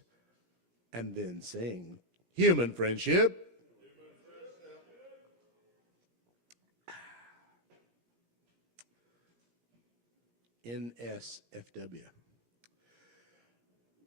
and then sing Human Friendship. NSFW.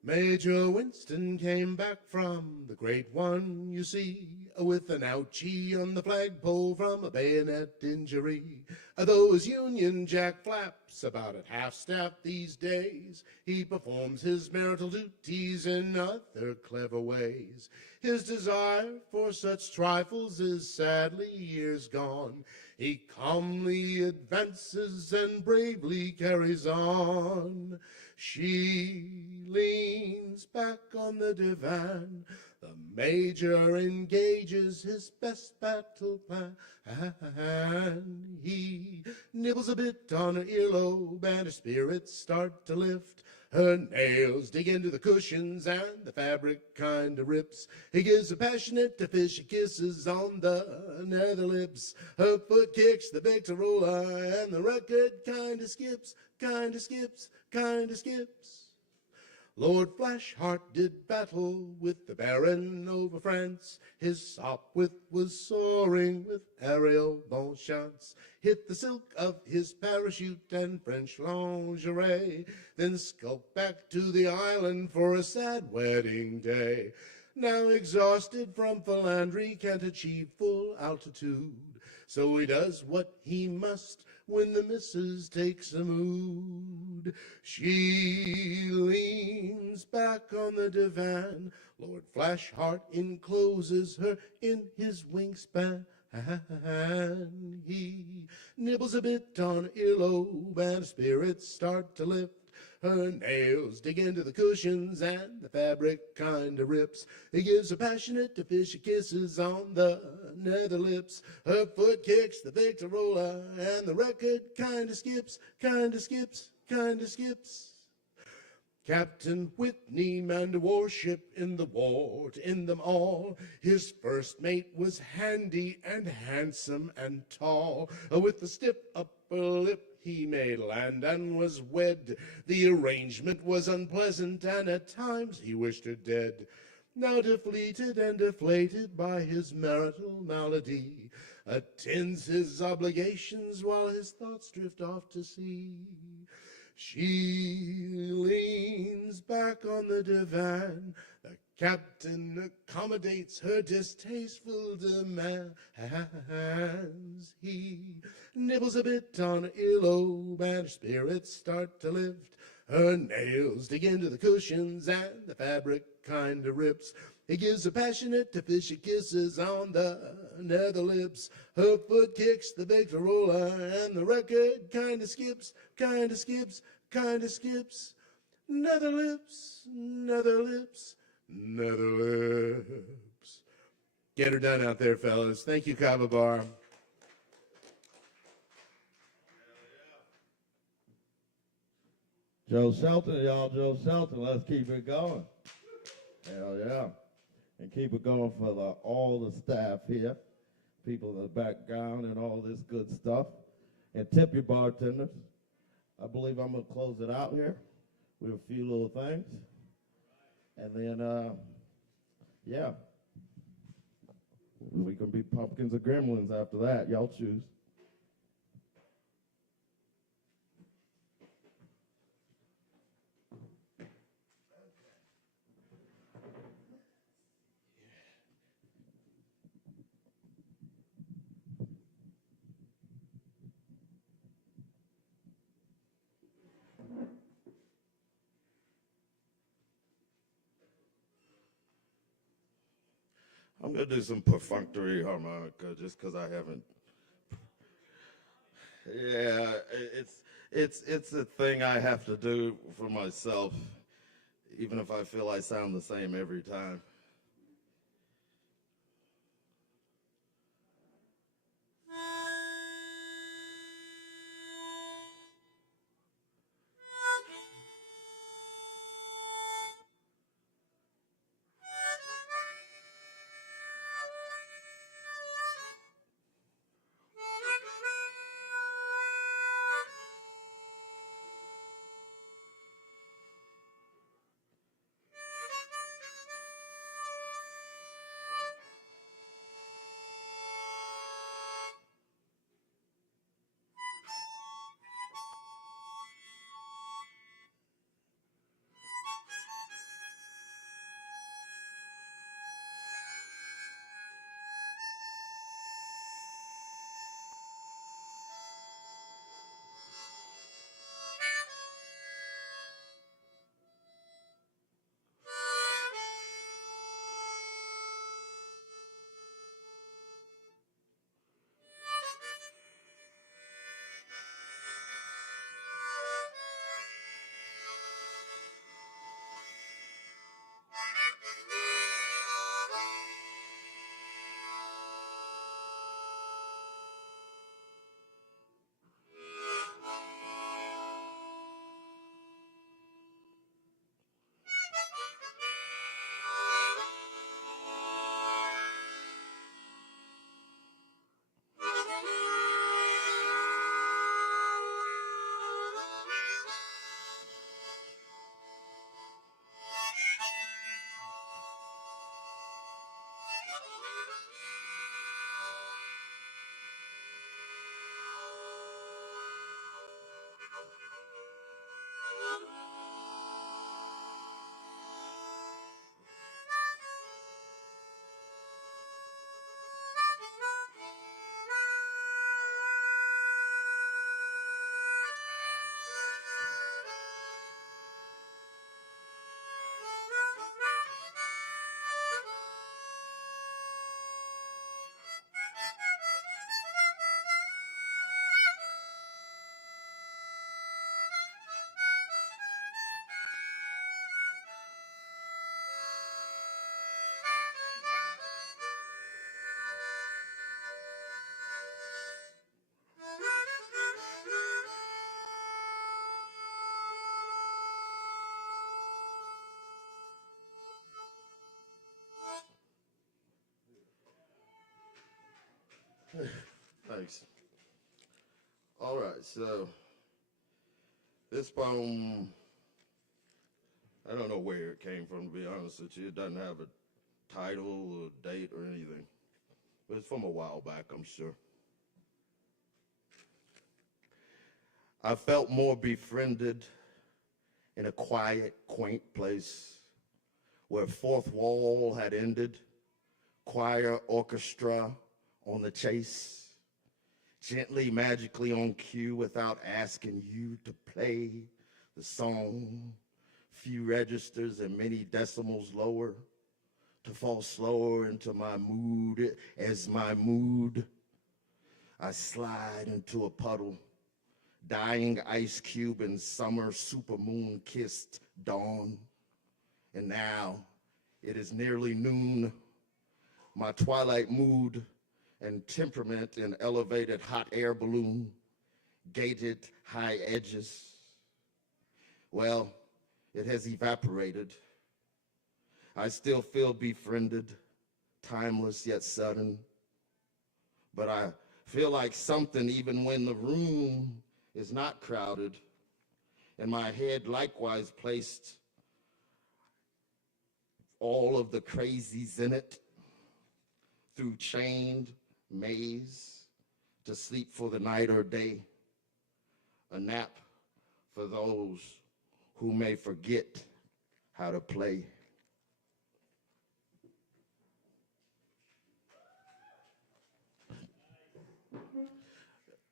Major Winston came back from the Great One, you see, with an ouchie on the flagpole from a bayonet injury. Though his Union Jack flaps about at half-staff these days, he performs his marital duties in other clever ways. His desire for such trifles is sadly years gone. He calmly advances and bravely carries on. She leans back on the divan, The major engages his best battle plan. He nibbles a bit on her earlobe and her spirits start to lift. Her nails dig into the cushions and the fabric kind of rips. He gives a passionate fishy kisses on the nether lips. Her foot kicks the Victorola and the record kind of skips, kind of skips, kind of skips. Lord Flashheart did battle with the Baron over France. His sopwith was soaring with aerial bonchance. Hit the silk of his parachute and French lingerie, then skulked back to the island for a sad wedding day. Now exhausted from philandry, can't achieve full altitude, so he does what he must when the missus takes a mood. She leans back on the divan. Lord Flashheart encloses her in his wingspan. He nibbles a bit on her earlobe and her spirits start to lift. Her nails dig into the cushions and the fabric kind of rips. He gives her passionate fishy kisses on the nether lips. Her foot kicks the Victorola and the record kind of skips, kind of skips, kind of skips. Captain Whitney manned a warship in the war to end them all. His first mate was handy and handsome and tall. With a stiff upper lip he made land and was wed. The arrangement was unpleasant and at times he wished her dead. Now defleeted and deflated by his marital malady, attends his obligations while his thoughts drift off to sea. She leans back on the divan. The captain accommodates her distasteful demands. He nibbles a bit on her earlobe and her spirits start to lift. Her nails dig into the cushions and the fabric kind of rips. He gives her passionate fishy kisses on the nether lips. Her foot kicks the Victorola and the record kind of skips, kind of skips, kind of skips. Nether lips, nether lips, nether lips. Get her done out there, fellas. Thank you, Kava Bar. Joe Shelton, y'all, Joe Shelton. Let's keep it going. Hell yeah. And keep it going for all the staff here, people in the background and all this good stuff. And tip your bartenders. I believe I'm going to close it out here with a few little things. And then, yeah, we can be pumpkins or gremlins after that. Y'all choose. I'm going to do some perfunctory harmonica just because I haven't. Yeah, it's a thing I have to do for myself, even if I feel I sound the same every time. Thanks. All right, so this poem, I don't know where it came from, to be honest with you. It doesn't have a title or date or anything. But it's from a while back, I'm sure. I felt more befriended in a quiet, quaint place where fourth wall had ended, choir orchestra on the chase, gently, magically on cue without asking you to play the song, few registers and many decimals lower, to fall slower into my mood as my mood. I slide into a puddle, dying ice cube in summer supermoon kissed dawn. And now it is nearly noon. My twilight mood and temperament in elevated hot air balloon, gated high edges. Well, it has evaporated. I still feel befriended, timeless yet sudden. But I feel like something even when the room is not crowded, and my head likewise placed all of the crazies in it through chained maze to sleep for the night or day, a nap for those who may forget how to play.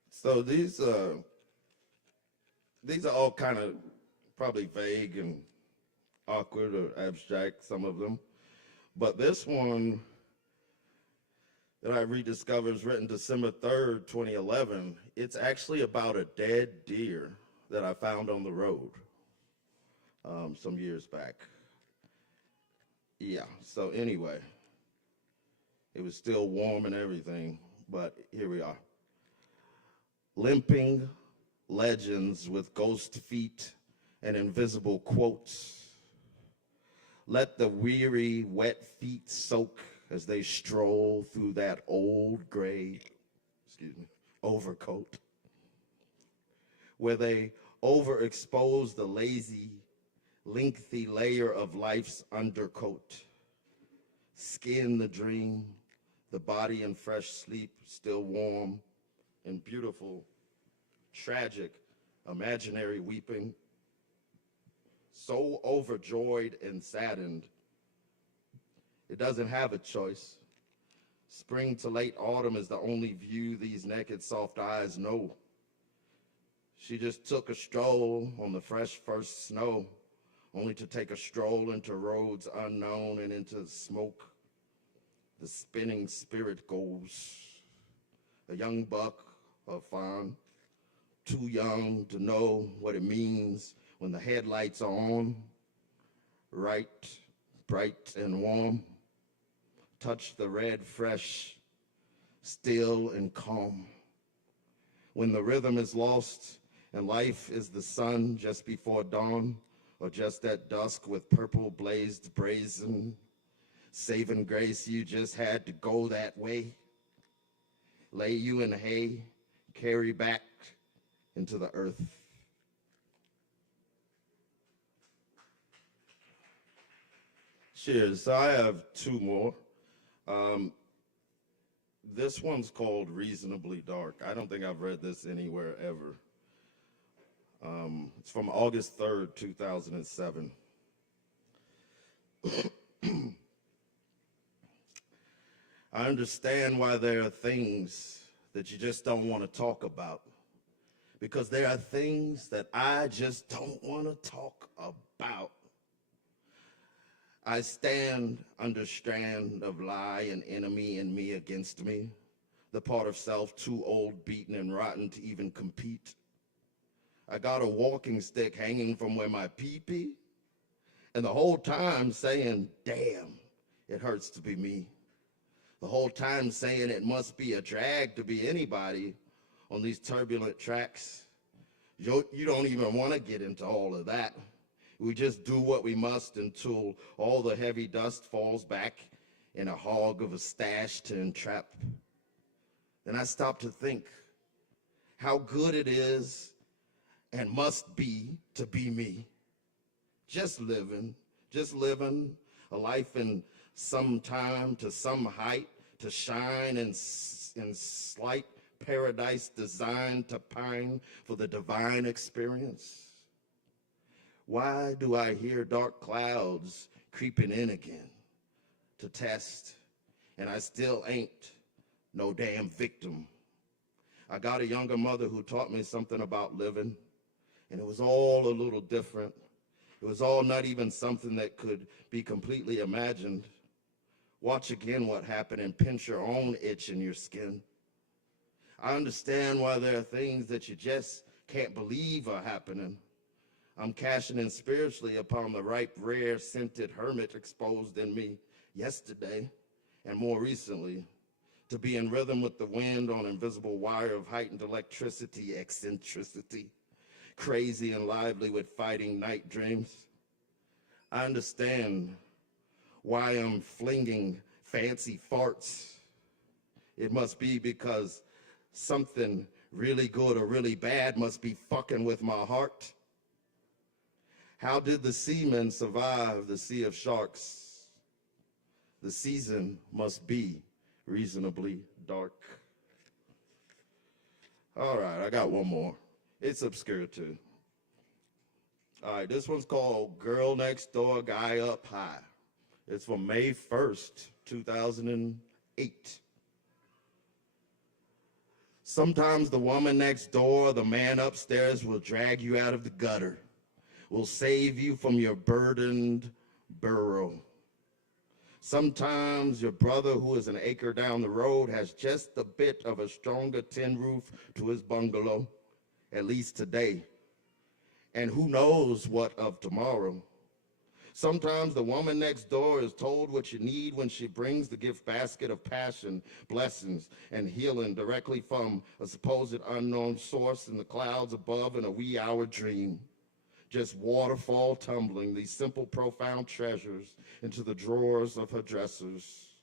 So these are all kind of probably vague and awkward or abstract, some of them. But this one that I rediscovered is written December 3rd, 2011. It's actually about a dead deer that I found on the road some years back. Yeah, so anyway, it was still warm and everything, but here we are. Limping legends with ghost feet and invisible quotes. Let the weary, wet feet soak as they stroll through that old gray, overcoat, where they overexpose the lazy, lengthy layer of life's undercoat. Skin the dream, the body in fresh sleep, still warm and beautiful, tragic, imaginary weeping, so overjoyed and saddened, it doesn't have a choice. Spring to late autumn is the only view these naked soft eyes know. She just took a stroll on the fresh first snow, only to take a stroll into roads unknown and into smoke. The spinning spirit goes. A young buck, a fawn, too young to know what it means when the headlights are on, right, bright and warm. Touch the red, fresh, still and calm. When the rhythm is lost and life is the sun just before dawn, or just at dusk with purple blazed brazen, saving grace, you just had to go that way. Lay you in hay, carry back into the earth. Cheers. So I have two more. This one's called Reasonably Dark. I don't think I've read this anywhere ever. It's from August 3rd, 2007. I understand why there are things that you just don't want to talk about, because there are things that I just don't want to talk about. I stand under strand of lie and enemy in me against me, the part of self too old, beaten, and rotten to even compete. I got a walking stick hanging from where my pee-pee, and the whole time saying, damn, it hurts to be me. The whole time saying it must be a drag to be anybody on these turbulent tracks. You don't even want to get into all of that. We just do what we must until all the heavy dust falls back in a hog of a stash to entrap Then I stopped to think how good it is and must be to be me. Just living a life in some time to some height, to shine in slight paradise designed to pine for the divine experience. Why do I hear dark clouds creeping in again to test, and I still ain't no damn victim? I got a younger mother who taught me something about living, and it was all a little different. It was all not even something that could be completely imagined. Watch again what happened and pinch your own itch in your skin. I understand why there are things that you just can't believe are happening. I'm cashing in spiritually upon the ripe, rare, scented hermit exposed in me yesterday and more recently, to be in rhythm with the wind on invisible wire of heightened electricity, eccentricity, crazy and lively with fighting night dreams. I understand why I'm flinging fancy farts. It must be because something really good or really bad must be fucking with my heart. How did the seamen survive the sea of sharks? The season must be reasonably dark. All right, I got one more. It's obscure too. All right, this one's called Girl Next Door, Guy Up High. It's from May 1st, 2008. Sometimes the woman next door, the man upstairs will drag you out of the gutter, will save you from your burdened burrow. Sometimes your brother who is an acre down the road has just a bit of a stronger tin roof to his bungalow, at least today. And who knows what of tomorrow. Sometimes the woman next door is told what you need when she brings the gift basket of passion, blessings, and healing directly from a supposed unknown source in the clouds above in a wee hour dream. Just waterfall tumbling these simple, profound treasures into the drawers of her dressers.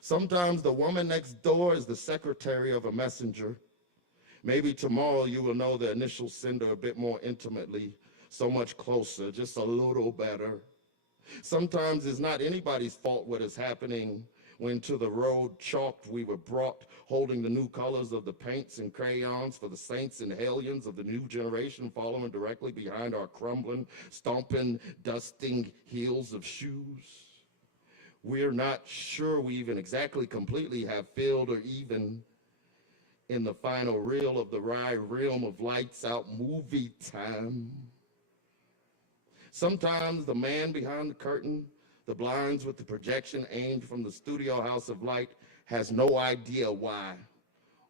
Sometimes the woman next door is the secretary of a messenger. Maybe tomorrow you will know the initial sender a bit more intimately, so much closer, just a little better. Sometimes it's not anybody's fault what is happening when to the road chalked we were brought, holding the new colors of the paints and crayons for the saints and hellions of the new generation following directly behind our crumbling, stomping, dusting heels of shoes. We're not sure we even exactly completely have filled or even in the final reel of the wry realm of lights out movie time. Sometimes the man behind the curtain, the blinds with the projection aimed from the studio house of light, has no idea why.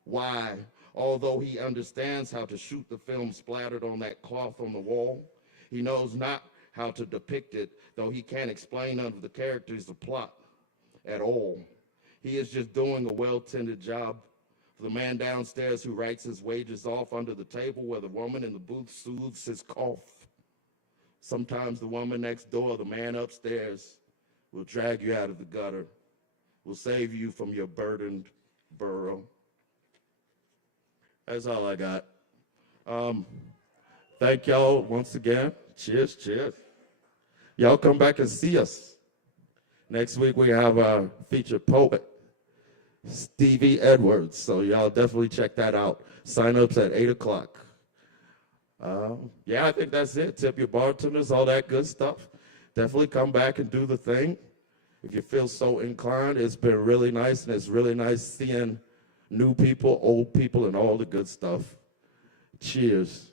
Why, although he understands how to shoot the film splattered on that cloth on the wall, he knows not how to depict it, though he can't explain under the characters the plot at all. He is just doing a well-tended job. For the man downstairs who writes his wages off under the table where the woman in the booth soothes his cough. Sometimes the woman next door, the man upstairs, will drag you out of the gutter, will save you from your burdened burrow. That's all I got. Thank y'all once again. Cheers, cheers. Y'all come back and see us. Next week we have our featured poet, Stevie Edwards. So y'all definitely check that out. Sign-ups at 8 o'clock. Yeah, I think that's it. Tip your bartenders, all that good stuff. Definitely come back and do the thing. If you feel so inclined, it's been really nice, and it's really nice seeing new people, old people, and all the good stuff. Cheers.